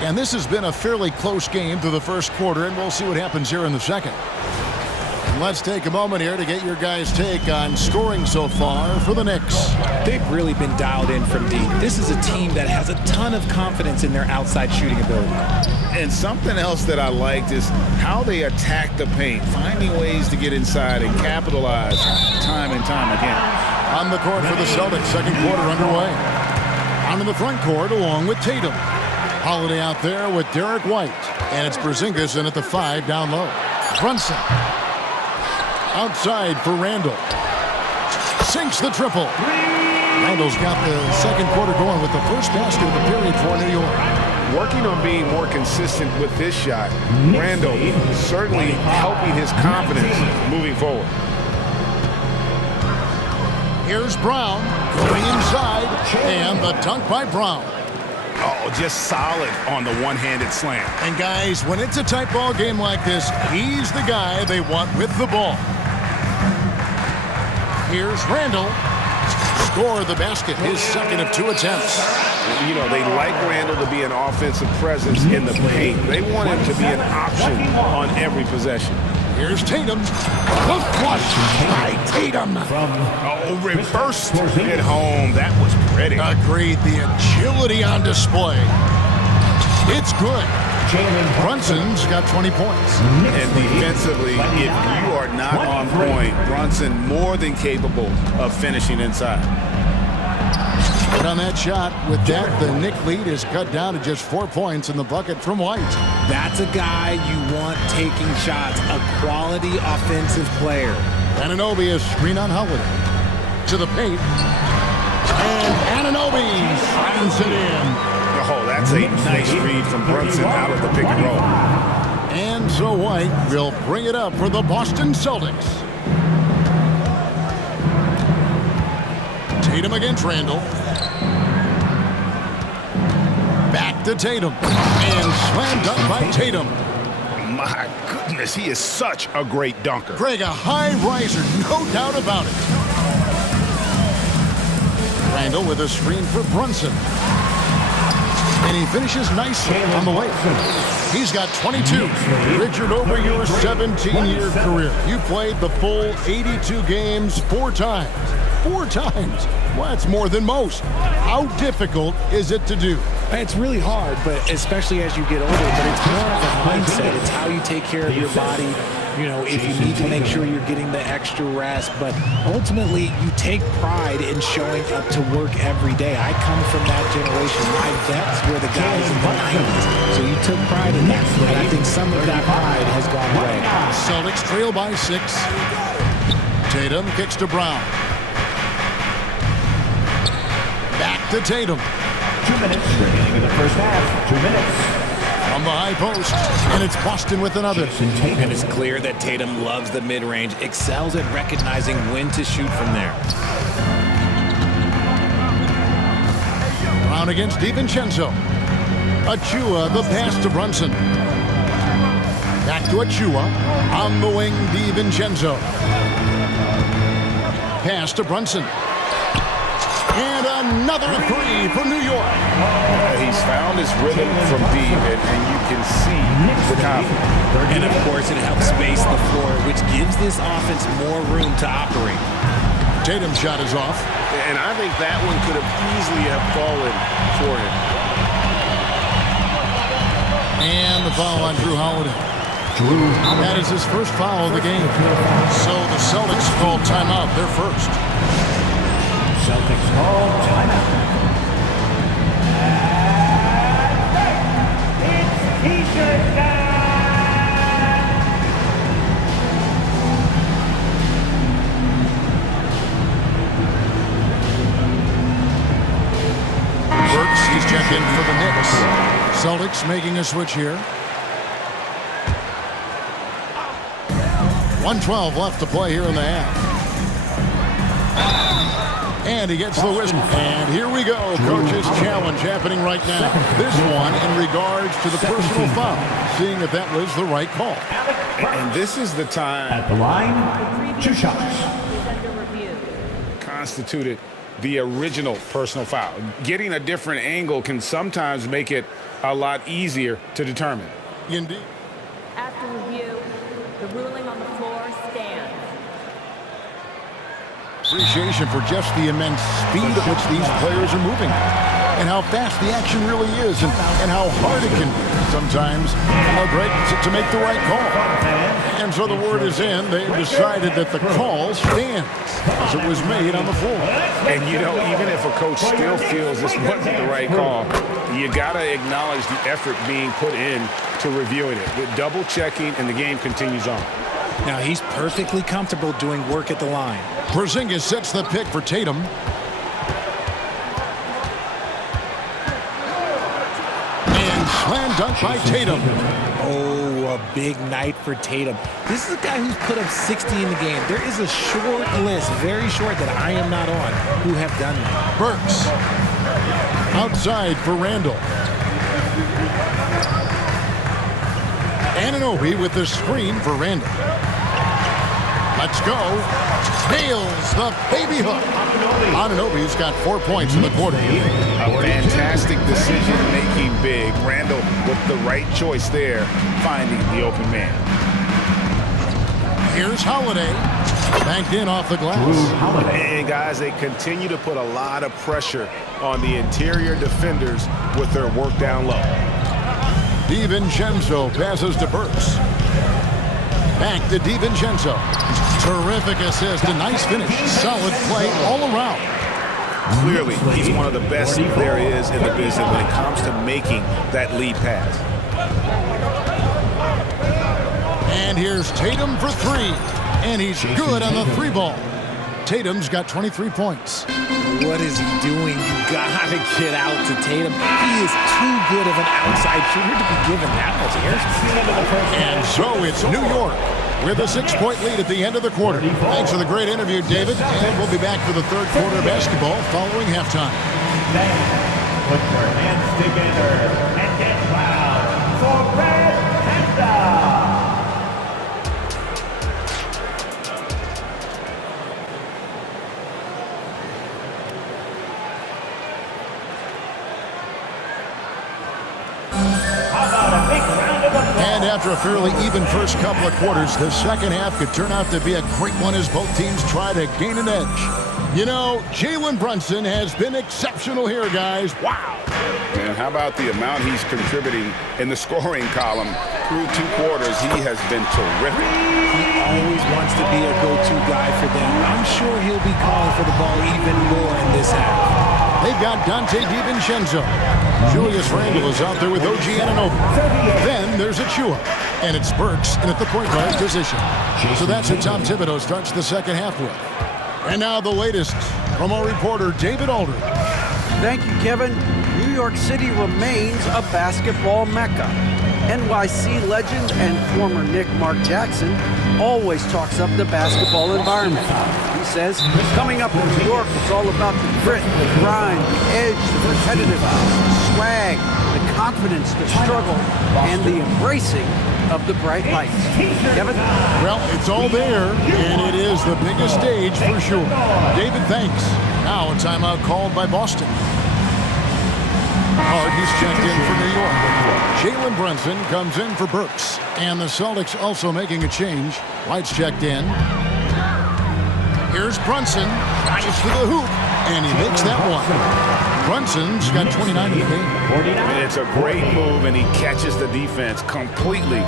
And this has been a fairly close game through the first quarter, and we'll see what happens here in the second. And let's take a moment here to get your guys' take on scoring so far for the Knicks. They've really been dialed in from deep. This is a team that has a ton of confidence in their outside shooting ability. And something else that I liked is how they attack the paint, finding ways to get inside and capitalize time and time again. On the court for the Celtics, second quarter underway. On in the front court along with Tatum. Holiday out there with Derek White. And it's Porzingis in at the 5 down low. Brunson. Outside for Randall. Sinks the triple. Randall's got the second quarter going with the first basket of the period for New York. Working on being more consistent with this shot. Randall certainly helping his confidence moving forward. Here's Brown going inside. And the dunk by Brown. Oh, just solid on the one-handed slam. And guys, when it's a tight ball game like this, he's the guy they want with the ball. Here's Randall. Score the basket, his second of 2 attempts. You know, they like Randall to be an offensive presence in the paint. They want him to be an option on every possession. Here's Tatum. The flush by Tatum. Oh, reversed it home. That was pretty. Agreed. The agility on display. It's good. Brunson's got 20 points. And defensively, if you are not on point, Brunson more than capable of finishing inside. But on that shot, with that, the Knick lead is cut down to just 4 points in the bucket from White. That's a guy you want taking shots, a quality offensive player. Anunoby is screen on Holiday. To the paint. And Anunoby slams it in. Oh, that's a nice read from Brunson out of the pick and roll. And so White will bring it up for the Boston Celtics. Tatum against Randall. Back to Tatum. And slam dunk by Tatum. My goodness, he is such a great dunker. Greg, a high riser, no doubt about it. Randall with a screen for Brunson. And he finishes nicely on the way. He's got 22. Richard, over your 17-year career, you played the full 82 games 4 times. 4 times. Well, that's more than most. How difficult is it to do? It's really hard, but especially as you get older, but it's more of a mindset. It's how you take care of your body. You know, if you need to make sure you're getting the extra rest, but ultimately you take pride in showing up to work every day. I come from that generation. My vets were the guys in the 90s, so you took pride in that. And I think some of that pride has gone away. Celtics trail by 6. Tatum kicks to Brown. Back to Tatum. 2 minutes remaining in the first half. 2 minutes. From the high post, and it's Boston with another. And it's clear that Tatum loves the mid-range, excels at recognizing when to shoot from there. Brown against DiVincenzo. Achua, the pass to Brunson. Back to Achua. On the wing, DiVincenzo. Pass to Brunson. And another 3 for New York. He's found his rhythm from deep, and you can see the confidence. And of course, it helps space the floor, which gives this offense more room to operate. Tatum's shot is off. And I think that one could have easily have fallen for him. And the foul on Drew Holiday. That is his first foul of the game. So the Celtics call timeout. They're first. Celtics call timeout. It's T-shirt time. Burks, he's checked in for the Knicks. Celtics making a switch here. 1:12 left to play here in the half. And he gets the whistle. And here we go. Coach's challenge happening right now. This one in regards to the personal foul. Seeing if that was the right call. And this is the time. At the line, 2 shots. Constituted the original personal foul. Getting a different angle can sometimes make it a lot easier to determine. Indeed. After review, the ruling on the floor stands. Appreciation for just the immense speed at which these players are moving and how fast the action really is and how hard it can be sometimes to make the right call. And so the word is in. They've decided that the call stands as it was made on the floor. And, you know, even if a coach still feels this wasn't the right call, you got to acknowledge the effort being put in to reviewing it with double checking, and the game continues on. Now he's perfectly comfortable doing work at the line. Porzingis sets the pick for Tatum. And slam dunk by Tatum. Oh, a big night for Tatum. This is a guy who's put up 60 in the game. There is a short list, very short, that I am not on, who have done that. Burks. Outside for Randall. Anunoby with the screen for Randall. Let's go. Nails the baby hook. Anunoby's got 4 points in the quarter. A fantastic decision making big. Randall with the right choice there, finding the open man. Here's Holiday. Banked in off the glass. And guys, they continue to put a lot of pressure on the interior defenders with their work down low. DiVincenzo passes to Burks. Back to DiVincenzo. Terrific assist, a nice finish. Solid play all around. Clearly, he's one of the best there is in the business when it comes to making that lead pass. And here's Tatum for 3. And he's good on the 3 ball. Tatum's got 23 points. What is he doing? You gotta get out to Tatum. He is too good of an outside shooter to be given that much airspace. And so it's New York with a 6-point lead at the end of the quarter. Thanks for the great interview, David. And we'll be back for the third quarter of basketball following halftime. Put your hands together and get loud for Red Panda. And after a fairly even first couple of quarters, the second half could turn out to be a great one as both teams try to gain an edge. You know, Jalen Brunson has been exceptional here, guys. Wow. And how about the amount he's contributing in the scoring column through 2 quarters? He has been terrific. He always wants to be a go-to guy for them. I'm sure he'll be calling for the ball even more in this half. They've got Dante DiVincenzo. Julius Randle is out there with OG Anunoby. Then there's Achua. And it's Burks in at the point guard position. So that's who Tom Thibodeau starts the second half with. And now the latest from our reporter, David Aldridge. Thank you, Kevin. New York City remains a basketball mecca. NYC legend and former Knick Mark Jackson always talks up the basketball environment. He says, coming up in New York, it's all about the grit, the grind, the edge, the competitiveness, the swag, the confidence, the struggle, and the embracing of the bright lights. Kevin? Well, it's all there, and it is the biggest stage for sure. David, thanks. Now a timeout called by Boston. Hard, he's checked in for New York. Jalen Brunson comes in for Burks. And the Celtics also making a change. White's checked in. Here's Brunson. Drives to the hoop. And he makes that one. Brunson's got 29 in the game. It's a great move, and he catches the defense completely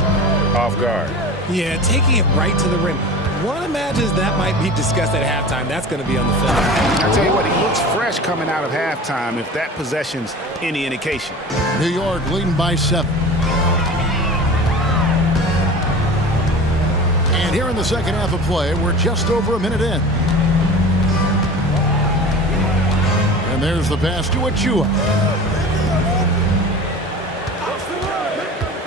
off guard. Yeah, taking it right to the rim. One imagines that might be discussed at halftime. That's going to be on the film. I tell you what, he looks fresh coming out of halftime if that possession's any indication. New York leading by 7. And here in the second half of play, we're just over a minute in. And there's the pass to Achua.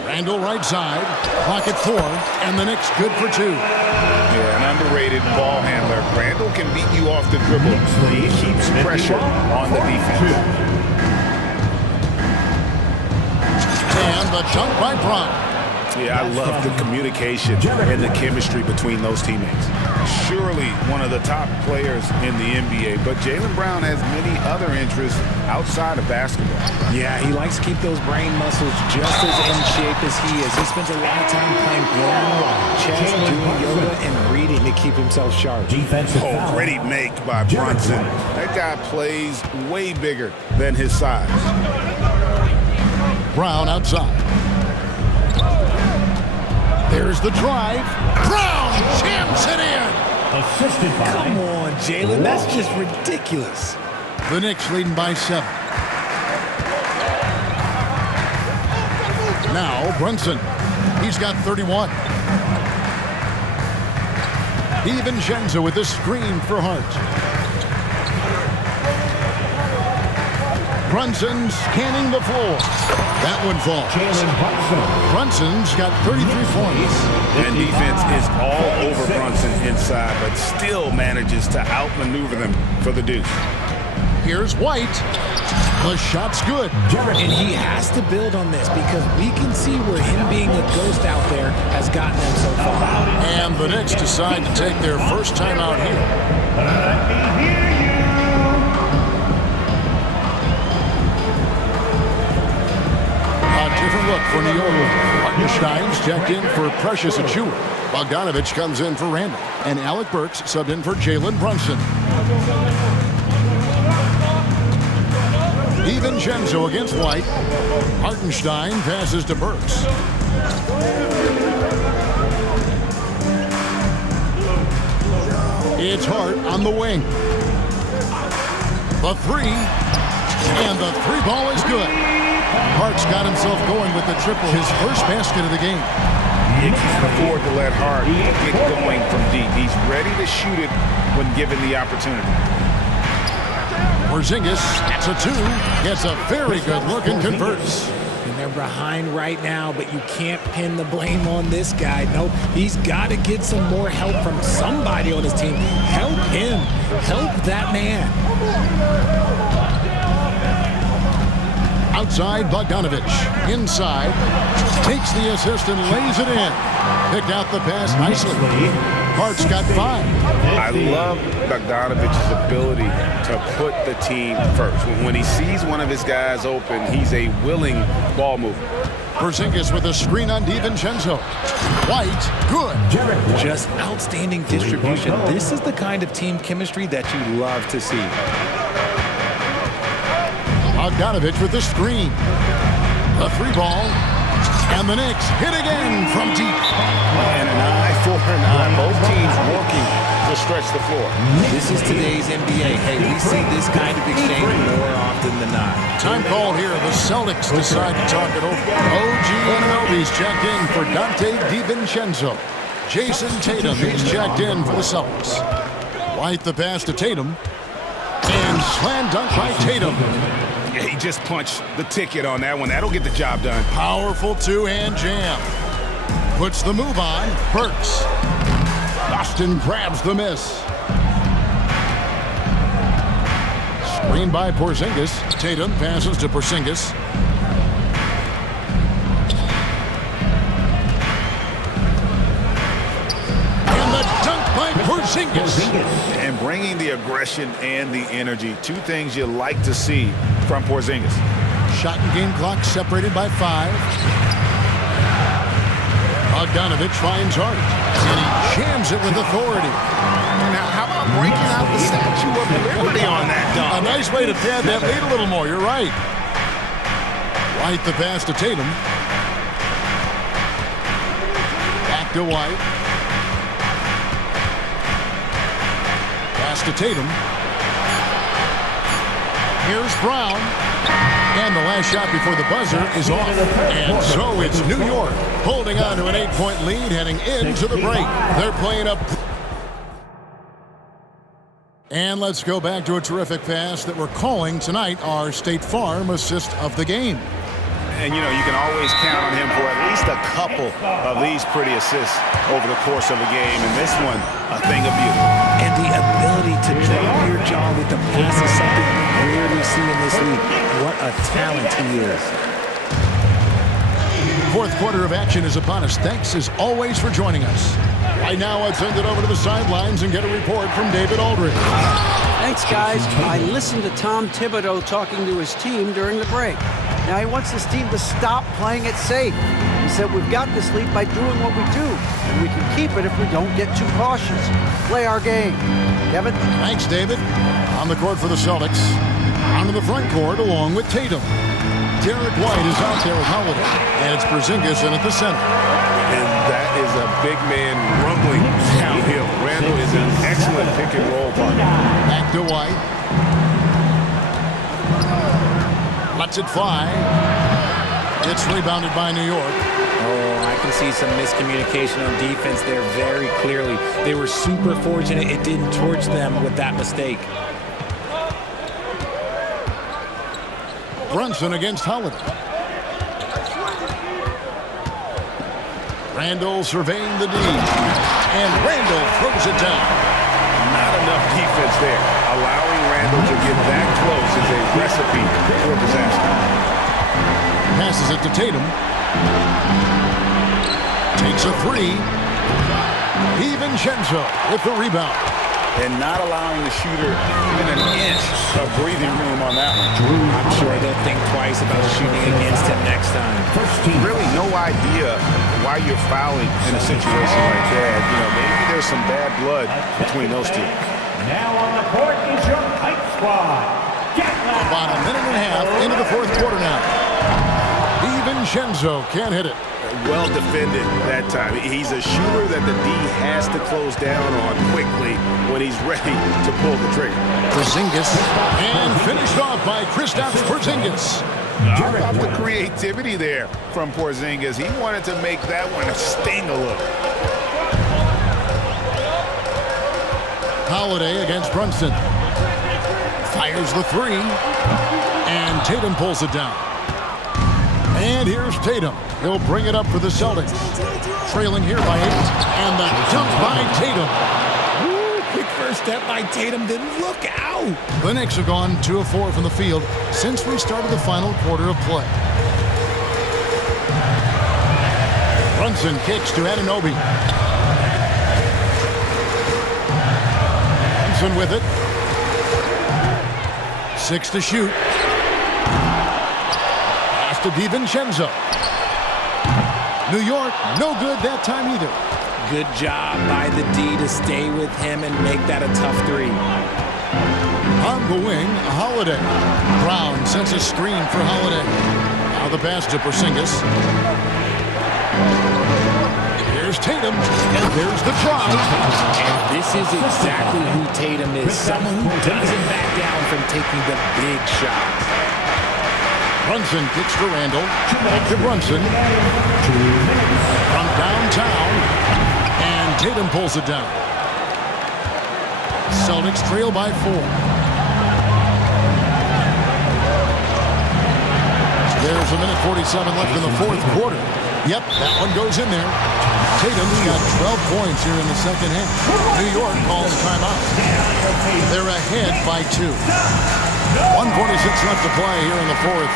Randall right side, pocket 4, and the Knicks good for 2. Yeah, an underrated ball handler. Randall can beat you off the dribble. He keeps pressure on the defense. And the dunk by Brown. Yeah, I love the communication and the chemistry between those teammates. Surely one of the top players in the NBA, but Jaylen Brown has many other interests outside of basketball. Yeah, he likes to keep those brain muscles just as in shape as he is. He spends a lot of time playing piano, chess, doing yoga, and reading to keep himself sharp. Great make by Brunson. That guy plays way bigger than his size. Brown outside. There's the drive. Brown jams it in. Come on, Jaylen. That's just ridiculous. The Knicks leading by 7. Now Brunson. He's got 31. DiVincenzo with the screen for Hart. Brunson scanning the floor. That one falls. Brunson's got 33 points. And defense is all over Brunson inside, but still manages to outmaneuver them for the deuce. Here's White. The shot's good. And he has to build on this because we can see where him being a ghost out there has gotten them so far. And the Knicks decide to take their first time out here. Different look for New York. Hartenstein's checked in for Precious Achua. Bogdanovich comes in for Randall. And Alec Burks subbed in for Jalen Brunson. DiVincenzo against White. Hartenstein passes to Burks. It's Hart on the wing. The 3. And the 3 ball is good. Hart's got himself going with the triple, his first basket of the game. You can't afford to let Hart get going from deep. He's ready to shoot it when given the opportunity. Porzingis, it's a 2, gets a very good look and converts. And they're behind right now, but you can't pin the blame on this guy. Nope, he's got to get some more help from somebody on his team. Help him. Help that man. Outside, Bogdanovich. Inside. Takes the assist and lays it in. Picked out the pass nicely. Hart's got 5. I love Bogdanovich's ability to put the team first. When he sees one of his guys open, he's a willing ball mover. Porzingis with a screen on DiVincenzo. White, good. Just outstanding distribution. This is the kind of team chemistry that you love to see. Bogdanovich with the screen. The 3 ball. And the Knicks hit again from deep. And an eye for an eye. Both teams working to stretch the floor. This is today's NBA. Hey, we see this kind of exchange more often than not. Time call here. The Celtics decide to talk it over. OG Anunoby's checked in for Dante DiVincenzo. Jason Tatum is checked in for the Celtics. White the pass to Tatum. And slam dunk by Tatum. Yeah, he just punched the ticket on that one. That'll get the job done. Powerful 2-hand jam. Puts the move on. Burks. Boston grabs the miss. Screen by Porzingis. Tatum passes to Porzingis. And the dunk by Porzingis. And bringing the aggression and the energy. 2 things you like to see from Porzingis. Shot and game clock separated by 5. Bogdanovich finds Hart. And he jams it with authority. Now, how about breaking out the Statue of Liberty on that dunk? A nice way to pad that lead a little more. You're right. White the pass to Tatum. Back to White. Pass to Tatum. Here's Brown. And the last shot before the buzzer is off. And so it's New York holding on to an 8-point lead heading into the break. They're playing up. And let's go back to a terrific pass that we're calling tonight our State Farm assist of the game. And, you know, you can always count on him for at least a couple of these pretty assists over the course of a game. And this one, a thing of beauty. And the ability to drop your jaw with the pass is something we rarely see in this league. What a talent he is. Fourth quarter of action is upon us. Thanks, as always, for joining us. Right now, let's send it over to the sidelines and get a report from David Aldridge. Thanks, guys. I listened to Tom Thibodeau talking to his team during the break. Now he wants his team to stop playing it safe. He said, we've got this lead by doing what we do, and we can keep it if we don't get too cautious. Play our game. Kevin? Thanks, David. On the court for the Celtics. Onto the front court along with Tatum. Derek White is out there with Holiday, and it's Porzingis in at the center. And that is a big man rumbling downhill. Randall is an excellent pick and roll partner. Back to White. Lets it fly. It's rebounded by New York. Oh, I can see some miscommunication on defense there very clearly. They were super fortunate it didn't torch them with that mistake. Brunson against Holiday. Randall surveying the D. And Randall throws it down. Not enough defense there. Allowing Randall to get that close is a recipe for disaster. Passes it to Tatum. Takes a three. DiVincenzo with the rebound. And not allowing the shooter even an inch of breathing room on that one. I'm sure they'll think twice about shooting against him next time. Really no idea why you're fouling in a situation like that. You know, maybe there's some bad blood between those two. Now on the court is your Pipe Squad. About a minute and a half into the fourth quarter now. DiVincenzo can't hit it. Well defended that time. He's a shooter that the D has to close down on quickly when he's ready to pull the trigger. Porzingis, and finished off by Kristaps Porzingis. How about the creativity there from Porzingis? He wanted to make that one sting a little. Holiday against Brunson. Fires the three, and Tatum pulls it down. And here's Tatum. He'll bring it up for the Celtics. Trailing here by 8. And the jump by Tatum. Ooh, quick first step by Tatum. Then look out. The Knicks have gone 2 of 4 from the field since we started the final quarter of play. Brunson kicks to Anunoby. Brunson with it. 6 to shoot. To DiVincenzo. New York, no good that time either. Good job by the D to stay with him and make that a tough three. On the wing, Holiday. Brown sends a screen for Holiday. Now the pass to Porzingis. Here's Tatum, and there's the try. And this is exactly who Tatum is. Someone who doesn't back down from taking the big shots. Brunson kicks to Randall. Back to Brunson. From downtown. And Tatum pulls it down. Celtics trail by 4. There's a minute 47 left in the fourth quarter. Yep, that one goes in there. Tatum's got 12 points here in the second half. New York calls timeout. They're ahead by 2. 1:46 left to play here in the fourth.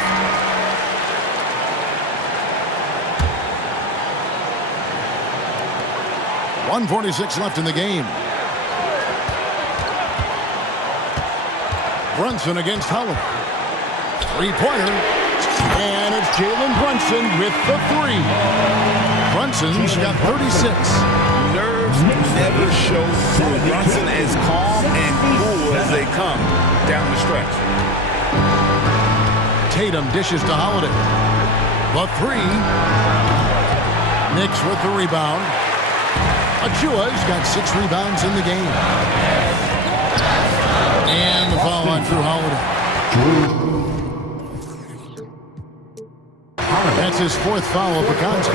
.146 left in the game. Brunson against Howard. Three-pointer. And it's Jalen Brunson with the three. Brunson's got 36. nerves never show through. Brunson as calm and cool as they come down the stretch. Tatum dishes to Holiday. The three. Knicks with the rebound. Achua's got 6 rebounds in the game. And the foul on Drew Holiday. That's his 4th foul of the contest.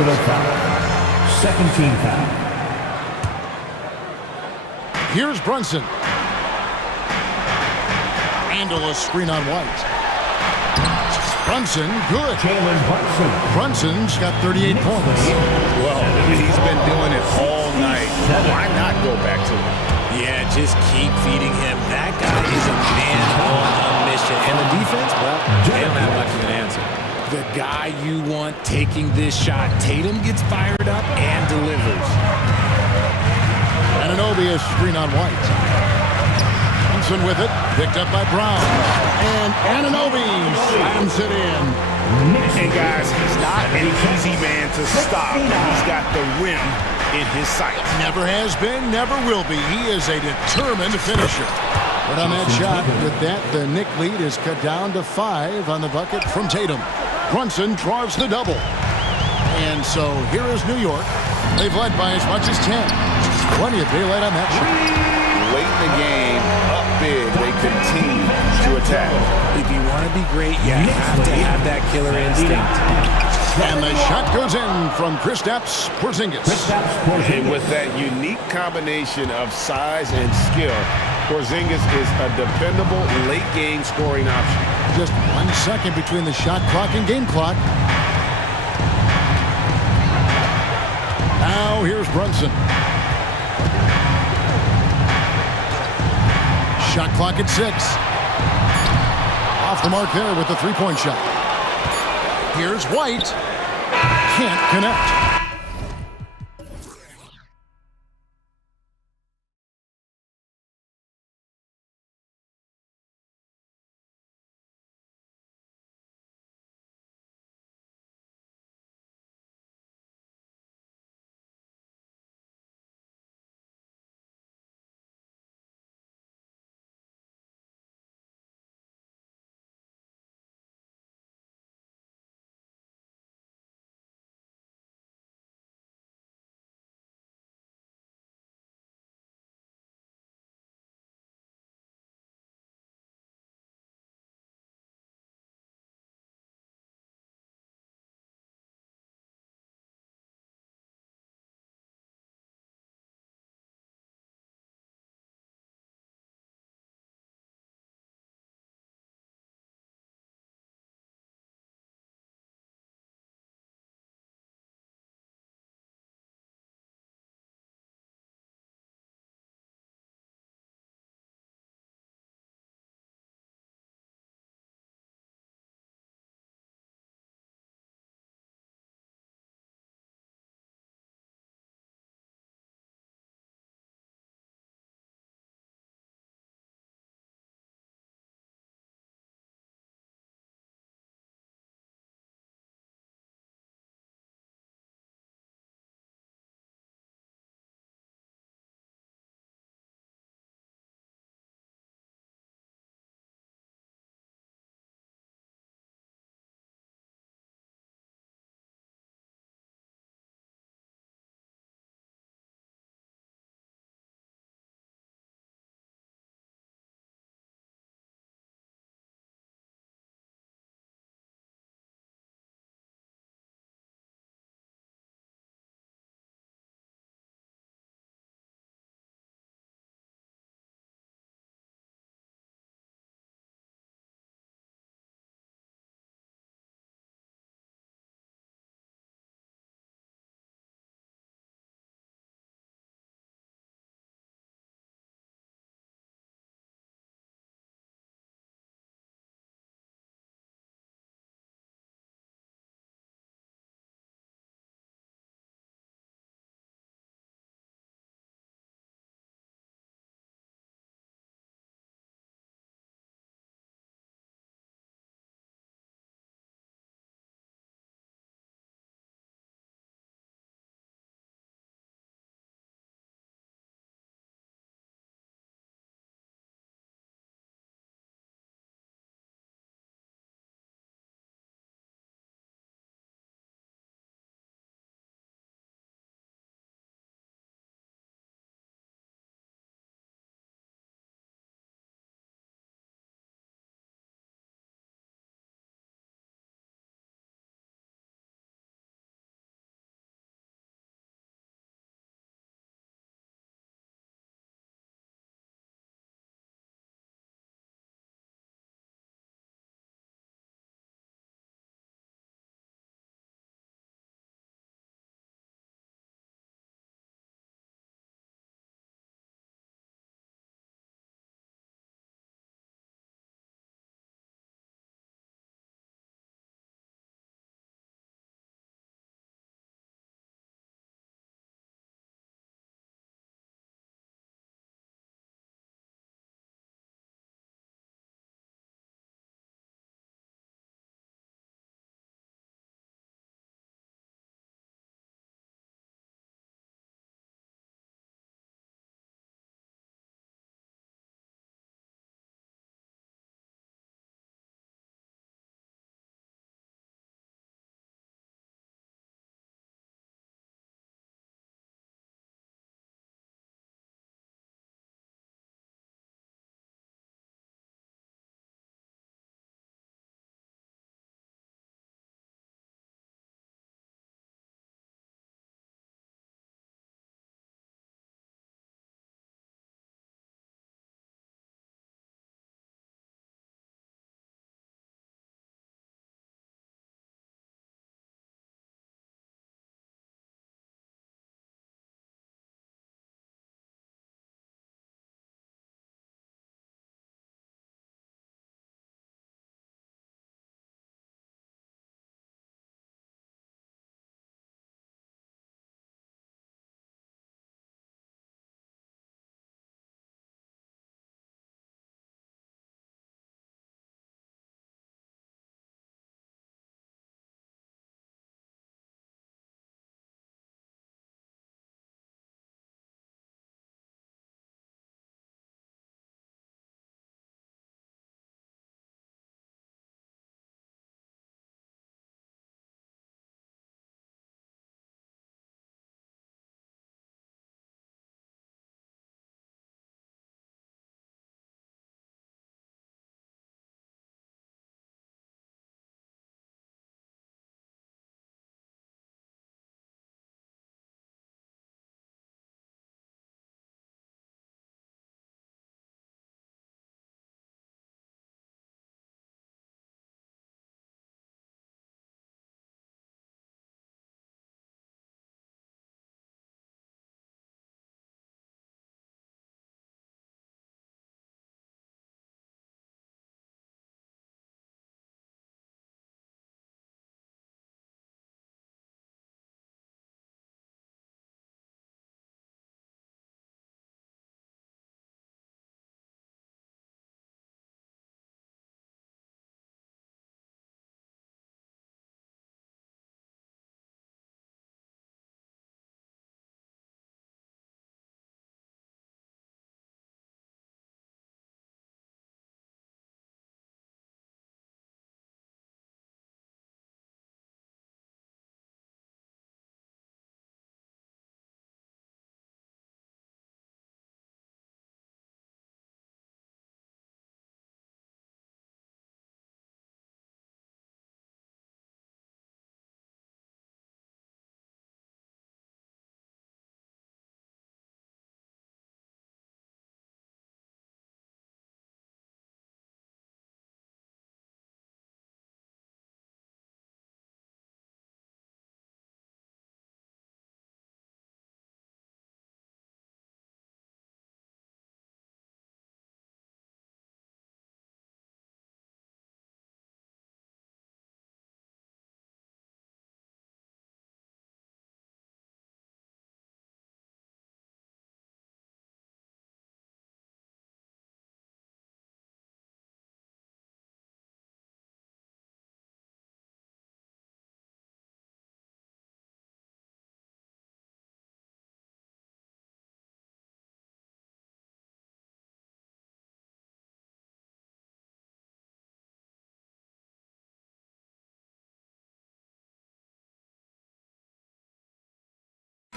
Second team foul. Here's Brunson. Handle a screen on White. Brunson, good. Brunson's got 38 points. Well, he's been doing it all night. Why not go back to him? Yeah, just keep feeding him. That guy is a man on a mission. And the defense, well, they don't have much of an answer. The guy you want taking this shot. Tatum gets fired up and delivers. Anunoby is screen on White. Brunson with it, picked up by Brown. And Anunoby slams it in. And guys, he's not an easy man to stop. He's got the rim in his sight. Never has been, never will be. He is a determined finisher. But on that shot, with that, the Knick lead is cut down to 5 on the bucket from Tatum. Brunson draws the double. And so here is New York. They've led by as much as 10. Plenty of daylight on that shot. Late in the game, up big, they continue to attack. If you want to be great, you have to have that killer instinct. And the shot goes in from Kristaps Porzingis. And with that unique combination of size and skill, Porzingis is a dependable late-game scoring option. Just 1 second between the shot clock and game clock. Now here's Brunson. Shot clock at 6. Off the mark there with the 3-point shot. Here's White. Can't connect.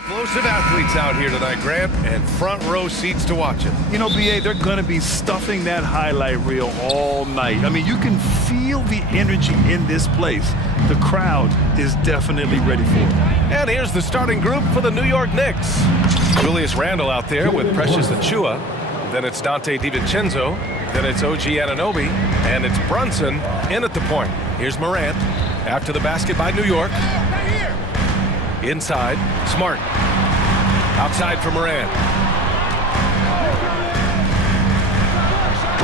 Explosive athletes out here tonight, Grant, and front row seats to watch it. You know, BA, they're going to be stuffing that highlight reel all night. I mean, you can feel the energy in this place. The crowd is definitely ready for it. And here's the starting group for the New York Knicks. Julius Randle out there with Precious Achiuwa. Then it's Dante DiVincenzo. Then it's OG Anunoby. And it's Brunson in at the point. Here's Morant after the basket by New York. Inside, Smart. Outside for Morant.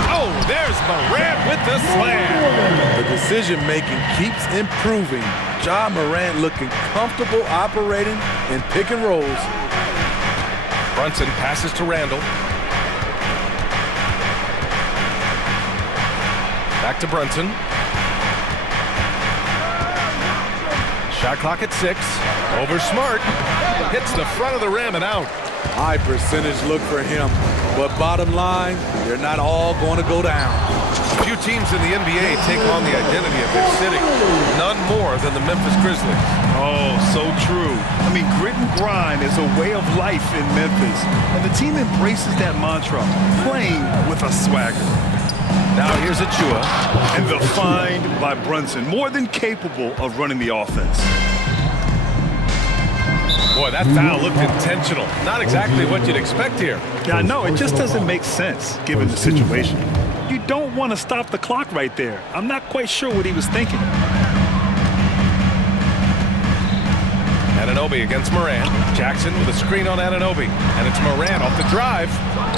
Oh, there's Morant with the slam. The decision-making keeps improving. Ja Morant looking comfortable operating in pick and rolls. Brunson passes to Randle. Back to Brunson. Shot clock at 6. Over Smart. Hits the front of the rim and out. High percentage look for him. But bottom line, they're not all going to go down. A few teams in the NBA take on the identity of their city. None more than the Memphis Grizzlies. Oh, so true. I mean, grit and grind is a way of life in Memphis. And the team embraces that mantra, playing with a swagger. Now here's Achiuwa. And the find by Brunson, more than capable of running the offense. Boy, that foul looked intentional. Not exactly what you'd expect here. Yeah, I know. It just doesn't make sense, given the situation. You don't want to stop the clock right there. I'm not quite sure what he was thinking. Anunoby against Morant. Jackson with a screen on Anunoby. And it's Morant off the drive.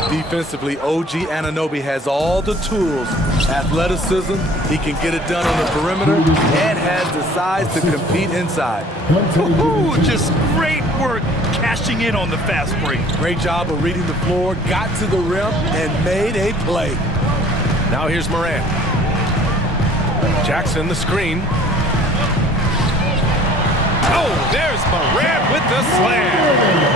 Defensively, OG Anunoby has all the tools. Athleticism, he can get it done on the perimeter, and has the size to compete inside. Ooh, just great work cashing in on the fast break. Great job of reading the floor, got to the rim, and made a play. Now here's Morant. Jackson, the screen. Oh, there's Morant with the slam.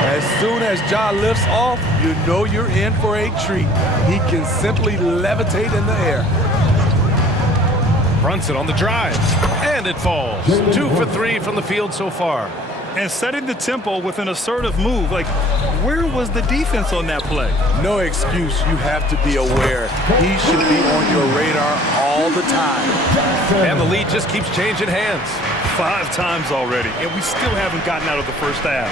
As soon as Ja lifts off, you know you're in for a treat. He can simply levitate in the air. Brunson on the drive, and it falls. 2 for 3 from the field so far. And setting the tempo with an assertive move. Like, where was the defense on that play? No excuse. You have to be aware. He should be on your radar all the time. And the lead just keeps changing hands. 5 times already, and we still haven't gotten out of the first half.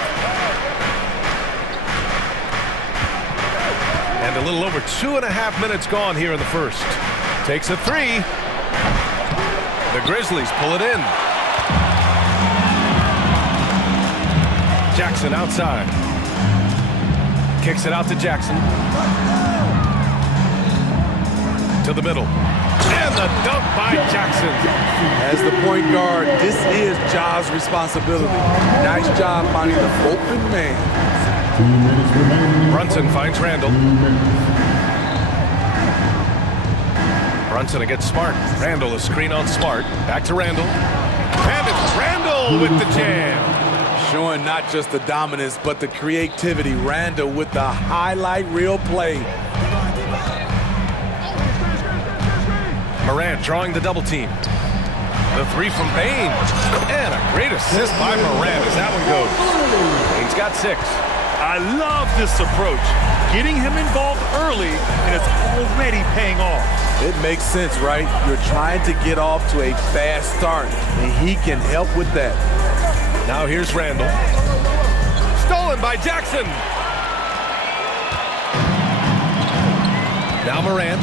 And a little over 2.5 minutes gone here in the first. Takes a 3. The Grizzlies pull it in. Jackson outside. Kicks it out to Jackson. To the middle. And the dunk by Jackson. As the point guard, this is Ja's responsibility. Nice job finding the open man. Brunson finds Randle. Brunson against Smart. Randle, a screen on Smart. Back to Randle. And it's Randle with the jam. Showing not just the dominance, but the creativity. Randle with the highlight reel play. Morant drawing the double team. The 3 from Bain. And a great assist by Morant as that one goes. He's got 6. I love this approach. Getting him involved early, and it's already paying off. It makes sense, right? You're trying to get off to a fast start, and he can help with that. Now here's Randle. Stolen by Jackson. Now Morant.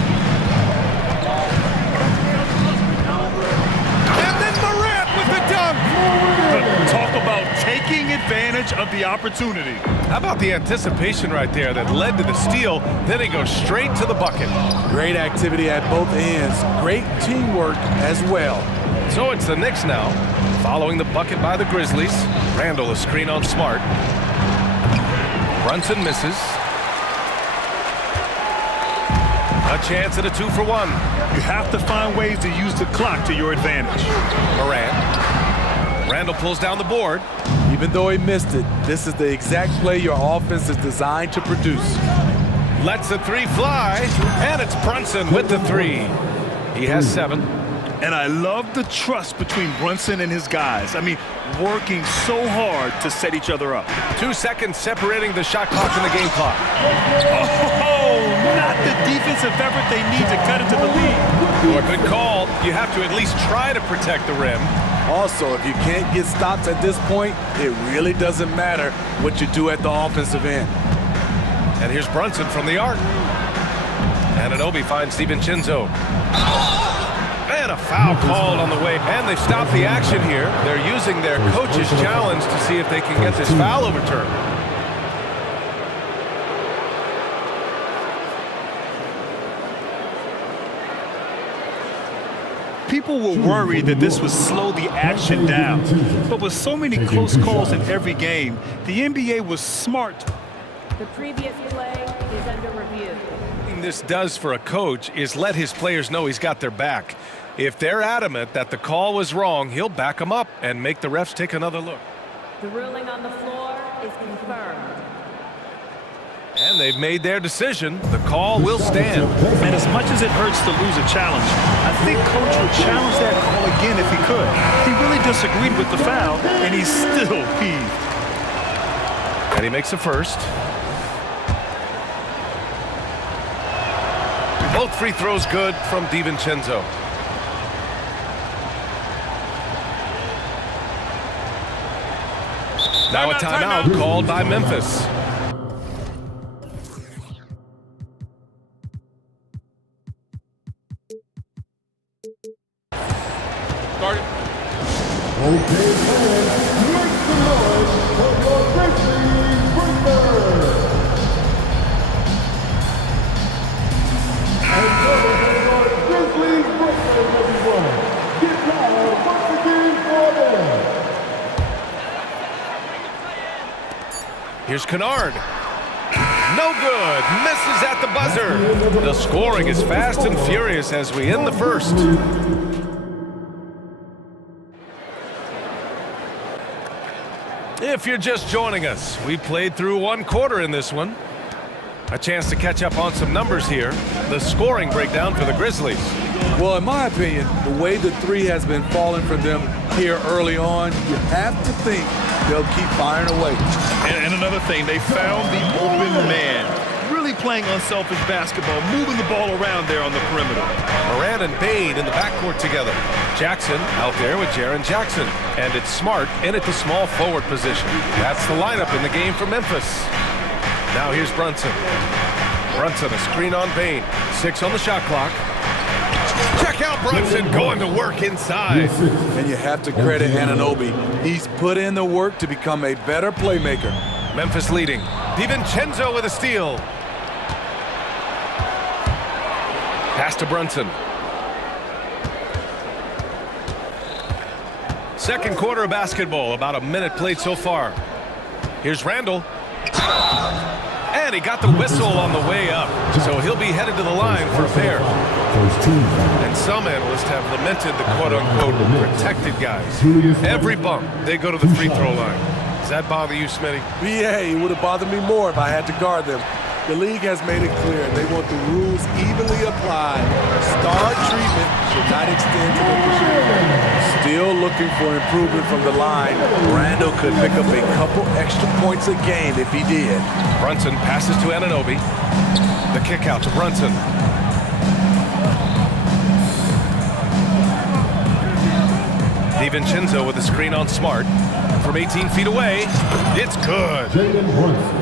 And then Morant with the dunk. Talk about taking advantage of the opportunity. How about the anticipation right there that led to the steal? Then he goes straight to the bucket. Great activity at both ends. Great teamwork as well. So it's the Knicks now, following the bucket by the Grizzlies. Randle, a screen on Smart. Brunson misses. A chance at a 2 for 1. You have to find ways to use the clock to your advantage. Morant. Randle pulls down the board. Even though he missed it, this is the exact play your offense is designed to produce. Lets the 3 fly, and it's Brunson with the 3. He has 7. And I love the trust between Brunson and his guys. I mean, working so hard to set each other up. 2 seconds separating the shot clock and the game clock. Oh, not the defensive effort they need to cut into the lead. Well, good call. You have to at least try to protect the rim. Also, if you can't get stops at this point, it really doesn't matter what you do at the offensive end. And here's Brunson from the arc. Anunoby finds DiVincenzo. And a foul called on the way. And they've stopped the action here. They're using their coach's challenge to see if they can get this foul overturned. People were worried that this would slow the action down. But with so many close calls in every game, the NBA was smart. The previous play is under review. What this does for a coach is let his players know he's got their back. If they're adamant that the call was wrong, he'll back them up and make the refs take another look. The ruling on the floor is confirmed. And they've made their decision. The call will stand. And as much as it hurts to lose a challenge, I think Coach would challenge that call again if he could. He really disagreed with the foul, and he's still peeved. And he makes the first. Both free throws good from DiVincenzo. Now a timeout called by Memphis. Okay, fans, make some noise for your Grizzlies Breakers! And those are your Grizzlies Breakers, everyone! Get loud once again for them! Here's Kennard. No good. Misses at the buzzer. The scoring is fast and furious as we end the first. If you're just joining us, we played through 1 quarter in this one. A chance to catch up on some numbers here. The scoring breakdown for the Grizzlies. Well, in my opinion, the way the three has been falling for them here early on, you have to think they'll keep firing away. And another thing, they found the open man. Really playing unselfish basketball, moving the ball around there on the perimeter. Moran and Bane in the backcourt together. Jackson out there with Jaren Jackson. And it's Smart in at the small forward position. That's the lineup in the game for Memphis. Now here's Brunson. Brunson, a screen on Bane. 6 on the shot clock. Check out Brunson going to work inside. And you have to credit Anunoby. He's put in the work to become a better playmaker. Memphis leading. DiVincenzo with a steal. Pass to Brunson. Second quarter of basketball, about a minute played so far. Here's Randall. And he got the whistle on the way up, so he'll be headed to the line for a pair. And some analysts have lamented the quote-unquote protected guys. Every bump, they go to the free throw line. Does that bother you, Smitty? Yeah, it would have bothered me more if I had to guard them. The league has made it clear they want the rules evenly applied. Star treatment should not extend to the official. Still looking for improvement from the line. Randall could pick up a couple extra points a game if he did. Brunson passes to Anunoby. The kick out to Brunson. DiVincenzo with a screen on Smart. From 18 feet away, it's good.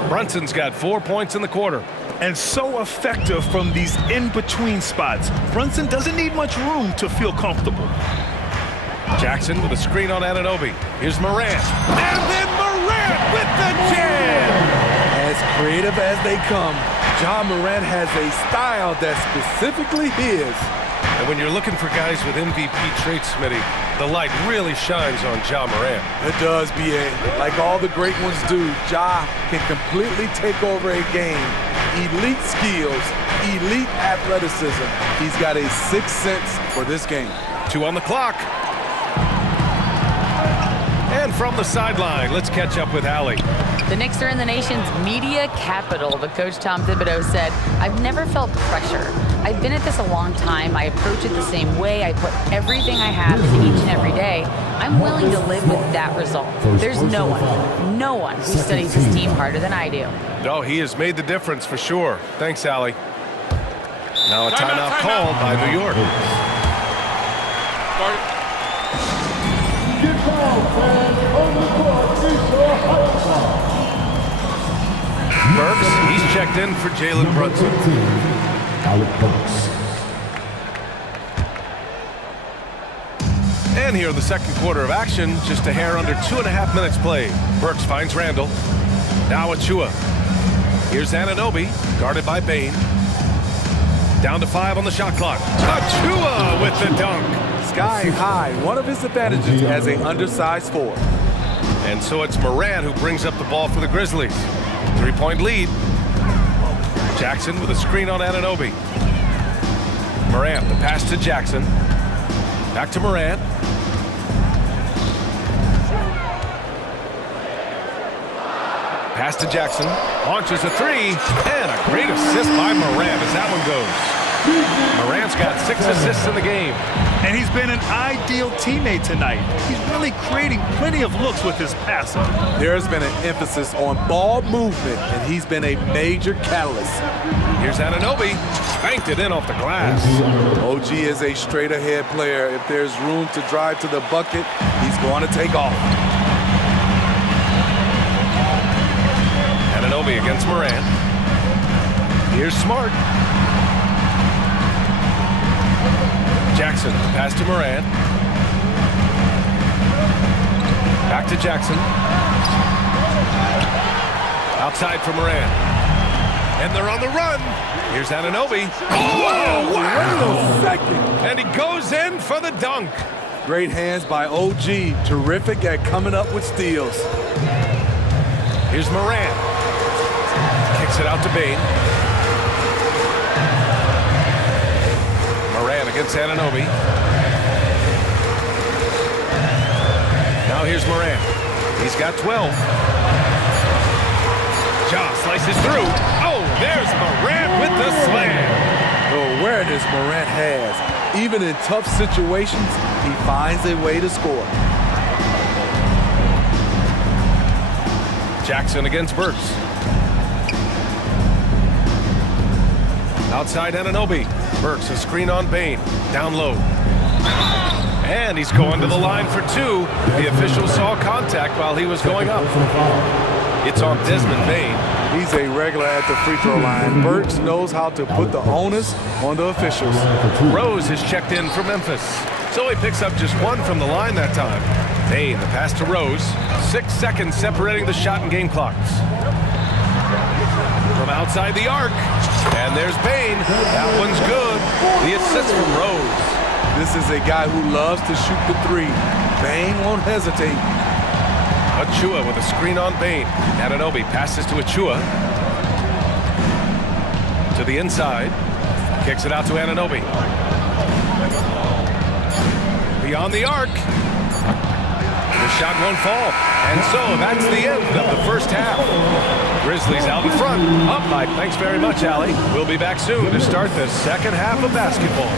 Brunson's got 4 points in the quarter. And so effective from these in-between spots. Brunson doesn't need much room to feel comfortable. Jackson with a screen on Anunoby. Here's Morant. And then Morant with the jam! As creative as they come, Ja Morant has a style that's specifically his. And when you're looking for guys with MVP traits, Smitty, the light really shines on Ja Morant. It does, B.A. Like all the great ones do, Ja can completely take over a game. Elite skills, elite athleticism. He's got a sixth sense for this game. 2 on the clock. And from the sideline, let's catch up with Allie. The Knicks are in the nation's media capital, but Coach Tom Thibodeau said, "I've never felt pressure. I've been at this a long time. I approach it the same way. I put everything I have into each and every day. I'm willing to live with that result. There's no one who studies his team harder than I do. No, he has made the difference for sure. Thanks, Allie. Now a timeout called by New York. Burks, he's checked in for Jalen Brunson. And here in the second quarter of action, just a hair under 2.5 minutes played. Burks finds Randall. Now Achua. Here's Anunoby, guarded by Bain. Down to 5 on the shot clock. Achua with the dunk. Sky high, one of his advantages as an undersized forward. And so it's Moran who brings up the ball for the Grizzlies. 3-point lead. Jackson with a screen on Anunoby. Moran, the pass to Jackson. Back to Moran. Pass to Jackson. Launches a 3. And a great assist by Moran as that one goes. Moran's got 6 assists in the game. And he's been an ideal teammate tonight. He's really creating plenty of looks with his passing. There's been an emphasis on ball movement, and he's been a major catalyst. Here's Anunoby. Banked it in off the glass. OG is a straight-ahead player. If there's room to drive to the bucket, he's going to take off. Anunoby against Moran. Here's Smart. Jackson, pass to Moran. Back to Jackson. Outside for Moran. And they're on the run. Here's Anunoby. Oh, wow! Wait a second. And he goes in for the dunk. Great hands by OG. Terrific at coming up with steals. Here's Moran. Kicks it out to Bain. Moran against Anunoby. Now here's Moran. He's got 12. Ja slices through. Oh, there's Moran with the slam. The awareness Moran has. Even in tough situations, he finds a way to score. Jackson against Burks. Outside Anunoby. Burks a screen on Bain. Down low. And he's going to the line for 2. The official saw contact while he was going up. It's on Desmond Bain. He's a regular at the free throw line. Burks knows how to put the onus on the officials. Rose has checked in for Memphis. So he picks up just 1 from the line that time. Bain, the pass to Rose. 6 seconds separating the shot and game clocks. From outside the arc. And there's Bain. That one's good. The assist from Rose. This is a guy who loves to shoot the 3. Bain won't hesitate. Achua with a screen on Bain. Anunoby passes to Achua. To the inside. Kicks it out to Anunoby. Beyond the arc. The shot won't fall. And so that's the end of the first half. Grizzlies out in front. Up by. Thanks very much, Allie. We'll be back soon to start the second half of basketball.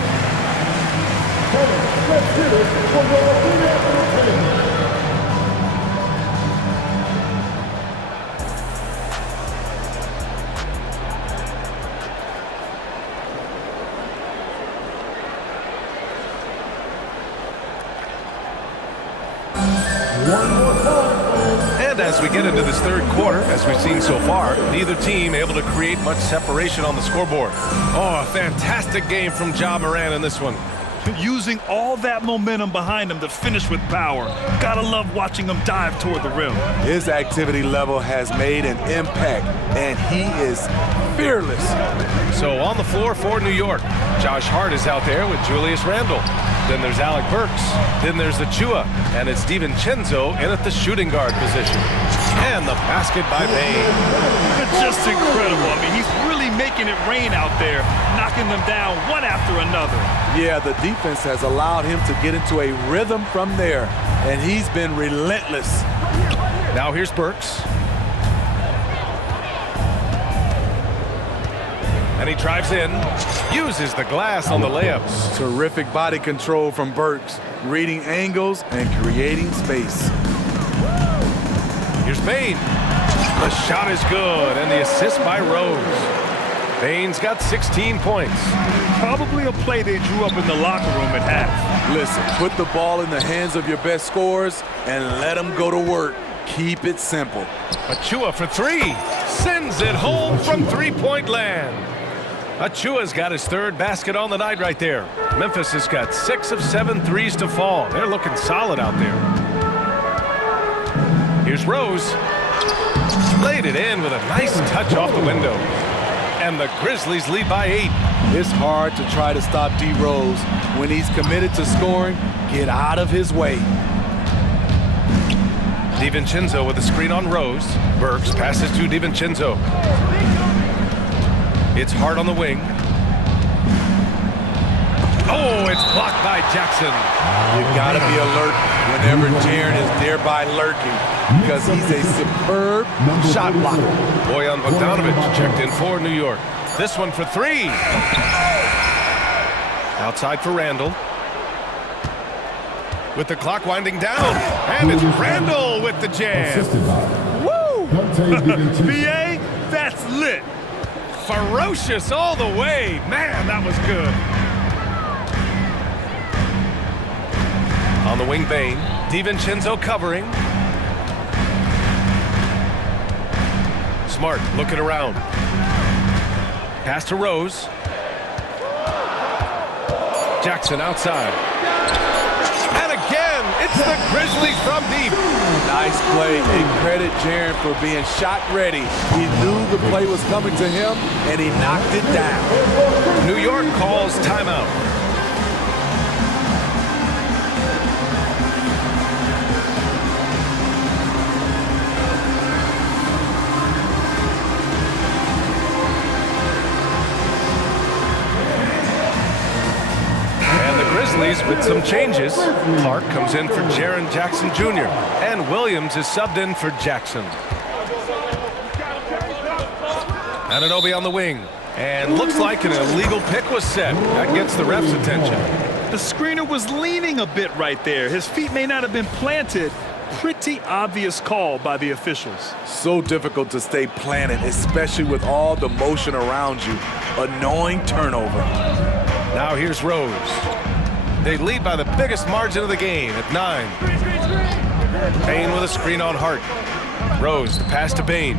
And as we get into this third quarter, as we've seen so far, neither team able to create much separation on the scoreboard. Oh, a fantastic game from Ja Moran in this one. Using all that momentum behind him to finish with power. Gotta love watching him dive toward the rim. His activity level has made an impact, and he is fearless. So on the floor for New York, Josh Hart is out there with Julius Randle. Then there's Alec Burks. Then there's Achua. And it's DiVincenzo in at the shooting guard position. And the basket by Bain. Just incredible. I mean, he's really making it rain out there, knocking them down one after another. Yeah, the defense has allowed him to get into a rhythm from there, and he's been relentless. Now here's Burks. And he drives in, uses the glass on the layup. Terrific body control from Burks, reading angles and creating space. Here's Bain. The shot is good, and the assist by Rose. Bain's got 16 points. Probably a play they drew up in the locker room at half. Listen, put the ball in the hands of your best scorers and let them go to work. Keep it simple. Achua for three. Sends it home from three-point land. Achua's got his third basket on the night right there. Memphis has got 6 of 7 threes to fall. They're looking solid out there. Here's Rose. Laid it in with a nice touch off the window. And the Grizzlies lead by 8. It's hard to try to stop D. Rose. When he's committed to scoring, get out of his way. DiVincenzo with a screen on Rose. Burks passes to DiVincenzo. It's hard on the wing. Oh, it's blocked by Jackson. You gotta be alert whenever Jaren is thereby lurking, because he's a superb shot blocker. Bojan Bogdanovic checked in for New York. This one for three. Outside for Randall. With the clock winding down. And it's Randall with the jam. Woo! BA, that's lit. Ferocious all the way. Man, that was good. On the wing, Bain. DiVincenzo covering. Smart looking around. Pass to Rose. Jackson outside. And again, it's the Grizzlies from deep. Nice play, and credit Jaren for being shot ready. He knew the play was coming to him, and he knocked it down. New York calls timeout. Grizzlies with some changes. Clark comes in for Jaren Jackson Jr. and Williams is subbed in for Jackson. Anunoby on the wing. And looks like an illegal pick was set. That gets the ref's attention. The screener was leaning a bit right there. His feet may not have been planted. Pretty obvious call by the officials. So difficult to stay planted, especially with all the motion around you. Annoying turnover. Now here's Rose. They lead by the biggest margin of the game at 9. Bain with a screen on Hart. Rose, the pass to Bain.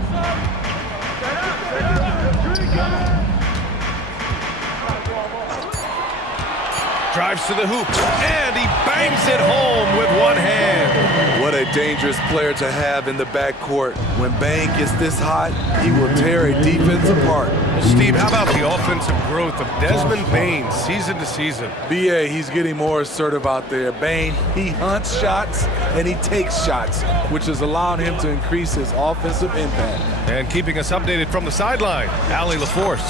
Drives to the hoop, and he bangs it home with one hand. What a dangerous player to have in the backcourt. When Bain gets this hot, he will tear a defense apart. Steve, how about the offensive growth of Desmond Bain season to season? BA, he's getting more assertive out there. Bain, he hunts shots and he takes shots, which has allowed him to increase his offensive impact. And keeping us updated from the sideline, Allie LaForce.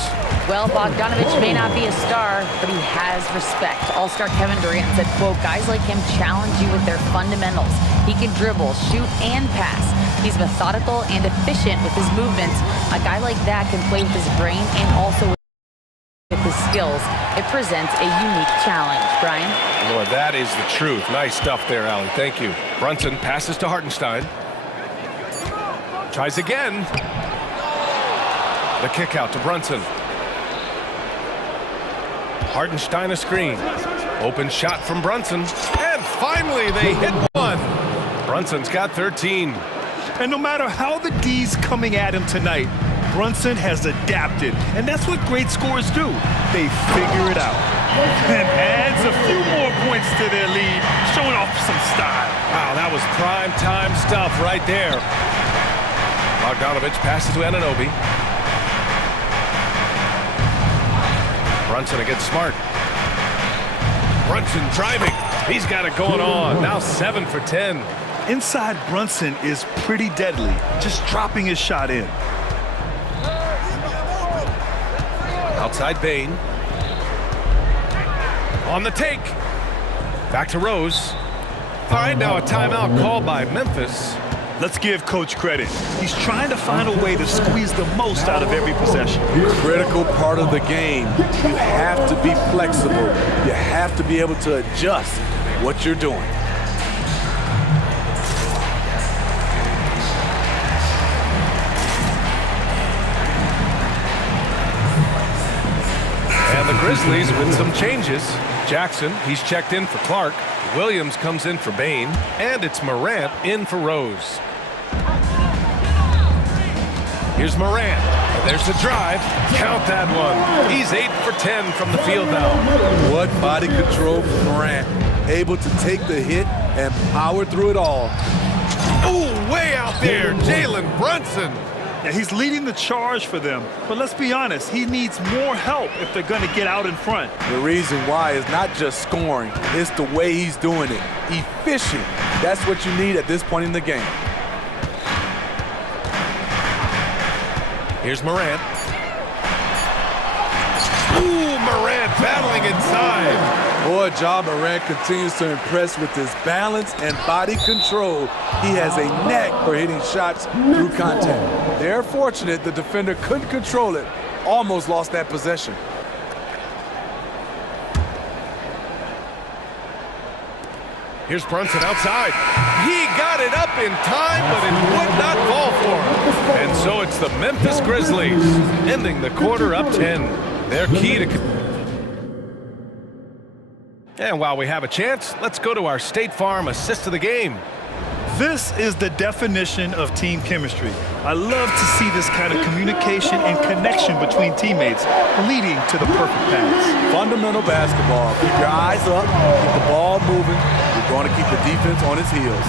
Well, Bogdanovic may not be a star, but he has respect. All-star Kevin Durant said, quote, guys like him challenge you with their fundamentals. He can dribble, shoot, and pass. He's methodical and efficient with his movements. A guy like that can play with his brain and also with his skills. It presents a unique challenge. Brian? Boy, that is the truth. Nice stuff there, Allie. Thank you. Brunson passes to Hartenstein. Tries again. The kick out to Brunson. Hartenstein a screen. Open shot from Brunson. And finally they hit one. Brunson's got 13. And no matter how the D's coming at him tonight, Brunson has adapted. And that's what great scorers do. They figure it out. And adds a few more points to their lead, showing off some style. Wow, that was prime time stuff right there. Bogdanovic passes to Anunoby. Brunson against Smart. Brunson driving. He's got it going on. Now 7 for 10. Inside Brunson is pretty deadly, just dropping his shot in. Outside Bain. On the take. Back to Rose. All right, now a timeout called by Memphis. Let's give Coach credit. He's trying to find a way to squeeze the most out of every possession. Critical part of the game. You have to be flexible. You have to be able to adjust what you're doing. And the Grizzlies with some changes. Jackson, he's checked in for Clark. Williams comes in for Bain. And it's Morant in for Rose. Here's Morant. And there's the drive. Count that one. He's 8 for 10 from the field now. What body control from Morant. Able to take the hit and power through it all. Ooh, way out there. Jalen Brunson. Yeah, he's leading the charge for them. But let's be honest, he needs more help if they're going to get out in front. The reason why is not just scoring. It's the way he's doing it. Efficient. That's what you need at this point in the game. Here's Morant. Ooh, Morant battling inside. Boy, Ja Morant continues to impress with his balance and body control. He has a knack for hitting shots through contact. They're fortunate the defender couldn't control it. Almost lost that possession. Here's Brunson outside. He got it up in time, but it would not fall for him. And so it's the Memphis Grizzlies ending the quarter up 10. They're key to... And while we have a chance, let's go to our State Farm assist of the game. This is the definition of team chemistry. I love to see this kind of communication and connection between teammates leading to the perfect pass. Fundamental basketball. Keep your eyes up, keep the ball moving. You're going to keep the defense on its heels.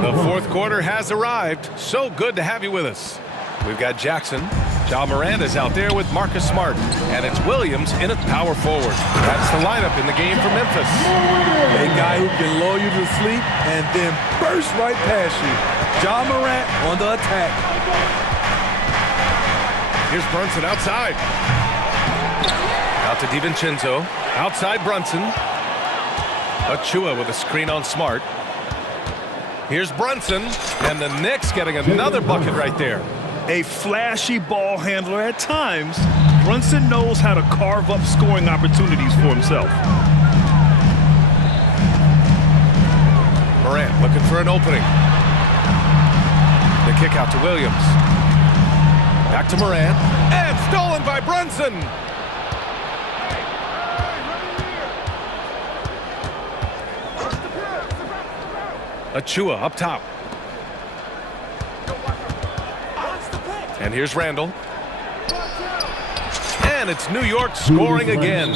The fourth quarter has arrived. So good to have you with us. We've got Jackson. Ja Morant is out there with Marcus Smart. And it's Williams in at power forward. That's the lineup in the game for Memphis. A guy who can lull you to sleep and then burst right past you. Ja Morant on the attack. Here's Brunson outside. Out to DiVincenzo. Outside Brunson. Achua with a screen on Smart. Here's Brunson. And the Knicks getting another bucket right there. A flashy ball handler at times, Brunson knows how to carve up scoring opportunities for himself. Morant looking for an opening. The kick out to Williams. Back to Morant. And stolen by Brunson. Achua up top. And here's Randall. And it's New York scoring again.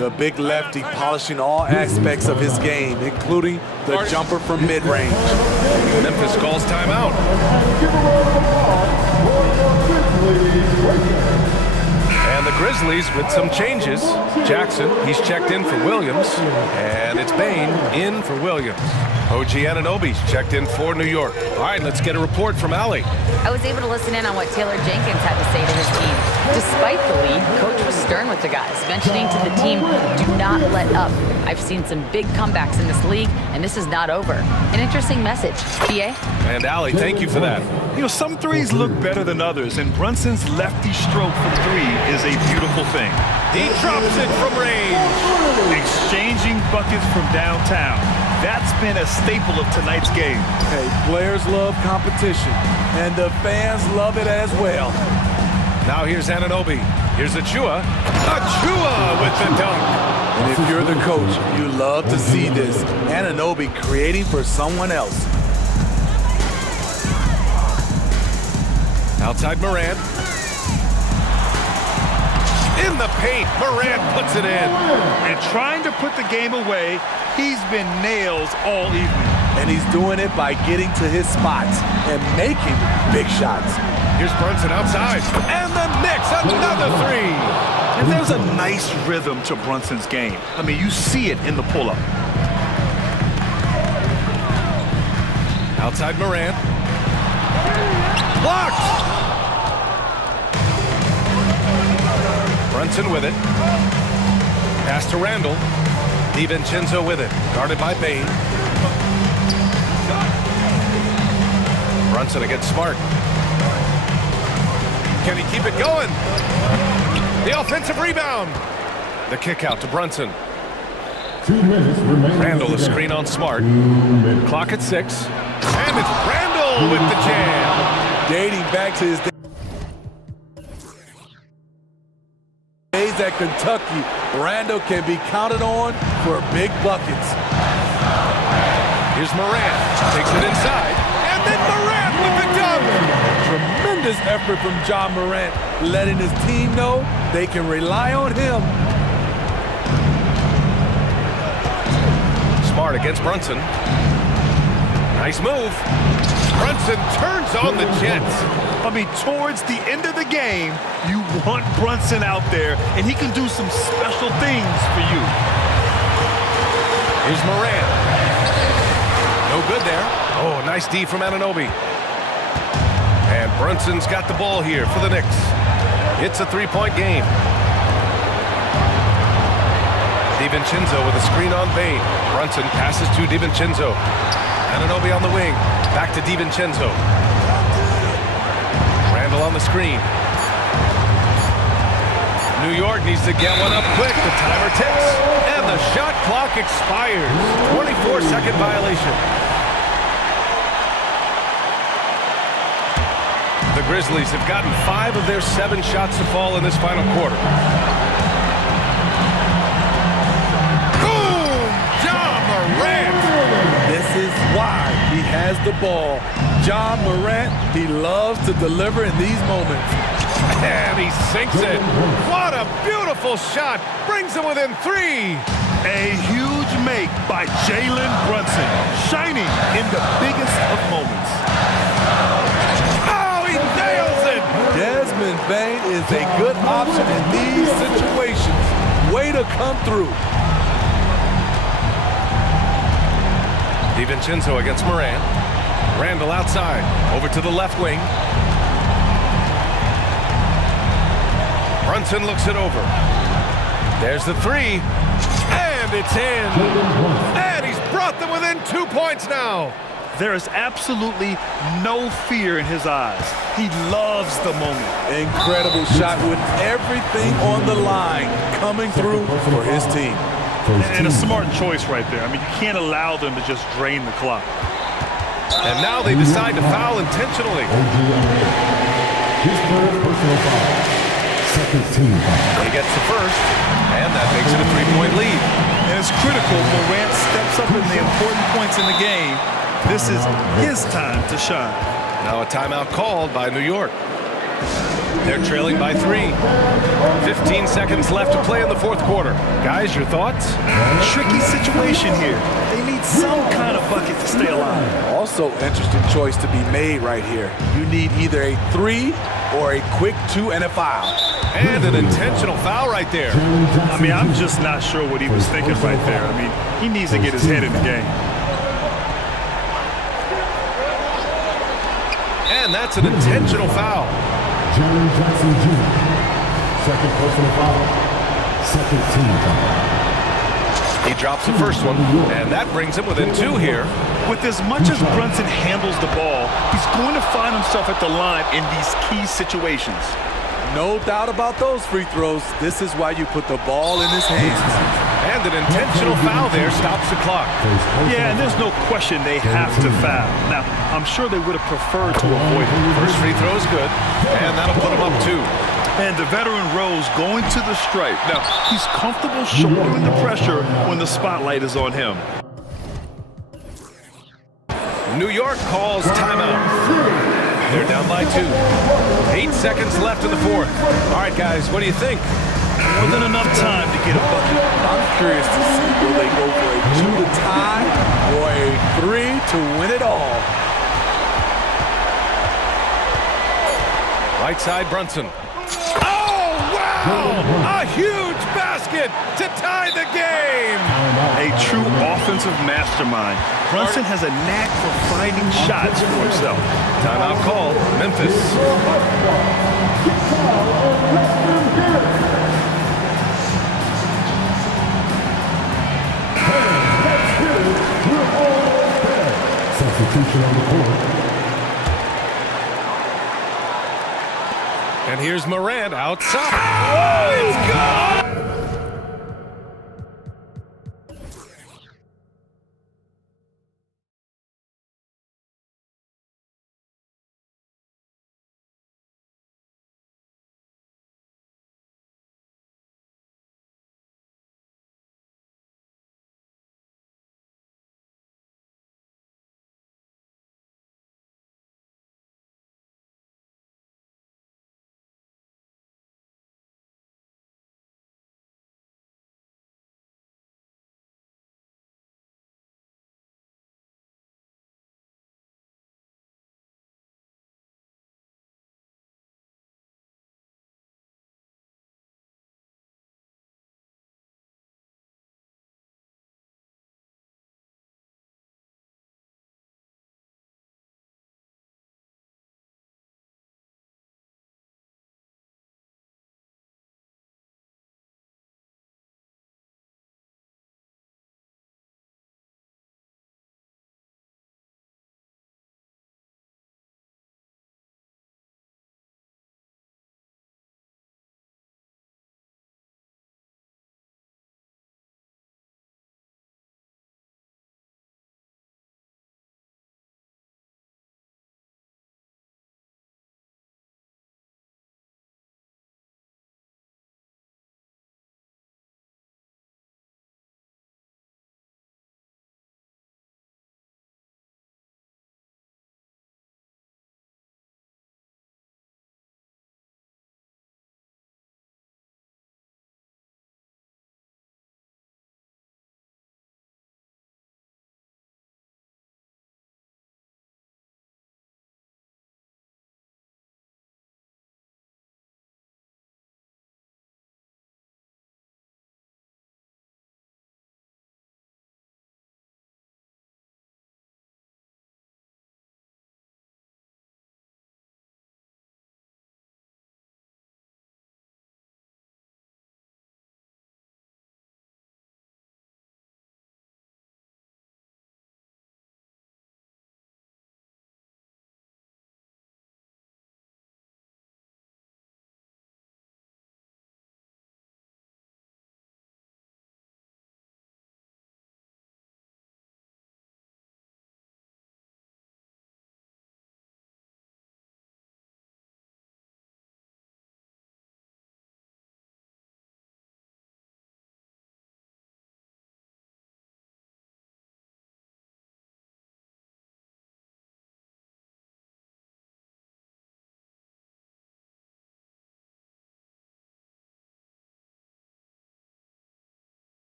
The big lefty polishing all aspects of his game, including the jumper from mid-range. Memphis calls timeout. And the Grizzlies with some changes. Jackson, he's checked in for Williams. And it's Bain in for Williams. OG Anunoby's checked in for New York. All right, let's get a report from Allie. I was able to listen in on what Taylor Jenkins had to say to his team. Despite the lead, Coach was stern with the guys, mentioning to the team, do not let up. I've seen some big comebacks in this league, and this is not over. An interesting message. BA? And Allie, thank you for that. You know, some threes look better than others, and Brunson's lefty stroke for three is a beautiful thing. He drops it from range. Exchanging buckets from downtown. That's been a staple of tonight's game. Hey, players love competition, and the fans love it as well. Now here's Anunoby. Here's Achua. Achua with the dunk. And if you're the coach, you love to see this. Anunoby creating for someone else. Outside Morant. In the paint, Morant puts it in. And trying to put the game away, he's been nails all evening. And he's doing it by getting to his spots and making big shots. Here's Brunson outside. And the Knicks, another three. And there's a nice rhythm to Brunson's game. I mean, you see it in the pull-up. Outside Morant. Blocked. Brunson with it. Pass to Randall. DiVincenzo with it. Guarded by Bain. Brunson against Smart. Can he keep it going? The offensive rebound. The kick out to Brunson. 2 minutes remaining. Randall, a screen on Smart. Clock at 6. And it's Randall with the jam. Dating back to his days at Kentucky, Randall can be counted on for big buckets. Here's Morant. Takes it inside. And then Morant with the dunk. Tremendous effort from John Morant, letting his team know they can rely on him. Smart against Brunson. Nice move. Brunson turns on the Jets. I mean, towards the end of the game, you want Brunson out there, and he can do some special things for you. Here's Morant. No good there. Oh, nice D from Anunoby. And Brunson's got the ball here for the Knicks. It's a 3-point game. DiVincenzo with a screen on Bain. Brunson passes to DiVincenzo. Anunoby on the wing. Back to DiVincenzo. Randall on the screen. New York needs to get one up quick. The timer ticks. And the shot clock expires. 24-second violation. The Grizzlies have gotten 5 of their 7 shots to fall in this final quarter. Boom! John Morant! This is why he has the ball. John Morant, he loves to deliver in these moments. And he sinks it. What a beautiful shot. Brings him within 3. A huge make by Jalen Brunson, shining in the biggest of moments. Oh, he nails it. Desmond Bain is a good option in these situations. Way to come through. DiVincenzo against Morant. Randall outside. Over to the left wing. Brunson looks it over. There's the 3. And it's in. And he's brought them within 2 points now. There is absolutely no fear in his eyes. He loves the moment. Incredible shot with everything on the line coming through for his team. And a smart choice right there. I mean, you can't allow them to just drain the clock. And now they decide to foul intentionally. His third personal foul. Second team foul. He gets the first, and that makes it a 3-point lead. And it's critical. Morant steps up in the important points in the game. This is his time to shine. Now a timeout called by New York. They're trailing by 3. 15 seconds left to play in the 4th quarter. Guys, your thoughts? Tricky situation here. They need some kind of bucket to stay alive. Also, interesting choice to be made right here. You need either a 3 or a quick 2 and a foul. And an intentional foul right there. I mean, I'm just not sure what he was thinking right there. I mean, he needs to get his head in the game. And that's an intentional foul. Jaren Jackson Jr. Second personal foul. Second team foul. He drops the first one, and that brings him within 2 here. With as much as Brunson handles the ball, he's going to find himself at the line in these key situations. No doubt about those free throws. This is why you put the ball in his hands. And an intentional foul there stops the clock. Yeah, and there's no question they have to foul. Now, I'm sure they would have preferred to avoid it. First free throw is good, and that'll put him up 2. And the veteran Rose going to the stripe. Now, he's comfortable shouldering the pressure when the spotlight is on him. New York calls timeout. They're down by 2. 8 seconds left in the 4th. All right, guys, what do you think? More than enough time to get a bucket. I'm curious to see, will they go for a 2 to tie or a 3 to win it all? Right side, Brunson. Oh, wow! A huge basket to tie the game! A true offensive mastermind. Brunson has a knack for finding shots for himself. Timeout called. Memphis. Substitution on the court. And here's Morant outside. Oh, it's good!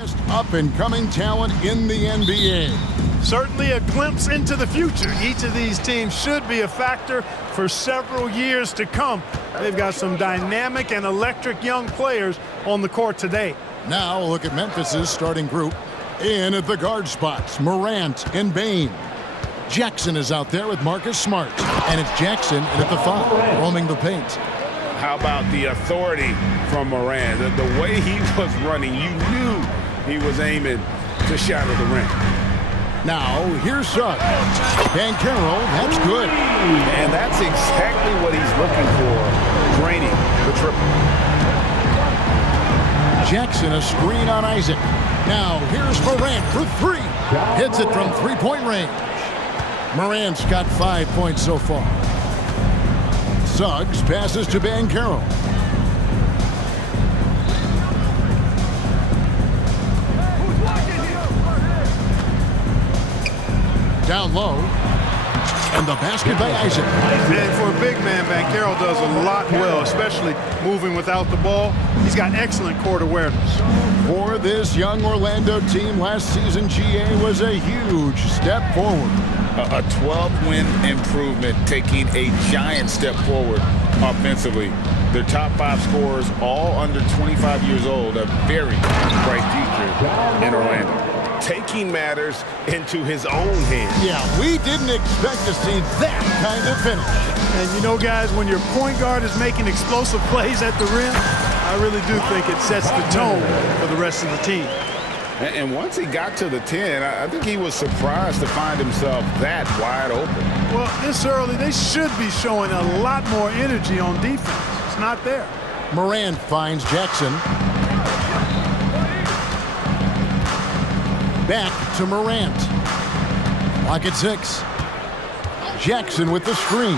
Best up-and-coming talent in the NBA. Certainly a glimpse into the future. Each of these teams should be a factor for several years to come. They've got some dynamic and electric young players on the court today. Now a look at Memphis's starting group. In at the guard spots, Morant and Bain. Jackson is out there with Marcus Smart. And it's Jackson in at the 5, roaming the paint. How about the authority from Morant? The way he was running, you knew he was aiming to shatter the rim. Now, here's Suggs. Banchero, that's good. And that's exactly what he's looking for, draining the triple. Jackson, a screen on Isaac. Now, here's Morant for 3. Hits it from three-point range. Morant's got 5 points so far. Suggs passes to Banchero. Down low. And the basket by Isaac. And for a big man, Banchero does a lot well, especially moving without the ball. He's got excellent court awareness. For this young Orlando team, last season GA was a huge step forward. A 12-win improvement, taking a giant step forward offensively. Their top 5 scorers, all under 25 years old, a very bright future in Orlando. Taking matters into his own hands. Yeah, we didn't expect to see that kind of finish. And you know, guys, when your point guard is making explosive plays at the rim, I really do think it sets the tone for the rest of the team. And once he got to the 10, I think he was surprised to find himself that wide open. Well, this early, they should be showing a lot more energy on defense. It's not there. Morant finds Jackson. Back to Morant. Lock at 6. Jackson with the screen.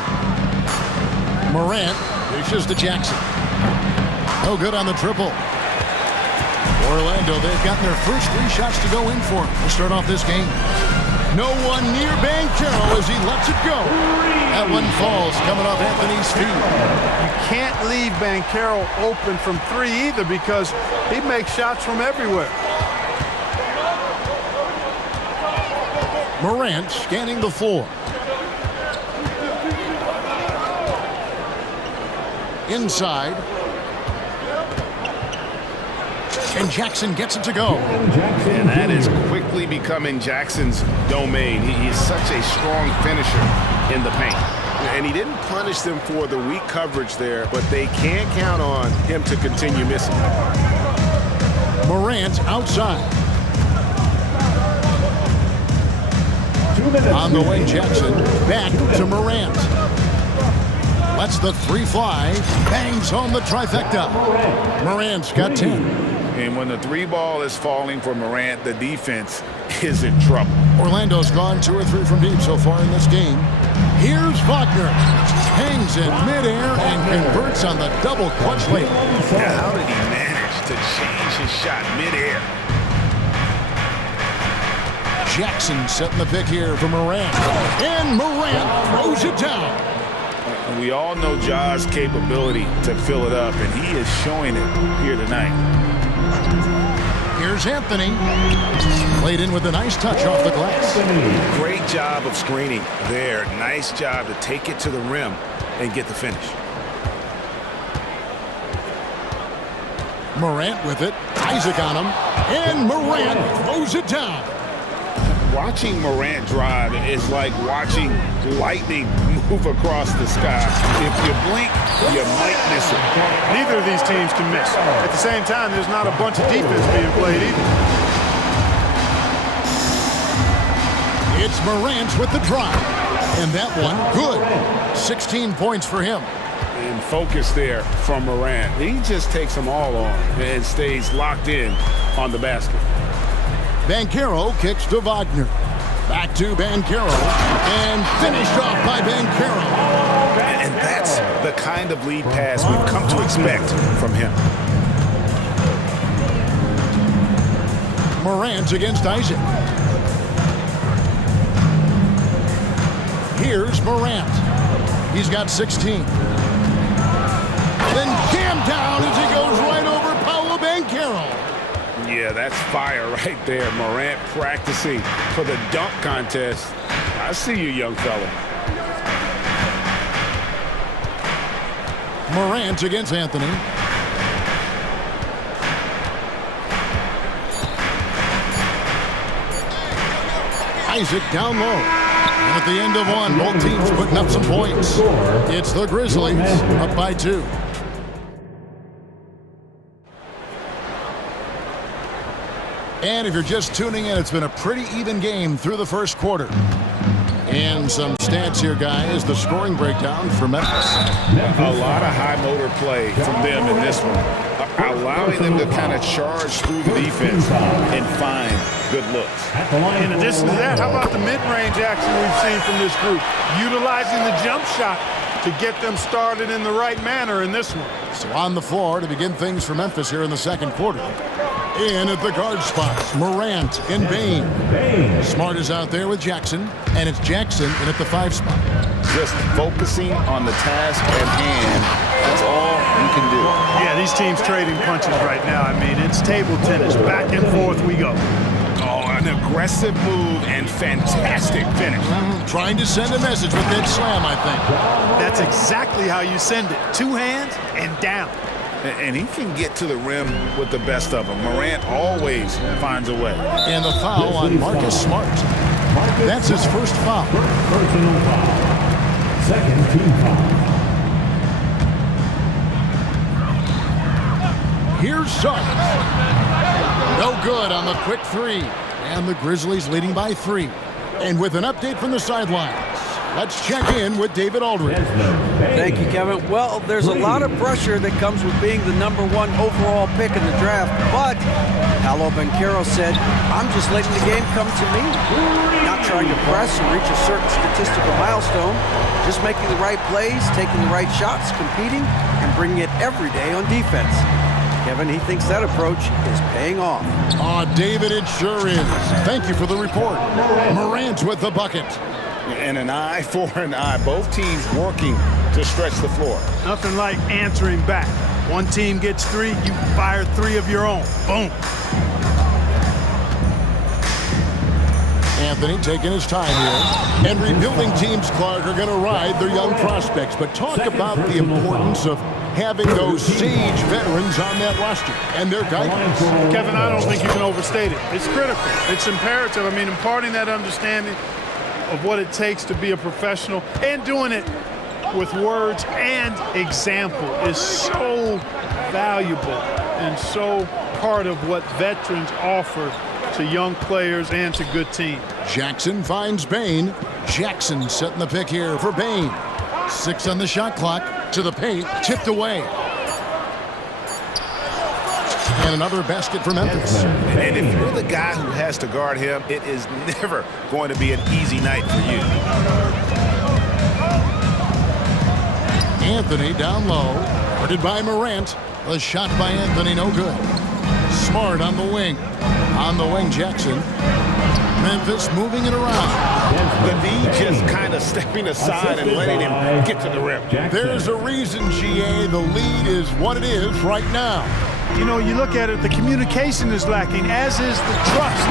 Morant dishes to Jackson. No good on the triple. Orlando, they've gotten their first 3 shots to go in for him to start off this game. No one near Banchero as he lets it go. That one falls coming off Anthony's feet. You can't leave Banchero open from 3 either because he makes shots from everywhere. Morant scanning the floor. Inside. And Jackson gets it to go. And that is quickly becoming Jackson's domain. He is such a strong finisher in the paint. And he didn't punish them for the weak coverage there, but they can't count on him to continue missing. Morant outside. On the wing, Jackson. Back to Morant. Lets the 3 fly. Bangs home the trifecta. Morant's got 10. And when the 3 ball is falling for Morant, the defense is in trouble. Orlando's gone 2 or 3 from deep so far in this game. Here's Wagner. Hangs in midair and converts on the double clutch layup. Yeah, how did he manage to change his shot midair? Jackson setting the pick here for Morant. And Morant throws it down. We all know Ja's capability to fill it up, and he is showing it here tonight. Here's Anthony. Played in with a nice touch off the glass. Great job of screening there. Nice job to take it to the rim and get the finish. Morant with it. Isaac on him. And Morant throws it down. Watching Morant drive is like watching lightning move across the sky. If you blink, you might miss it. Neither of these teams can miss. At the same time, there's not a bunch of defense being played either. It's Morant with the drive. And that one, good. 16 points for him. And focus there from Morant. He just takes them all on and stays locked in on the basket. Banchero kicks to Wagner. Back to Banchero. And finished off by Banchero. And that's the kind of lead pass we've come to expect from him. Morant against Isaac. Here's Morant. He's got 16. Then jammed down as he goes right over Paolo Banchero. Yeah, Yeah, that's fire right there. Morant practicing for the dunk contest. I see you, young fella. Morant against Anthony. Isaac down low. And at the end of one, both teams putting up some points. It's the Grizzlies up by 2. And if you're just tuning in, it's been a pretty even game through the first quarter. And some stats here, guys. The scoring breakdown for Memphis. A lot of high motor play from them in this one, allowing them to kind of charge through the defense and find good looks. In addition to that, how about the mid-range action we've seen from this group? Utilizing the jump shot to get them started in the right manner in this one. So on the floor to begin things for Memphis here in the second quarter. In at the guard spots, Morant and Bain. Smart is out there with Jackson, and it's Jackson in at the 5 spot. Just focusing on the task at hand, that's all you can do. Yeah, these teams trading punches right now. I mean, it's table tennis. Back and forth we go. Oh, an aggressive move and fantastic finish. Trying to send a message with that slam, I think. That's exactly how you send it. 2 hands and down. And he can get to the rim with the best of them. Morant always finds a way. And the foul on Marcus Smart. That's his first foul. Personal foul. Second team foul. Here's Suggs. No good on the quick 3. And the Grizzlies leading by 3. And with an update from the sidelines, let's check in with David Aldridge. Thank you, Kevin. Well, there's a lot of pressure that comes with being the #1 overall pick in the draft, but Paolo Banchero said, I'm just letting the game come to me. Not trying to press or reach a certain statistical milestone, just making the right plays, taking the right shots, competing, and bringing it every day on defense. Kevin, he thinks that approach is paying off. Oh, David, it sure is. Thank you for the report. Morant with the bucket. And an eye for an eye. Both teams working to stretch the floor. Nothing like answering back. One team gets 3, you fire 3 of your own. Boom. Anthony taking his time here. And rebuilding teams, Clark, are going to ride their young prospects. But talk about the importance of having those sage veterans on that roster and their guidance. Kevin, I don't think you can overstate it. It's critical. It's imperative. I mean, imparting that understanding of what it takes to be a professional and doing it with words and example is so valuable and so part of what veterans offer to young players and to good teams. Jackson finds Bain. Jackson setting the pick here for Bain. 6 on the shot clock. To the paint, tipped away. And another basket for Memphis. And if you're the guy who has to guard him, it is never going to be an easy night for you. Anthony down low. Guarded by Morant. The shot by Anthony, no good. Smart on the wing. On the wing, Jackson. Memphis moving it around. The D just kind of stepping aside and letting him get to the rim. There's a reason, GA, the lead is what it is right now. You know, you look at it, the communication is lacking, as is the trust.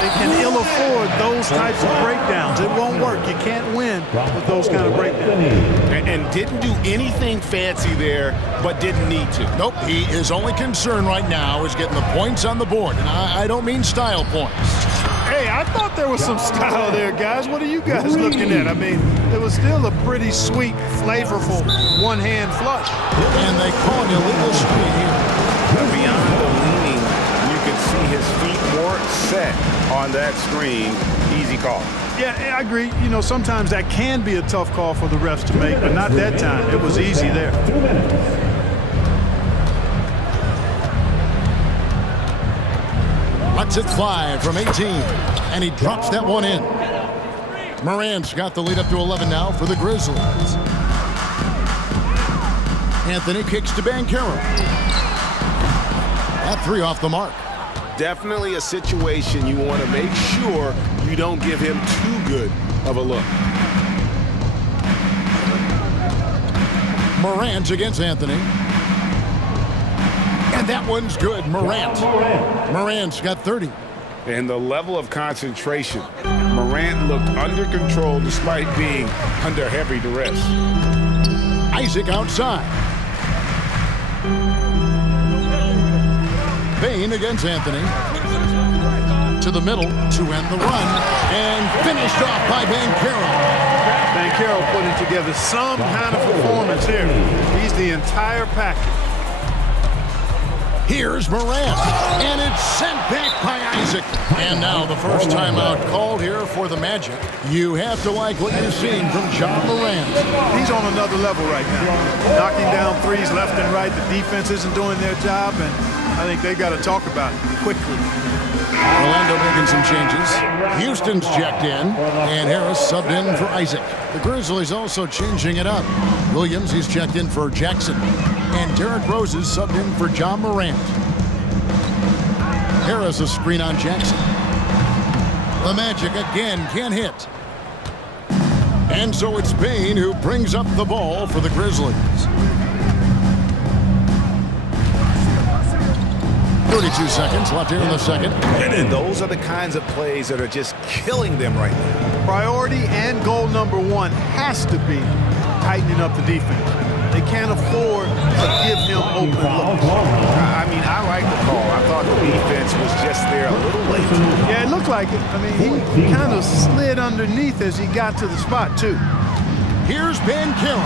They can ill afford those types of breakdowns. It won't work. You can't win with those kind of breakdowns. And didn't do anything fancy there, but didn't need to. Nope, his only concern right now is getting the points on the board. And I don't mean style points. Hey, I thought there was some style there, guys. What are you guys looking at? I mean, it was still a pretty sweet, flavorful one-hand flush. And they call an illegal screen here. Beyond the leaning, you can see his feet more set on that screen. Easy call. Yeah, I agree. You know, sometimes that can be a tough call for the refs to make, but not that time. It was easy there. 2 minutes. Lets it fly from 18, and he drops that one in. Morant's got the lead up to 11 now for the Grizzlies. Anthony kicks to Banchero. That 3 off the mark. Definitely a situation you want to make sure you don't give him too good of a look. Morant against Anthony. And that one's good. Morant's got 30. And the level of concentration. Morant looked under control despite being under heavy duress. Isaac outside. Bain against Anthony. To the middle to end the run. And finished off by Banchero. Banchero putting together some kind of performance here. He's the entire package. Here's Morant, and it's sent back by Isaac. And now the first timeout called here for the Magic. You have to like what you're seeing from John Morant. He's on another level right now. Knocking down threes left and right. The defense isn't doing their job, and I think they got to talk about it quickly. Orlando making some changes. Houston's checked in, and Harris subbed in for Isaac. The Grizzlies also changing it up. Williams, he's checked in for Jackson. And Derrick Rose is subbed in for John Morant. Harris a screen on Jackson. The Magic again can't hit. And so it's Bain who brings up the ball for the Grizzlies. 32 seconds left here in the second. And those are the kinds of plays that are just killing them right now. Priority and goal number one has to be tightening up the defense. They can't afford to give him open looks. I mean, I like the call. I thought the defense was just there a little late. Yeah, it looked like it. I mean, he kind of slid underneath as he got to the spot, too. Here's Banchero.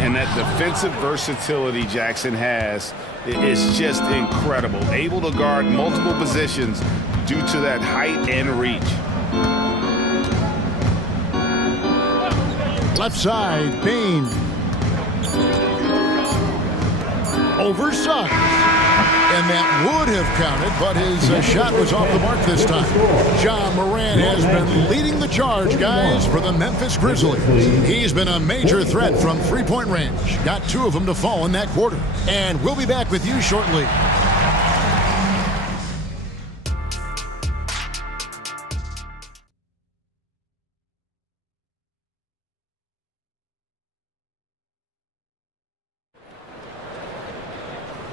And that defensive versatility Jackson has is just incredible. Able to guard multiple positions due to that height and reach. Left side, Bain. Over Suggs. And that would have counted, but his shot was off the mark this time. John Morant has been leading the charge, guys, for the Memphis Grizzlies. He's been a major threat from three-point range. Got 2 of them to fall in that quarter. And we'll be back with you shortly.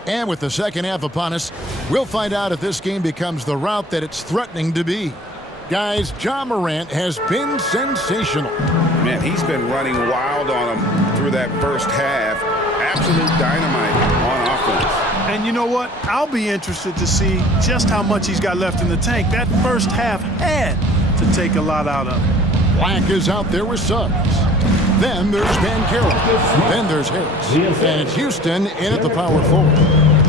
And with the second half upon us, we'll find out if this game becomes the route that it's threatening to be. Guys, John Morant has been sensational. Man, he's been running wild on him through that first half. Absolute dynamite on offense. And you know what? I'll be interested to see just how much he's got left in the tank. That first half had to take a lot out of him. Black is out there with Suggs. Then there's Banchero. Then there's Harris. And it's Houston in at the power forward.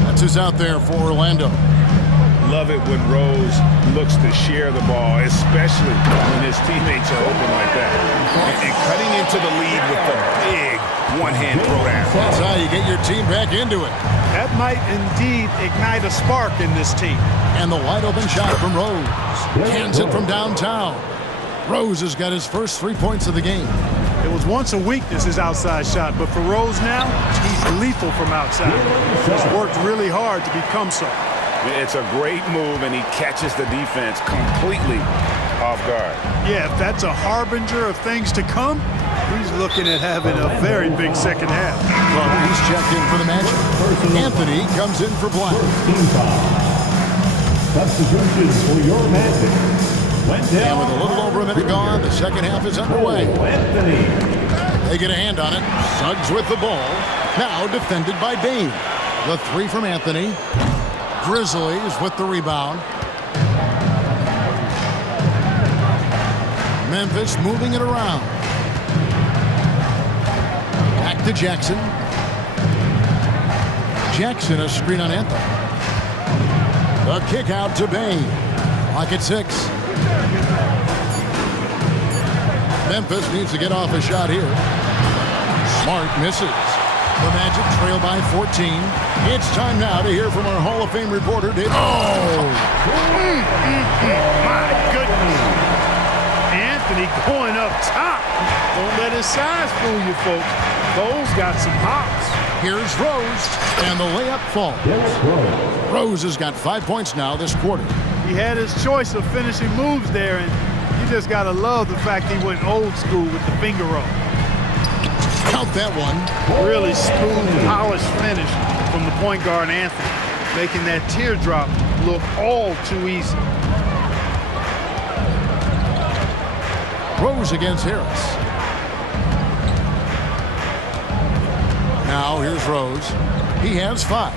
That's who's out there for Orlando. Love it when Rose looks to share the ball, especially when his teammates are open like that. And cutting into the lead with the big one-hand throwdown. That's how you get your team back into it. That might indeed ignite a spark in this team. And the wide open shot from Rose. Cans it from downtown. Rose has got his first 3 points of the game. It was once a weakness, his outside shot, but for Rose now, he's lethal from outside. He's worked really hard to become so. It's a great move, and he catches the defense completely off guard. Yeah, if that's a harbinger of things to come, he's looking at having a very big second half. He's checked in for the Magic. Anthony comes in for Black. Substitutions for your Magic. And with a little over a minute gone, the second half is underway. They get a hand on it. Suggs with the ball. Now defended by Bain. The 3 from Anthony. Grizzlies with the rebound. Memphis moving it around. Back to Jackson. Jackson a screen on Anthony. The kick out to Bain. Lock at 6. Memphis needs to get off a shot here. Smart misses. The Magic trail by 14. It's time now to hear from our Hall of Fame reporter, David. Oh! My goodness. Anthony going up top. Don't let his size fool you, folks. Those got some hops. Here's Rose, and the layup falls. Rose has got 5 points now this quarter. He had his choice of finishing moves there, and you just got to love the fact he went old school with the finger roll. Count that one. Really smooth, polished finish from the point guard, Anthony, making that teardrop look all too easy. Rose against Harris. Now here's Rose. He has 5.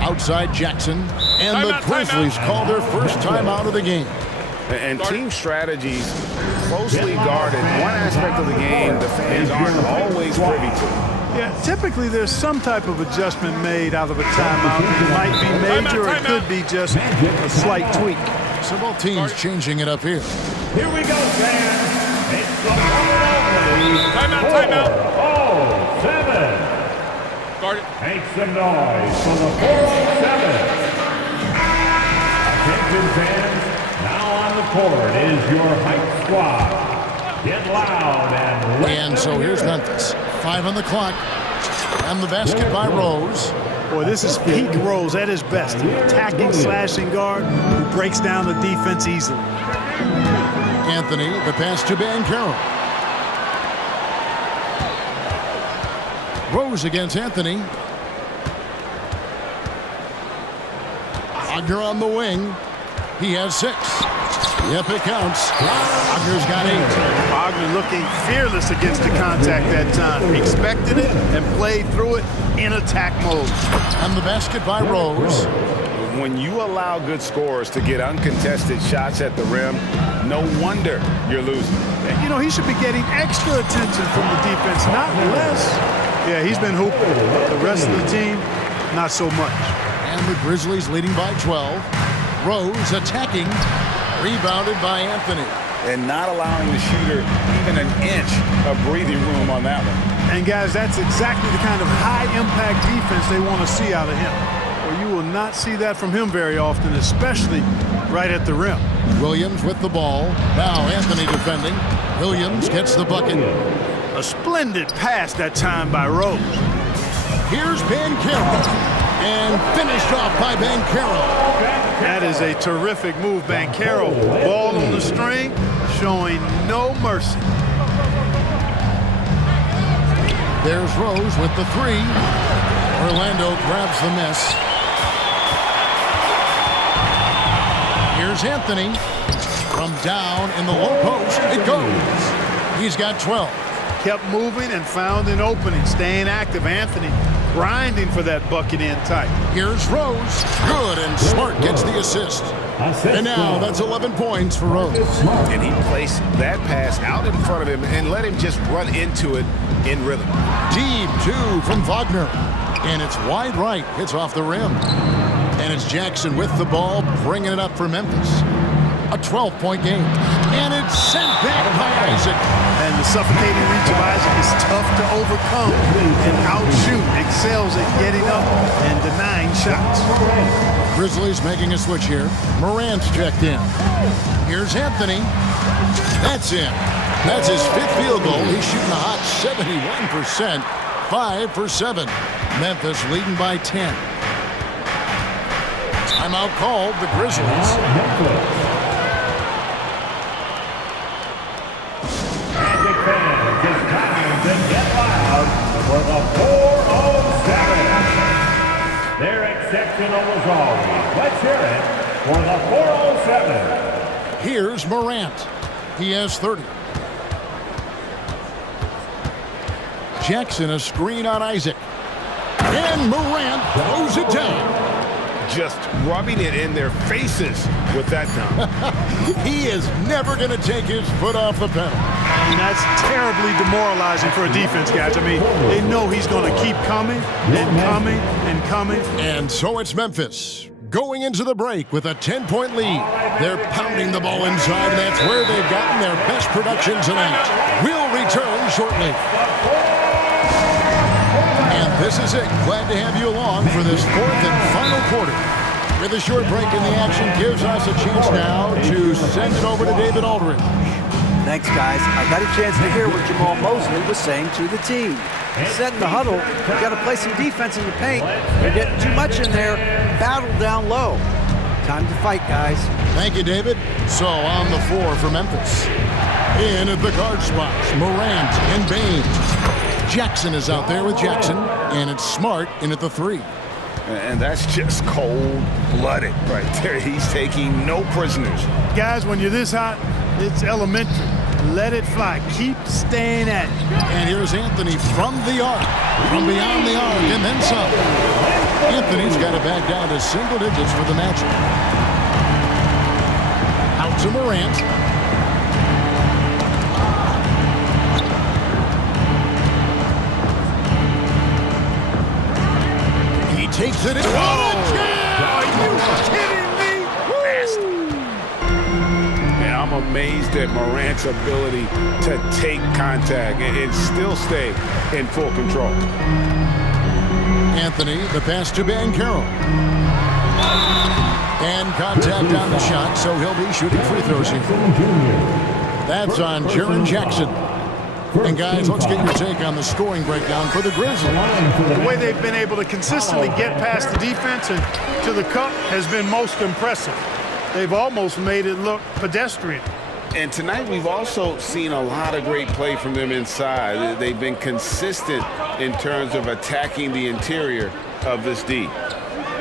Outside Jackson, and the Grizzlies call their first timeout of the game. And team strategies closely guarded. One aspect of the game the fans aren't always privy to. Yeah, typically there's some type of adjustment made out of a timeout. It might be major or it could be just a slight tweak. So both teams changing it up here. Here we go, fans. It's the timeout. 407. Guard it. Make some noise for the 407. Attention, fans. Now on the court is your hype squad. Get loud and so here's Memphis. 5 on the clock. And the basket by Rose. Boy, this is peak Rose at his best. Attacking, slashing guard who breaks down the defense easily. Anthony, the pass to Banchero. Rose against Anthony. Wagner on the wing. He has 6. Yep, it counts. Wagner's got 8. Wagner looking fearless against the contact that time. Expected it and played through it in attack mode. And the basket by Rose. When you allow good scorers to get uncontested shots at the rim, no wonder you're losing. You know, he should be getting extra attention from the defense, not less. Yeah, he's been hooping, but the rest of the team, not so much. And the Grizzlies leading by 12. Rose attacking, rebounded by Anthony. And not allowing the shooter even an inch of breathing room on that one. And guys, that's exactly the kind of high-impact defense they want to see out of him. Well, you will not see that from him very often, especially right at the rim. Williams with the ball. Now Anthony defending. Williams gets the bucket. A splendid pass that time by Rose. Here's Banchero. And finished off by Banchero. That is a terrific move, Banchero. Ball on the string, showing no mercy. There's Rose with the 3. Orlando grabs the miss. Here's Anthony. From down in the low post, it goes. He's got 12. Kept moving and found an opening, staying active. Anthony grinding for that bucket in tight. Here's Rose. Good, and Smart gets the assist. And now that's 11 points for Rose. And he placed that pass out in front of him and let him just run into it in rhythm. Deep 2 from Wagner. And it's wide right. Hits off the rim. And it's Jackson with the ball, bringing it up for Memphis. A 12-point game. And it's sent back by Isaac. And the suffocating reach of Isaac is tough to overcome and outshoot. Excels at getting up and denying shots. Grizzlies making a switch here. Morant's checked in. Here's Anthony. That's in. That's his 5th field goal. He's shooting a hot 71%. 5 for 7. Memphis leading by 10. Timeout called, the Grizzlies. Magic fans, it's time to get loud for the 407. They're exceptional as always. Let's hear it for the 407. Here's Morant. He has 30. Jackson, a screen on Isaac. And Morant throws it down. Just rubbing it in their faces with that dunk. He is never going to take his foot off the pedal. And that's terribly demoralizing for a defense, guys. I mean, they know he's going to keep coming and coming and coming. And so it's Memphis going into the break with a 10-point lead. They're pounding the ball inside, and that's where they've gotten their best production tonight. We'll return shortly. And this is it. Glad to have you along for this 4th and final quarter. With a short break in the action gives us a chance now to send it over to David Aldridge. Thanks, guys. I got a chance to hear what Jamal Mosley was saying to the team. He said in the huddle, you got to play some defense in the paint. You're getting too much in there. Battle down low. Time to fight, guys. Thank you, David. So on the floor for Memphis. In at the guard spots, Morant and Bain. Jackson is out there with Jackson, and it's Smart in at the 3. And that's just cold-blooded right there. He's taking no prisoners. Guys, when you're this hot, it's elementary. Let it fly. Keep staying at it. And here's Anthony from the arc, from beyond the arc, and then some. Anthony's got it back down to single digits for the matchup. Out to Morant. He takes it in. What a jam! Are you kidding me? Nasty. And I'm amazed at Morant's ability to take contact and still stay in full control. Anthony, the pass to Bankero. And contact on the shot, so he'll be shooting free throws here. That's on Jaren Jackson. And guys, let's get your take on the scoring breakdown for the Grizzlies. The way they've been able to consistently get past the defense and to the cup has been most impressive. They've almost made it look pedestrian. And tonight we've also seen a lot of great play from them inside. They've been consistent in terms of attacking the interior of this D.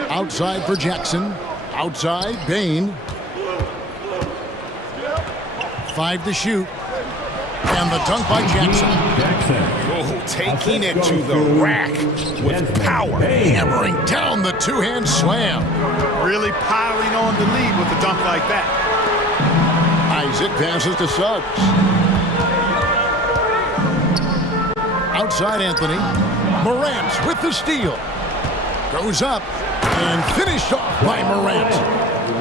Outside for Jackson. Outside, Bain. 5 to shoot. And the dunk by Jackson. Oh, taking it to the rack with power. Hammering down the two-hand slam. Really piling on the lead with a dunk like that. Isaac passes to Suggs. Outside Anthony. Morant with the steal. Goes up and finished off by Morant.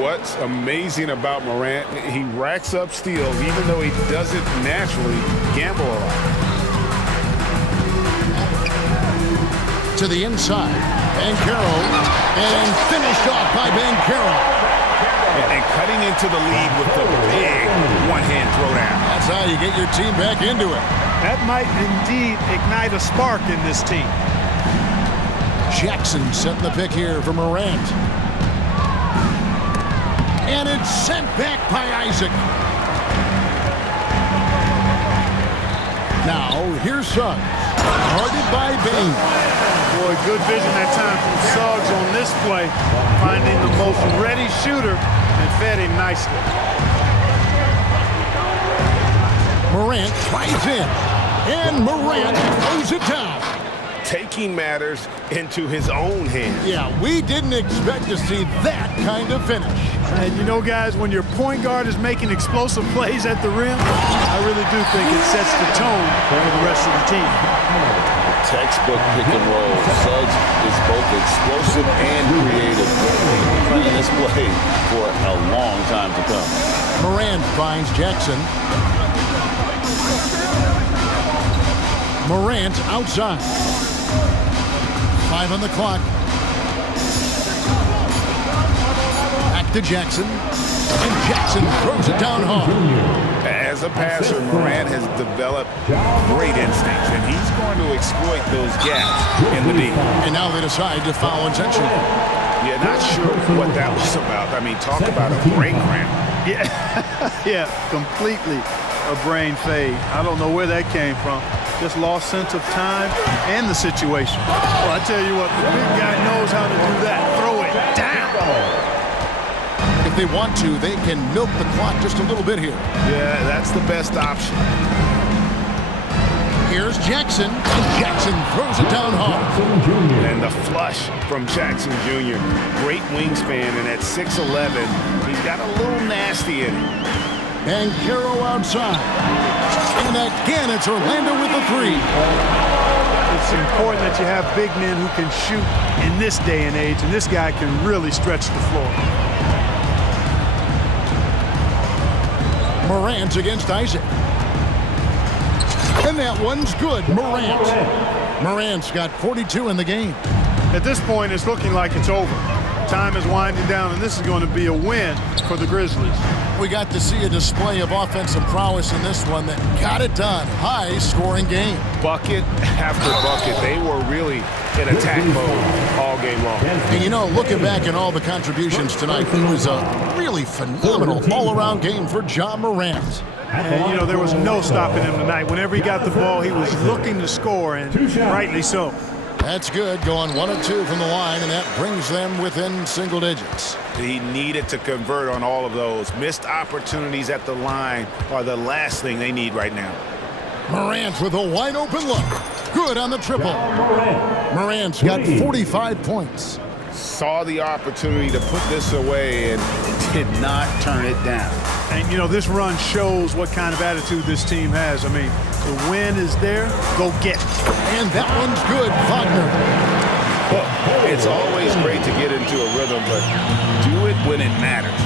What's amazing about Morant, he racks up steals even though he doesn't naturally gamble a lot. To the inside. Bankero. And finished off by Bankero. And cutting into the lead with the big one-hand throwdown. That's how you get your team back into it. That might indeed ignite a spark in this team. Jackson setting the pick here for Morant. And it's sent back by Isaac. Now, here's Suggs. Guarded by Bain. Boy, good vision that time from Suggs on this play. Finding the most ready shooter and fed him nicely. Morant tries in. And Morant throws it down. Taking matters into his own hands. Yeah, we didn't expect to see that kind of finish. And you know, guys, when your point guard is making explosive plays at the rim, I really do think it sets the tone for the rest of the team. Textbook pick and roll. Suggs is both explosive and creative. Playing this play for a long time to come. Morant finds Jackson. Morant outside. 5 on the clock. Back to Jackson. And Jackson throws it down hard. As a passer, Morant has developed great instincts, and he's going to exploit those gaps in the D. And now they decide to foul intentionally. Yeah, not sure what that was about. I mean, talk about a brain cramp. Yeah, completely a brain fade. I don't know where that came from. Just lost sense of time and the situation. Well, I tell you what, the big guy knows how to do that. Throw it down. If they want to, they can milk the clock just a little bit here. Yeah, that's the best option. Here's Jackson, and Jackson throws it down hard. And the flush from Jackson Jr. Great wingspan, and at 6'11", he's got a little nasty in him. Bankero outside. And again, it's Orlando with the three. It's important that you have big men who can shoot in this day and age, and this guy can really stretch the floor. Morant against Isaac. And that one's good. Morant's got 42 in the game. At this point, it's looking like it's over. Time is winding down, and this is going to be a win for the Grizzlies. We got to see a display of offensive prowess in this one that got it done. High-scoring game. Bucket after bucket. They were really in attack mode all game long. And you know, looking back at all the contributions tonight, it was a really phenomenal all-around game for Ja Morant. And, you know, there was no stopping him tonight. Whenever he got the ball, he was looking to score, and rightly so. That's good, going 1 of 2 from the line, and that brings them within single digits. He needed to convert on all of those. Missed opportunities at the line are the last thing they need right now. Morant with a wide open look. Good on the triple. Morant's got 45 points. Saw the opportunity to put this away and did not turn it down. And, you know, this run shows what kind of attitude this team has. I mean, the win is there, go get it. And that one's good, Wagner. Well, it's always great to get into a rhythm, but do it when it matters.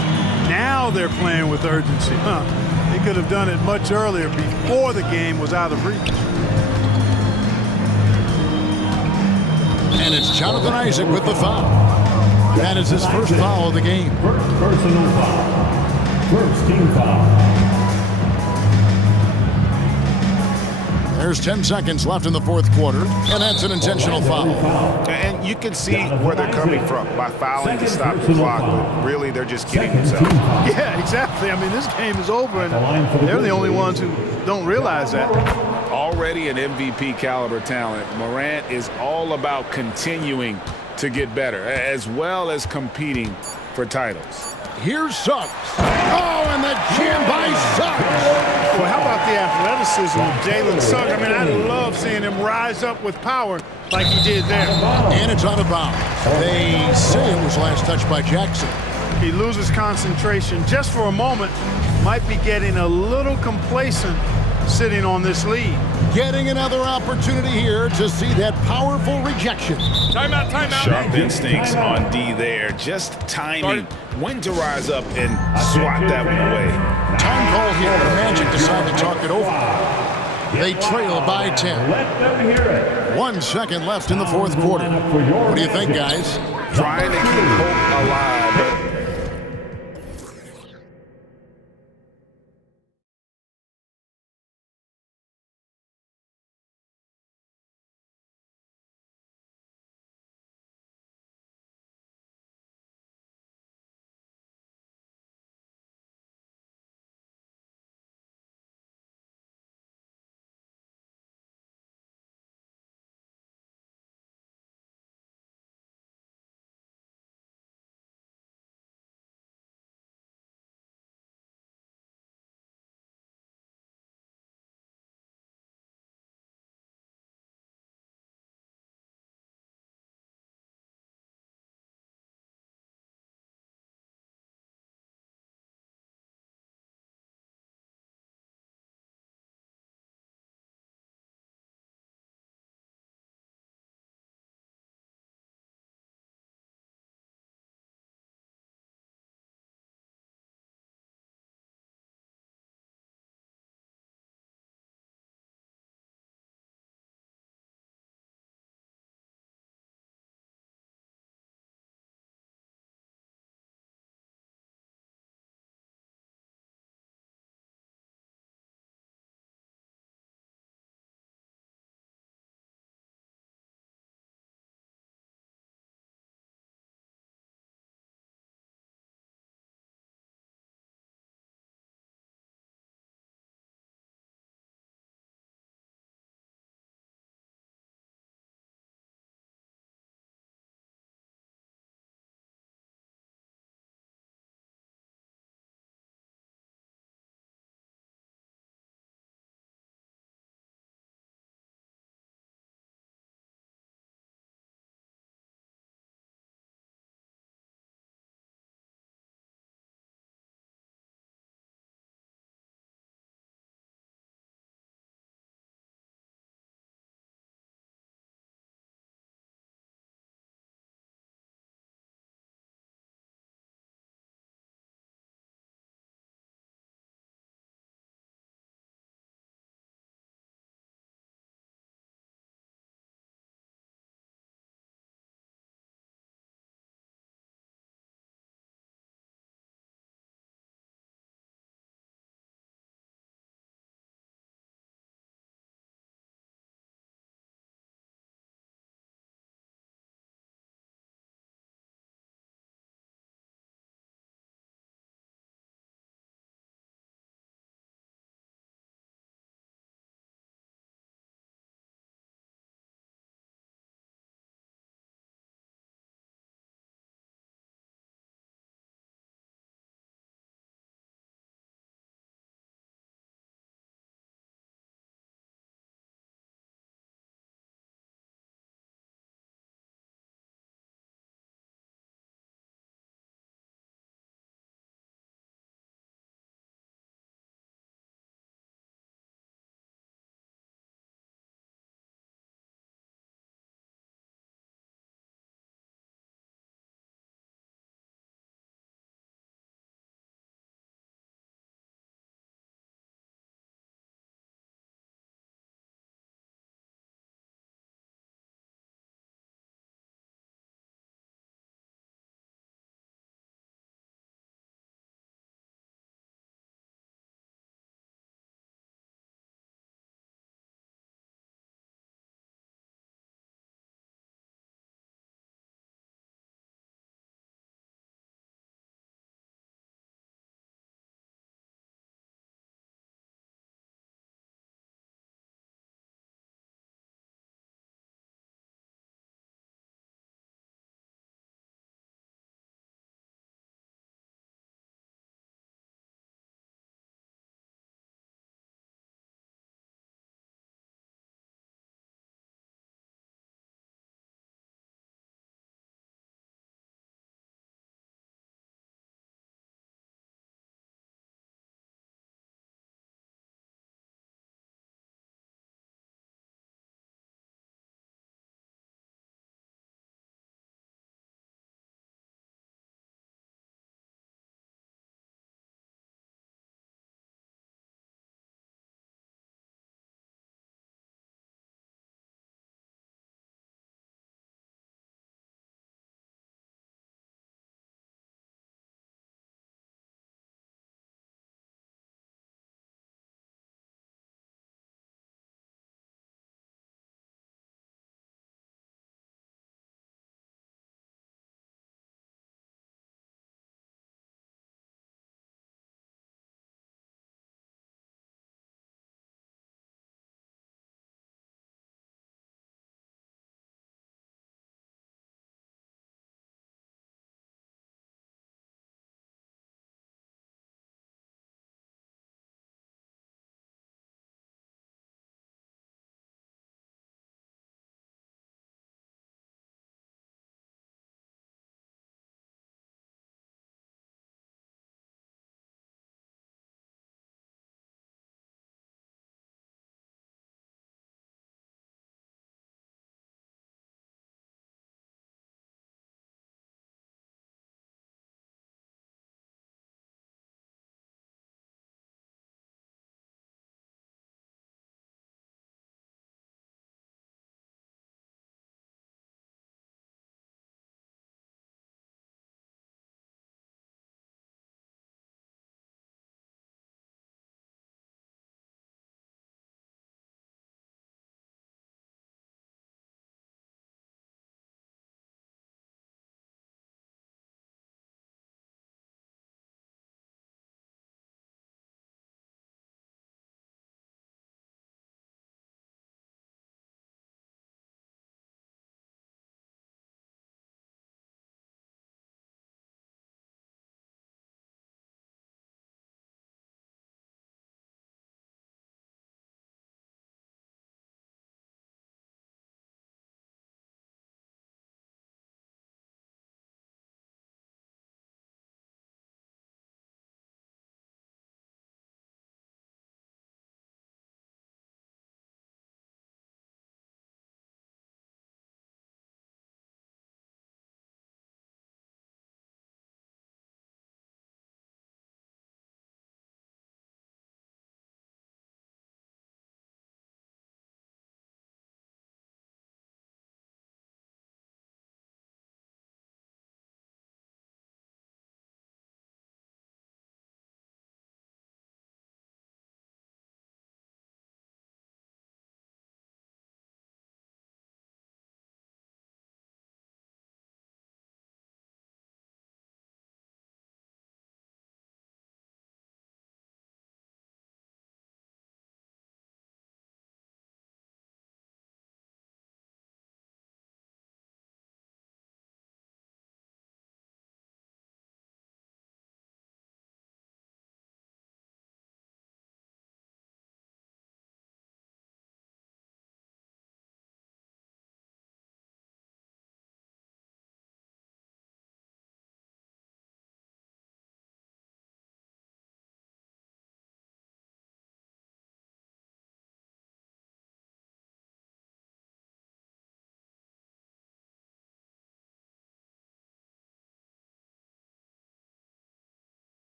Now they're playing with urgency. They could have done it much earlier, before the game was out of reach. And it's Jonathan Isaac with the foul. That is his first foul of the game. First personal foul. First team foul. There's 10 seconds left in the fourth quarter, and that's an intentional foul. And you can see where they're coming from by fouling to stop the clock, but really they're just kidding themselves. Yeah, exactly. I mean, this game is over, and they're the only ones who don't realize that. Already an MVP caliber talent, Morant is all about continuing to get better, as well as competing for titles. Here's Suggs. Oh, and the jam by Suggs. Well, how about the athleticism of Jalen Suggs? I mean, I love seeing him rise up with power like he did there. And it's out of bounds. They say it was last touched by Jackson. He loses concentration just for a moment, might be getting a little complacent sitting on this lead. Getting another opportunity here to see that powerful rejection. Timeout, timeout. Sharp instincts on D there. Just timing when to rise up and swat that one away. Time call here. The Magic decide to talk it over. They trail by 10. Let them hear it. 1 second left in the fourth quarter. What do you think, guys? Trying to keep hope alive, but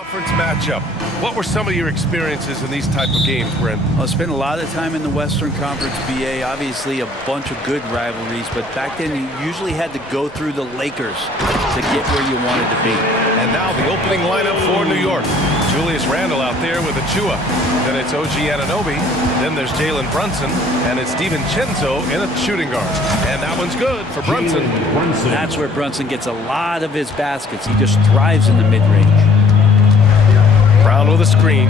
Conference matchup. What were some of your experiences in these type of games, Brent? I spent a lot of time in the Western Conference, BA. Obviously, a bunch of good rivalries, but back then you usually had to go through the Lakers to get where you wanted to be. And now the opening lineup for New York. Julius Randle out there with Achua. Then it's OG Anunoby. Then there's Jalen Brunson. And it's DiVincenzo in a shooting guard. And that one's good for Brunson. That's where Brunson gets a lot of his baskets. He just thrives in the mid-range. Brown with a screen.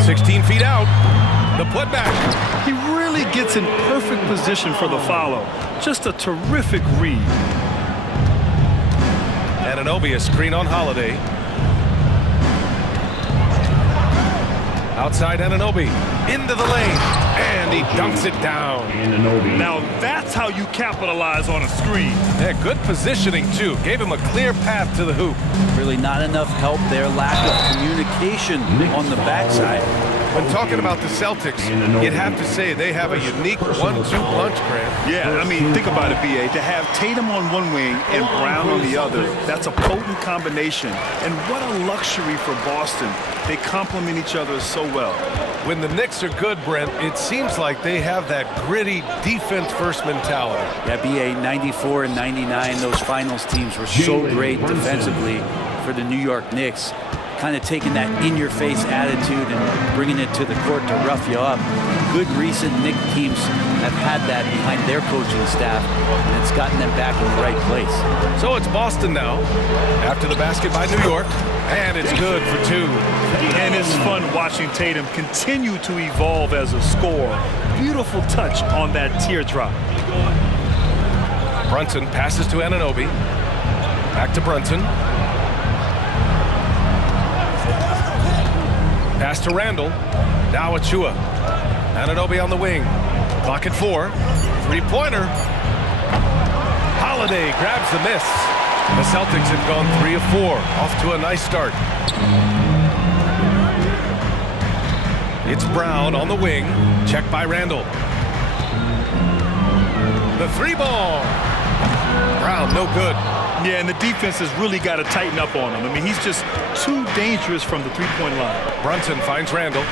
16 feet out. The putback. He really gets in perfect position for the follow. Just a terrific read. Anunoby, a screen on Holiday. Outside Anunoby, into the lane, and he dunks it down. Now that's how you capitalize on a screen. Yeah, good positioning too. Gave him a clear path to the hoop. Really not enough help there. Lack of communication on the backside. When talking about the Celtics, you'd have to say they have a unique 1-2 punch, Grant. Yeah, I mean, think about it, BA. To have Tatum on one wing and Brown on the other, that's a potent combination. And what a luxury for Boston. They complement each other so well. When the Knicks are good, Brent, it seems like they have that gritty defense-first mentality. Yeah, BA, 94 and 99, those finals teams were so great defensively for the New York Knicks. Kind of taking that in-your-face attitude and bringing it to the court to rough you up. Good recent Knicks teams have had that behind their coaching staff, and it's gotten them back in the right place. So it's Boston now, after the basket by New York, and it's good for two. And it's fun watching Tatum continue to evolve as a scorer. Beautiful touch on that teardrop. Brunson passes to Anunoby. Back to Brunson. Pass to Randle. Now Achua. Anunoby on the wing. Clock at 4. Three-pointer. Holiday grabs the miss. The Celtics have gone 3 of 4. Off to a nice start. It's Brown on the wing. Checked by Randle. The three ball. Brown, no good. Yeah, and the defense has really got to tighten up on him. I mean, he's just too dangerous from the three-point line. Brunson finds Randle.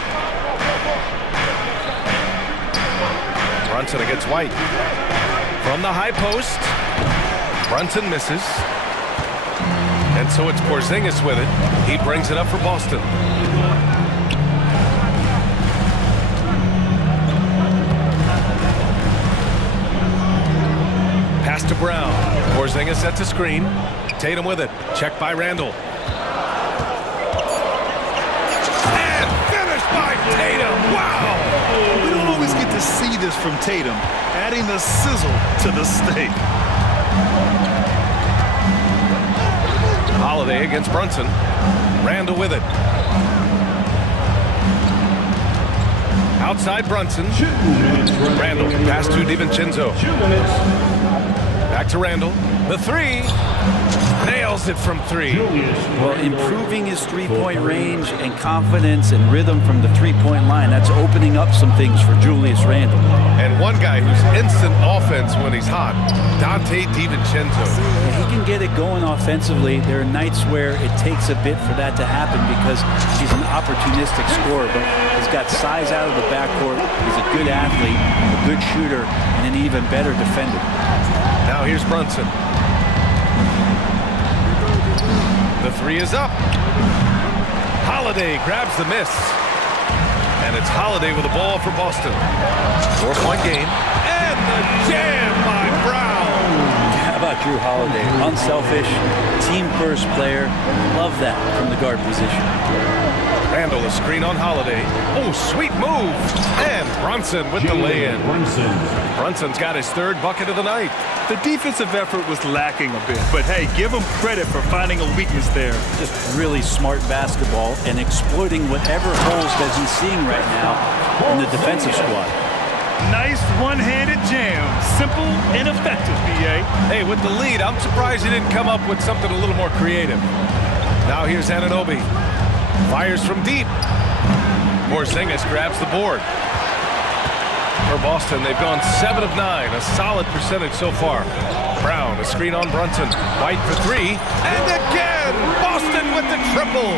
Brunson against White. From the high post. Brunson misses. And so it's Porzingis with it. He brings it up for Boston. Pass to Brown. Porzingis sets a screen. Tatum with it. Checked by Randle. And finished by Tatum. Wow! We don't always get to see this from Tatum, adding the sizzle to the steak. Holiday against Brunson. Randle with it. Outside Brunson. Randle. Pass to DiVincenzo. Back to Randle. The three. Nails it from 3. Well, improving his three-point range and confidence and rhythm from the three-point line, that's opening up some things for Julius Randle. And one guy who's instant offense when he's hot, Dante DiVincenzo. He can get it going offensively. There are nights where it takes a bit for that to happen because he's an opportunistic scorer, but he's got size out of the backcourt. He's a good athlete, a good shooter, and an even better defender. Now here's Brunson. The three is up. Holiday grabs the miss. And it's Holiday with the ball for Boston. 4-point game. And the jam by Brown. How about Drew Holiday? Unselfish, team-first player. Love that from the guard position. Randle, a screen on Holiday. Oh, sweet move. And Brunson with the lay-in. Brunson's got his 3rd bucket of the night. The defensive effort was lacking a bit, but hey, give him credit for finding a weakness there. Just really smart basketball and exploiting whatever holes that he's seeing right now in the defensive squad. Nice one-handed jam. Simple and effective, B.A. Hey, with the lead, I'm surprised he didn't come up with something a little more creative. Now here's Anunoby. Fires from deep. Porzingis grabs the board. For Boston, they've gone 7 of 9, a solid percentage so far. Brown, a screen on Brunson. White for 3, and again, Boston with the triple.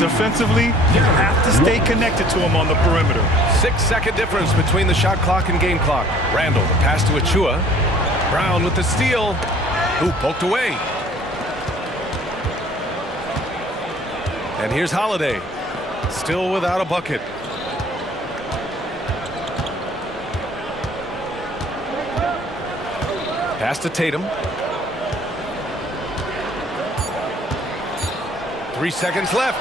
Defensively, you have to stay connected to him on the perimeter. 6-second difference between the shot clock and game clock. Randall, the pass to Achua. Brown with the steal. Ooh, poked away. And here's Holiday, still without a bucket. Pass to Tatum. 3 seconds left.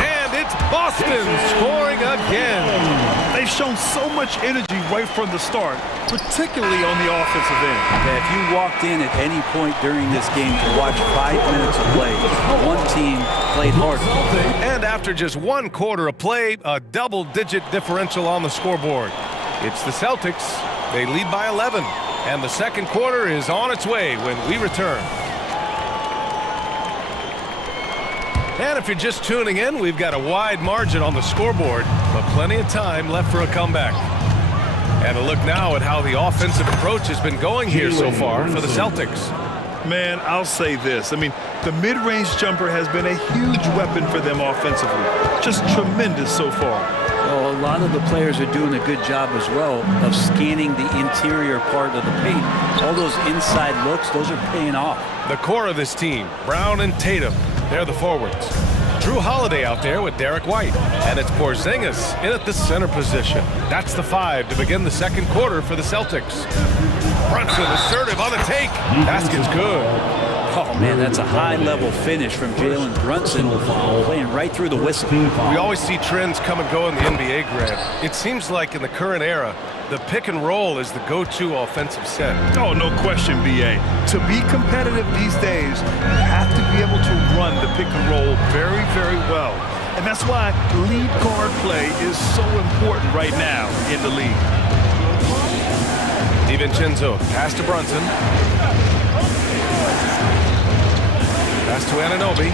And it's Boston scoring again. They've shown so much energy right from the start, particularly on the offensive end. Yeah, if you walked in at any point during this game to watch 5 minutes of play, one team played hard. And after just 1 quarter of play, a double-digit differential on the scoreboard. It's the Celtics. They lead by 11. And the second quarter is on its way when we return. And if you're just tuning in, we've got a wide margin on the scoreboard, but plenty of time left for a comeback. And a look now at how the offensive approach has been going here so far for the Celtics. Man, I'll say this. I mean, the mid-range jumper has been a huge weapon for them offensively. Just tremendous so far. Well, a lot of the players are doing a good job as well of scanning the interior part of the paint. All those inside looks, those are paying off. The core of this team, Brown and Tatum, they're the forwards. Drew Holiday out there with Derek White. And it's Porzingis in at the center position. That's the 5 to begin the second quarter for the Celtics. Brunson assertive on the take. Basket's good. Oh, man, that's a high-level finish from Jalen Brunson, playing right through the whistle. We always see trends come and go in the NBA, Grant. It seems like in the current era, the pick and roll is the go-to offensive set. Oh, no question, B.A. To be competitive these days, you have to be able to run the pick and roll very, very well. And that's why lead guard play is so important right now in the league. DiVincenzo, pass to Brunson. Pass to Anunoby.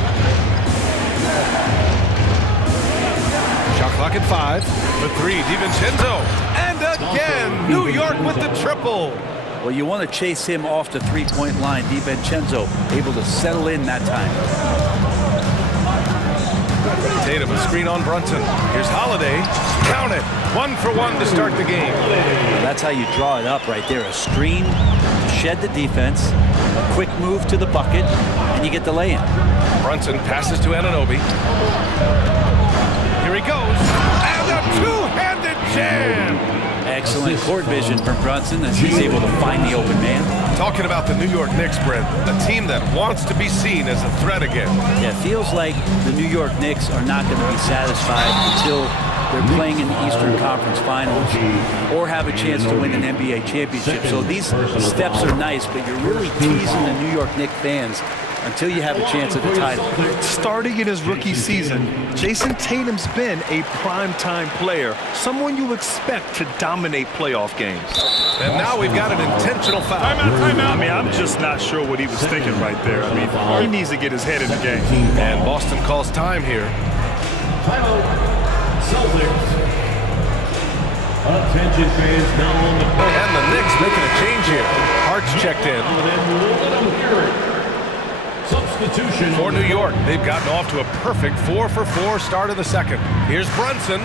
Shot clock at 5. For 3, DiVincenzo. And again, New York with the triple. Well, you want to chase him off the three-point line. DiVincenzo able to settle in that time. Tatum, a screen on Brunson. Here's Holiday. Count it. 1 for 1 to start the game. Well, that's how you draw it up right there. A screen to shed the defense, a quick move to the bucket, and you get the lay-in. Brunson passes to Anunoby. Here he goes. And a two-handed jam. Excellent court vision from Brunson as he's able to find the open man. Talking about the New York Knicks, Brent, a team that wants to be seen as a threat again. Yeah, it feels like the New York Knicks are not going to be satisfied until they're playing in the Eastern Conference Finals or have a chance to win an NBA championship. So these steps are nice, but you're really teasing the New York Knicks fans until you have a chance at the title. Starting in his rookie season, Jason Tatum's been a primetime player, someone you expect to dominate playoff games. And now we've got an intentional foul. Timeout. I mean, I'm just not sure what he was thinking right there. I mean, he needs to get his head in the game. And Boston calls time here. Celtics. Attention fans now on the court. And the Knicks making a change here. Hart's checked in. Substitution. For New York, they've gotten off to a perfect 4-for-4 start of the second. Here's Brunson.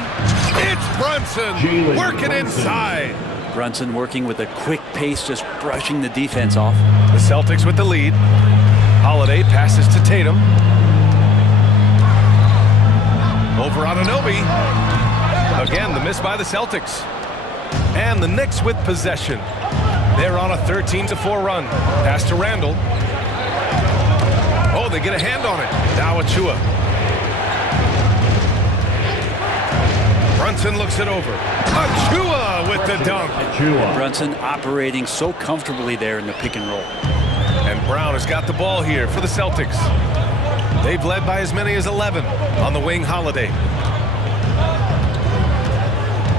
It's Brunson working inside. Brunson working with a quick pace, just brushing the defense off. The Celtics with the lead. Holiday passes to Tatum. Over Anunoby. Again, the miss by the Celtics. And the Knicks with possession. They're on a 13-4 run. Pass to Randall. Oh, they get a hand on it. Now Achua. Brunson looks it over. Achua with the dunk. Brunson operating so comfortably there in the pick and roll. And Brown has got the ball here for the Celtics. They've led by as many as 11 on the wing. Holiday.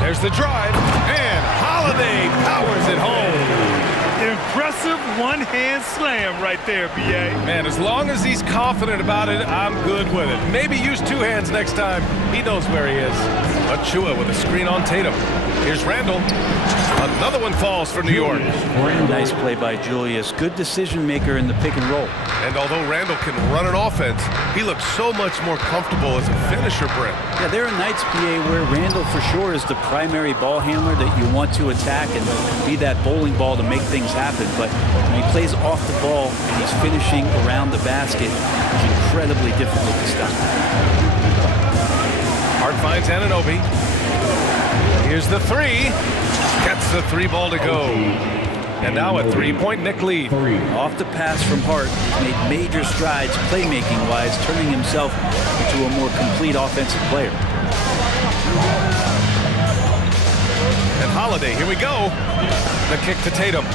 There's the drive, and Holiday powers it home. Impressive one-hand slam right there, B.A. Man, as long as he's confident about it, I'm good with it. Maybe use 2 hands next time. He knows where he is. Achua with a screen on Tatum. Here's Randall. Another one falls for New York. Nice play by Julius. Good decision maker in the pick and roll. And although Randall can run an offense, he looks so much more comfortable as a finisher, Brent. Yeah, there are nights, BA, where Randall for sure is the primary ball handler that you want to attack and be that bowling ball to make things happen. But when he plays off the ball and he's finishing around the basket, it's incredibly difficult to stop. Hart finds Anunoby. Here's the three. Gets the three ball to go. And now a three-point Nick lead. Off the pass from Hart, he's made major strides playmaking-wise, turning himself into a more complete offensive player. And Holiday, here we go. The kick to Tatum.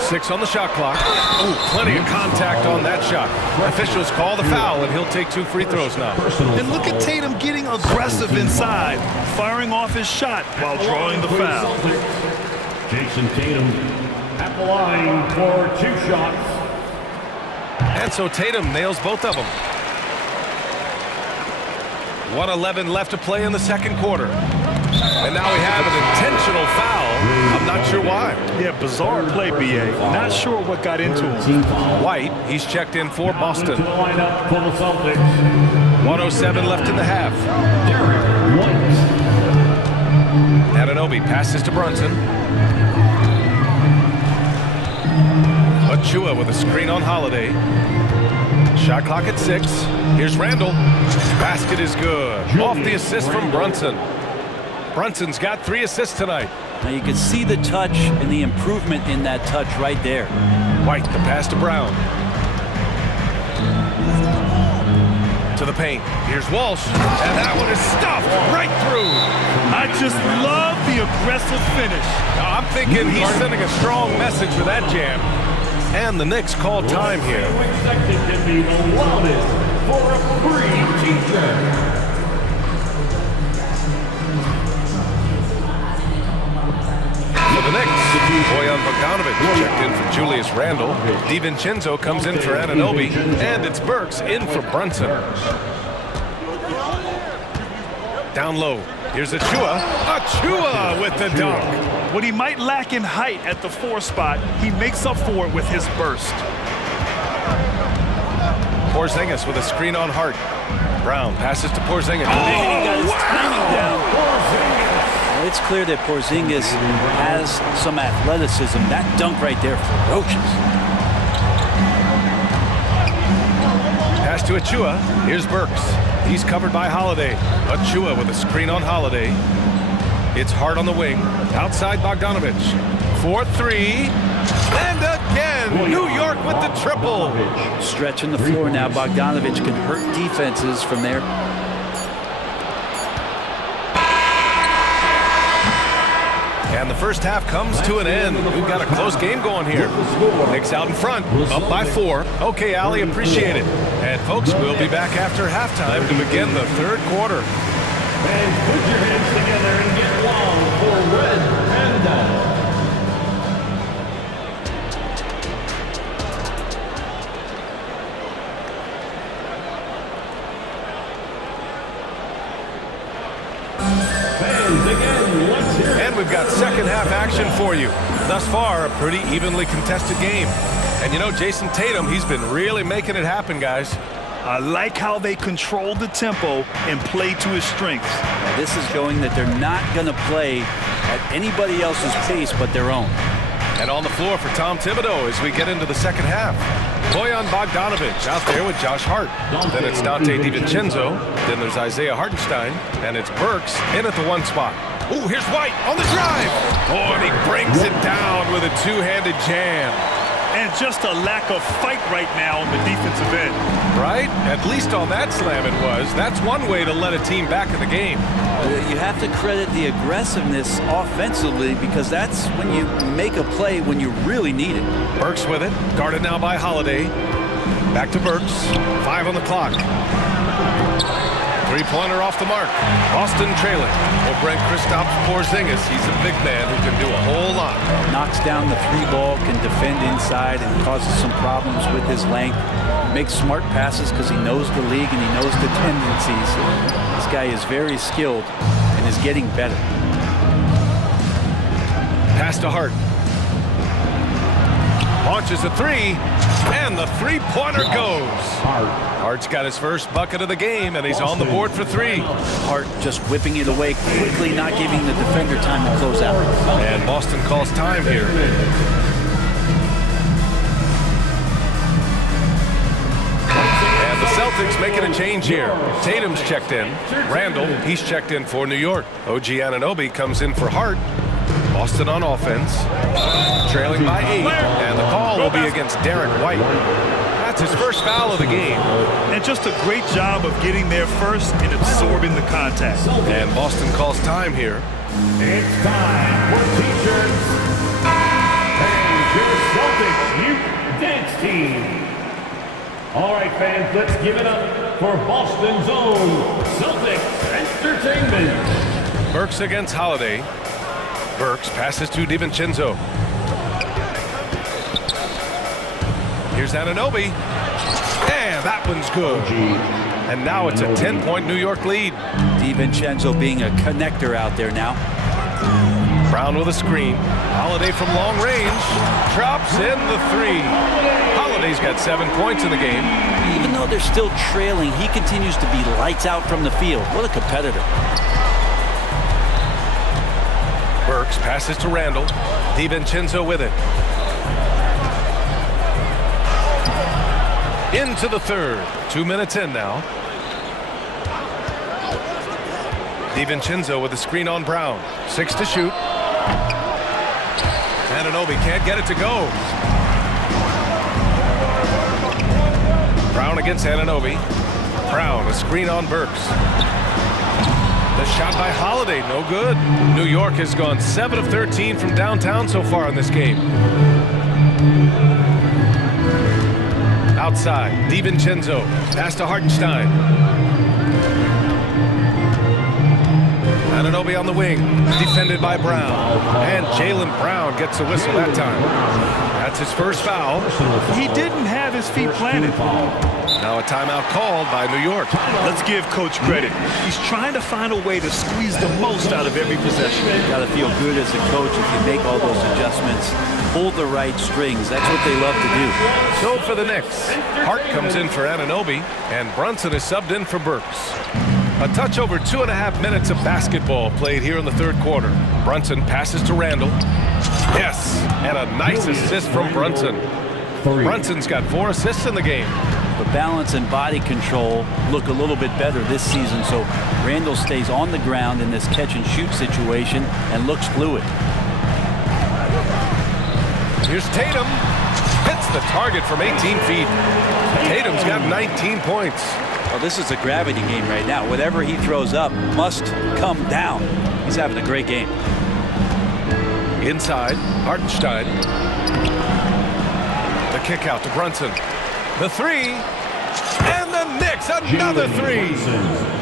6 on the shot clock. Ooh, plenty of contact on that shot. Officials call the foul, and he'll take 2 free throws now. And look at Tatum getting aggressive inside, firing off his shot while drawing the foul. Jason Tatum at the line for 2 shots. And so Tatum nails both of them. 1:11 left to play in the second quarter. And now we have an intentional foul. I'm not sure why. Yeah, bizarre play, BA. Not sure what got into him. White, he's checked in for Boston. To the lineup for the Celtics. 1:07 left in the half. Anunoby passes to Brunson. Achua with a screen on Holiday. Shot clock at 6. Here's Randall. Basket is good. Off the assist from Brunson. Brunson's got 3 assists tonight. Now you can see the touch and the improvement in that touch right there. White, the pass to Brown. To the paint. Here's Walsh. And that one is stuffed right through. I just love the aggressive finish. Now, I'm thinking he's sending a strong message with that jam. And the Knicks call time here. Expected to be allotted for a free t-shirt. For the Knicks, Bojan Bogdanovic checked in for Julius Randle. DiVincenzo comes in for Anunoby. And it's Burks in for Brunson. Down low. Here's Achua. Achua with the dunk. What he might lack in height at the 4 spot, he makes up for it with his burst. Porzingis with a screen on Hart. Brown passes to Porzingis. He got his timing down. Well, it's clear that Porzingis has some athleticism. That dunk right there, ferocious. Pass to Achua. Here's Burks. He's covered by Holiday. Achua with a screen on Holiday. It's Hart on the wing. Outside Bogdanovic. 4-3. And again, New York with the triple. Stretching the floor now. Bogdanovic can hurt defenses from there. And the first half comes to an end. We've got a close game going here. Knicks out in front, up by 4. Okay, Allie, appreciate it. And folks, we'll be back after halftime to begin the third quarter. And put your hands together and get long for Red Panda. Fans, again, let's hear it. And we've got second half action for you. Thus far, a pretty evenly contested game. And you know, Jason Tatum, he's been really making it happen, guys. I like how they control the tempo and play to his strengths. This is showing that they're not going to play at anybody else's pace but their own. And on the floor for Tom Thibodeau as we get into the second half. Bojan Bogdanovic out there with Josh Hart. Then it's Dante DiVincenzo. Then there's Isaiah Hartenstein. And it's Burks in at the 1 spot. Ooh, here's White on the drive. Oh, and he brings it down with a 2-handed jam. And just a lack of fight right now on the defensive end. Right? At least on that slam it was. That's one way to let a team back in the game. You have to credit the aggressiveness offensively because that's when you make a play when you really need it. Burks with it. Guarded now by Holiday. Back to Burks. 5 on the clock. Three-pointer off the mark. Boston trailing. Well, Brent Kristaps Porzingis, he's a big man who can do a whole lot. Knocks down the three ball, can defend inside, and causes some problems with his length. Makes smart passes because he knows the league and he knows the tendencies. This guy is very skilled and is getting better. Pass to Hart. Launches a three, and the three-pointer goes. Hart's got his first bucket of the game, and he's on the board for three. Hart just whipping it away quickly, not giving the defender time to close out. And Boston calls time here. And the Celtics making a change here. Tatum's checked in. Randall, he's checked in for New York. OG Anunoby comes in for Hart. Boston on offense, trailing by 8, and the call will be against Derek White. That's his first foul of the game. And just a great job of getting there first and absorbing the contact. And Boston calls time here. It's time for T-shirts and your Celtics Youth Dance Team. All right, fans, let's give it up for Boston's own Celtics Entertainment. Burks against Holiday. Burks passes to DiVincenzo. Here's Anunoby. And that one's good. And now it's a 10-point New York lead. DiVincenzo being a connector out there now. Brown with a screen. Holiday from long range. Drops in the three. Holiday's got 7 points in the game. Even though they're still trailing, he continues to be lights out from the field. What a competitor. Burks passes to Randall. DiVincenzo with it. Into the third. 2 minutes in now. DiVincenzo with the screen on Brown. 6 to shoot. Anunoby can't get it to go. Brown against Anunoby. Brown, a screen on Burks. The shot by Holiday, no good. New York has gone 7 of 13 from downtown so far in this game. Outside, DiVincenzo, pass to Hartenstein. Anunoby on the wing, defended by Brown. And Jaylen Brown gets a whistle that time. That's his first foul. He didn't have his feet planted. Now a timeout called by New York. Let's give Coach credit. He's trying to find a way to squeeze the most out of every possession. You got to feel good as a coach if you make all those adjustments. Pull the right strings. That's what they love to do. So for the Knicks, Hart comes in for Anunoby, and Brunson is subbed in for Burks. A touch over 2.5 minutes of basketball played here in the third quarter. Brunson passes to Randall. Yes, and a nice assist from Brunson. Brunson's got 4 assists in the game. The balance and body control look a little bit better this season, so Randall stays on the ground in this catch-and-shoot situation and looks fluid. Here's Tatum. Hits the target from 18 feet. Tatum's got 19 points. Well, this is a gravity game right now. Whatever he throws up must come down. He's having a great game. Inside, Hartenstein. The kick out to Brunson. The three, and the Knicks, another three.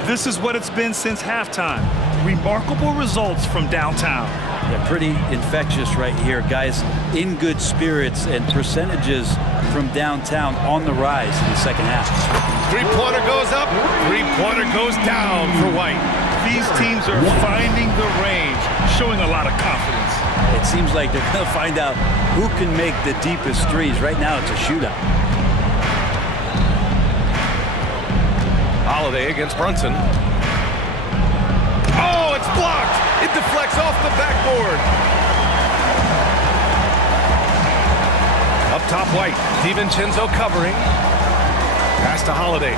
This is what it's been since halftime. Remarkable results from downtown. Yeah, pretty infectious right here. Guys in good spirits and percentages from downtown on the rise in the second half. Three-pointer goes up, three-pointer goes down for White. These teams are finding the range, showing a lot of confidence. It seems like they're going to find out who can make the deepest threes. Right now, it's a shootout. Holiday against Brunson. Oh, it's blocked! It deflects off the backboard. Up top, White. DiVincenzo covering. Pass to Holiday.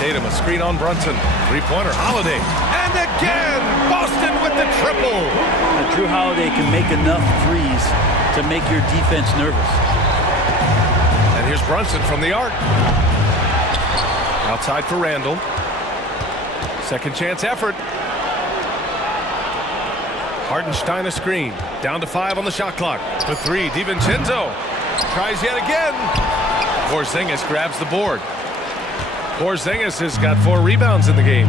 Tatum, a screen on Brunson. Three-pointer, Holiday. And again, Boston with the triple. Now, Drew Holiday can make enough threes to make your defense nervous. And here's Brunson from the arc. Outside for Randall. Second chance effort. Hartenstein a screen. Down to 5 on the shot clock. For 3, DiVincenzo. Tries yet again. Porzingis grabs the board. Porzingis has got 4 rebounds in the game.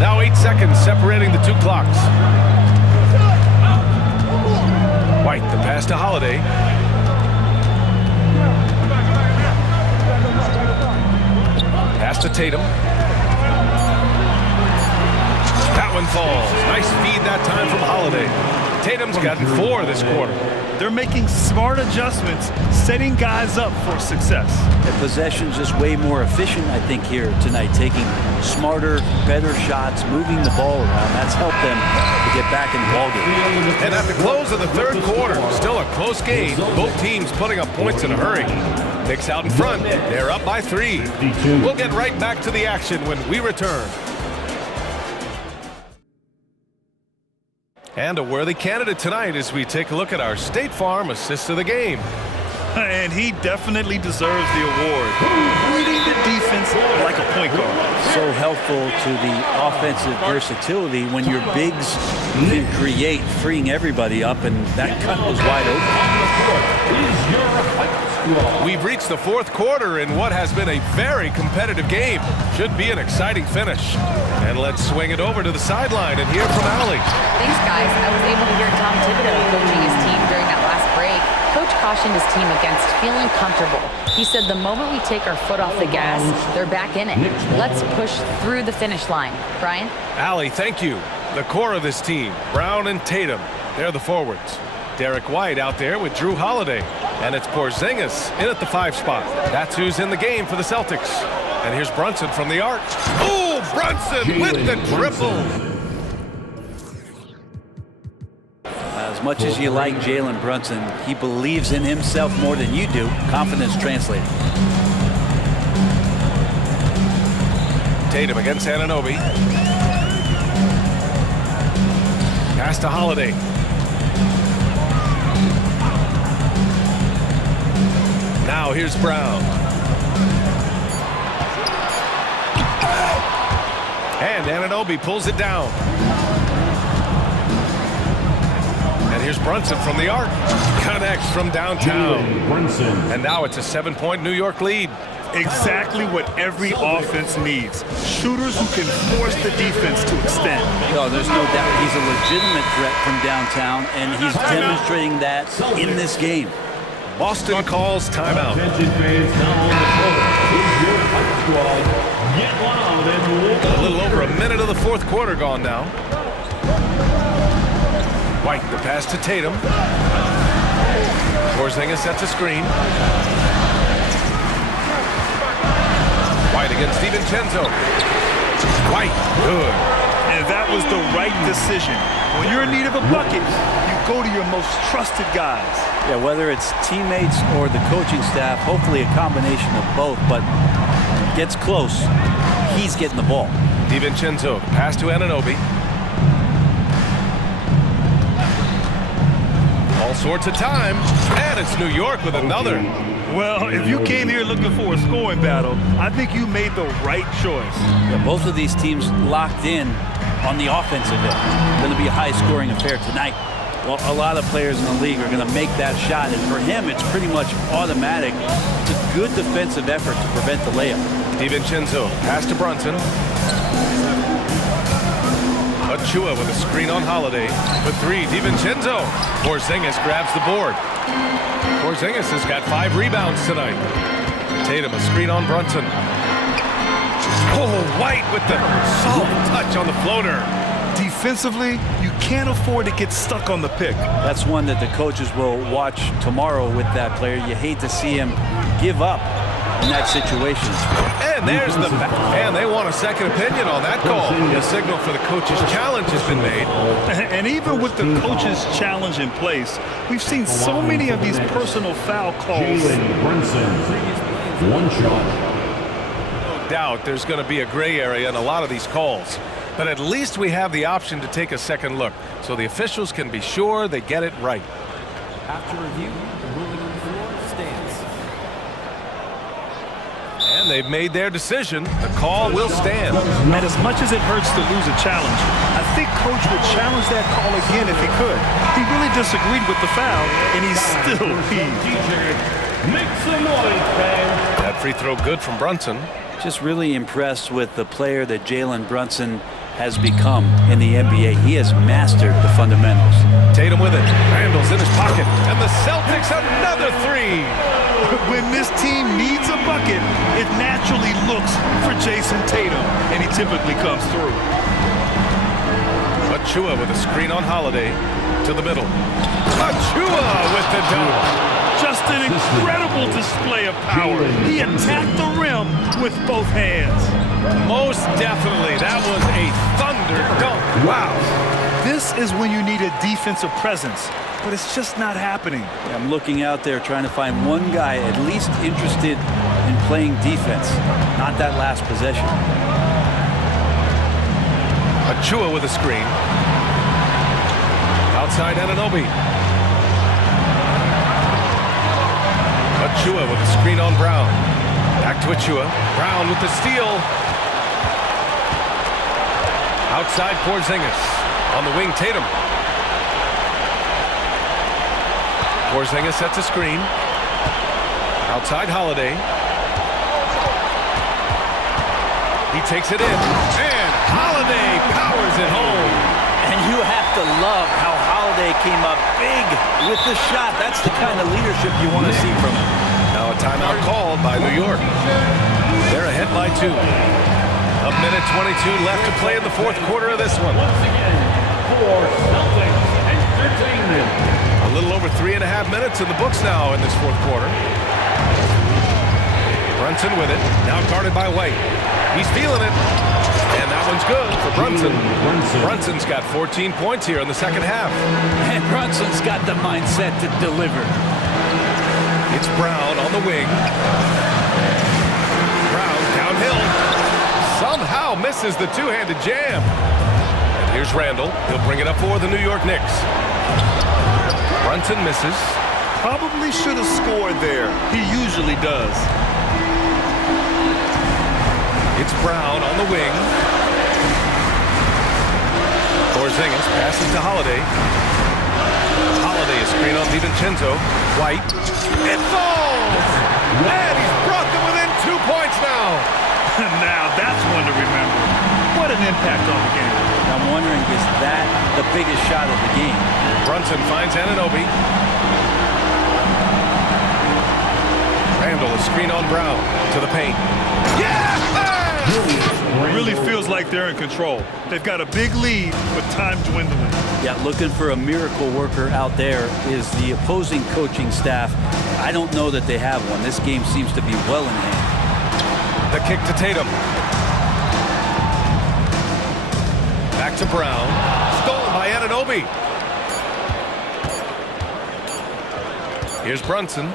Now 8 seconds separating the two clocks. White, the pass to Holiday. Pass to Tatum. That one falls. Nice feed that time from Holiday. Tatum's gotten 4 this quarter. They're making smart adjustments, setting guys up for success. The possession's just way more efficient, I think, here tonight, taking smarter, better shots, moving the ball around. That's helped them to get back in the ballgame. And at the close of the third quarter, still a close game. Both teams putting up points in a hurry. Knicks out in front. They're up by 3. We'll get right back to the action when we return. And a worthy candidate tonight as we take a look at our State Farm Assist of the Game. And he definitely deserves the award. Reading the defense like a point guard. So helpful to the offensive versatility when your bigs can create, freeing everybody up, and that cut was wide open. We've reached the fourth quarter in what has been a very competitive game. Should be an exciting finish. And let's swing it over to the sideline and hear from Allie. Thanks, guys. I was able to hear Tom Thibodeau coaching his team during that last break. Coach cautioned his team against feeling comfortable. He said the moment we take our foot off the gas, they're back in it. Let's push through the finish line. Brian? Allie, thank you. The core of this team, Brown and Tatum, they're the forwards. Derek White out there with Drew Holiday. And it's Porzingis in at the 5 spot. That's who's in the game for the Celtics. And here's Brunson from the arc. Oh, Brunson with the triple. As much as you like Jalen Brunson, he believes in himself more than you do. Confidence translated. Tatum against Anunoby. Pass to Holiday. Now here's Brown. And Anunoby pulls it down. And here's Brunson from the arc. Connects from downtown. And now it's a 7-point New York lead. Exactly what every offense needs. Shooters who can force the defense to extend. Oh, there's no doubt he's a legitimate threat from downtown, and he's demonstrating that in this game. Boston calls timeout. A little over a minute of the fourth quarter gone now. White, the pass to Tatum. Porzingis sets a screen. White against DiVincenzo. White, good. And that was the right decision. When you're in need of a bucket, you go to your most trusted guys. Yeah, whether it's teammates or the coaching staff, hopefully a combination of both, but gets close, he's getting the ball. DiVincenzo, pass to Anunoby. All sorts of time, and it's New York with another. Well, if you came here looking for a scoring battle, I think you made the right choice. Yeah, both of these teams locked in on the offensive end. Going to be a high-scoring affair tonight. Well, a lot of players in the league are going to make that shot, and for him, it's pretty much automatic. It's a good defensive effort to prevent the layup. DiVincenzo, pass to Brunson. Achua with a screen on Holiday. For 3, DiVincenzo. Porzingis grabs the board. Porzingis has got 5 rebounds tonight. Tatum, a screen on Brunson. Oh, White with the soft touch on the floater. Defensively, you can't afford to get stuck on the pick. That's one that the coaches will watch tomorrow with that player. You hate to see him give up in that situation. And there's the back. And they want a second opinion on that call. The signal for the coach's challenge has been made. And even with the coach's challenge in place, we've seen so many of these personal foul calls. One shot. No doubt there's going to be a gray area in a lot of these calls. But at least we have the option to take a second look, so the officials can be sure they get it right. After review, the ruling on the floor stands. And they've made their decision. The call will stand. And as much as it hurts to lose a challenge, I think Coach would challenge that call again if he could. He really disagreed with the foul, and he's still peeved. Make some noise, fans. That free throw good from Brunson. Just really impressed with the player that Jalen Brunson has become in the NBA. He has mastered the fundamentals. Tatum with it. Randall's in his pocket. And the Celtics another three. When this team needs a bucket, it naturally looks for Jason Tatum, and he typically comes through. Achua with a screen on Holiday to the middle. Achua with the dunk. Just an incredible display of power. He attacked the rim with both hands. Most definitely. That was a thunder dunk. Wow. This is when you need a defensive presence, but it's just not happening. Yeah, I'm looking out there trying to find one guy at least interested in playing defense, not that last possession. Achua with a screen. Outside Anunoby. Achua with a screen on Brown. Back to Achua. Brown with the steal. Outside Porzingis. On the wing, Tatum. Porzingis sets a screen. Outside Holiday. He takes it in. And Holiday powers it home. And you have to love how Holiday came up big with the shot. That's the kind of leadership you want to see from him. Now a timeout called by New York. They're ahead by 2. A minute 22 left to play in the fourth quarter of this one. Once again, for Celtics Entertainment. A little over 3.5 minutes in the books now in this fourth quarter. Brunson with it. Now guarded by White. He's feeling it. And that one's good for Brunson. Brunson's got 14 points here in the second half. And Brunson's got the mindset to deliver. It's Brown on the wing. Brown downhill. Somehow misses the two-handed jam. And here's Randall. He'll bring it up for the New York Knicks. Brunson misses. Probably should have scored there. He usually does. It's Brown on the wing. Porzingis passes to Holiday. Holiday is screen on DiVincenzo. White. It falls! And he's brought them within 2 points now. Now that's one to remember. What an impact on the game. I'm wondering, is that the biggest shot of the game? Brunson finds Anunoby. Randall is screen on Brown to the paint. Yeah! Really feels like they're in control. They've got a big lead with time dwindling. Yeah, looking for a miracle worker out there is the opposing coaching staff. I don't know that they have one. This game seems to be well in hand. The kick to Tatum. Back to Brown. Stolen by Anunoby. Here's Brunson.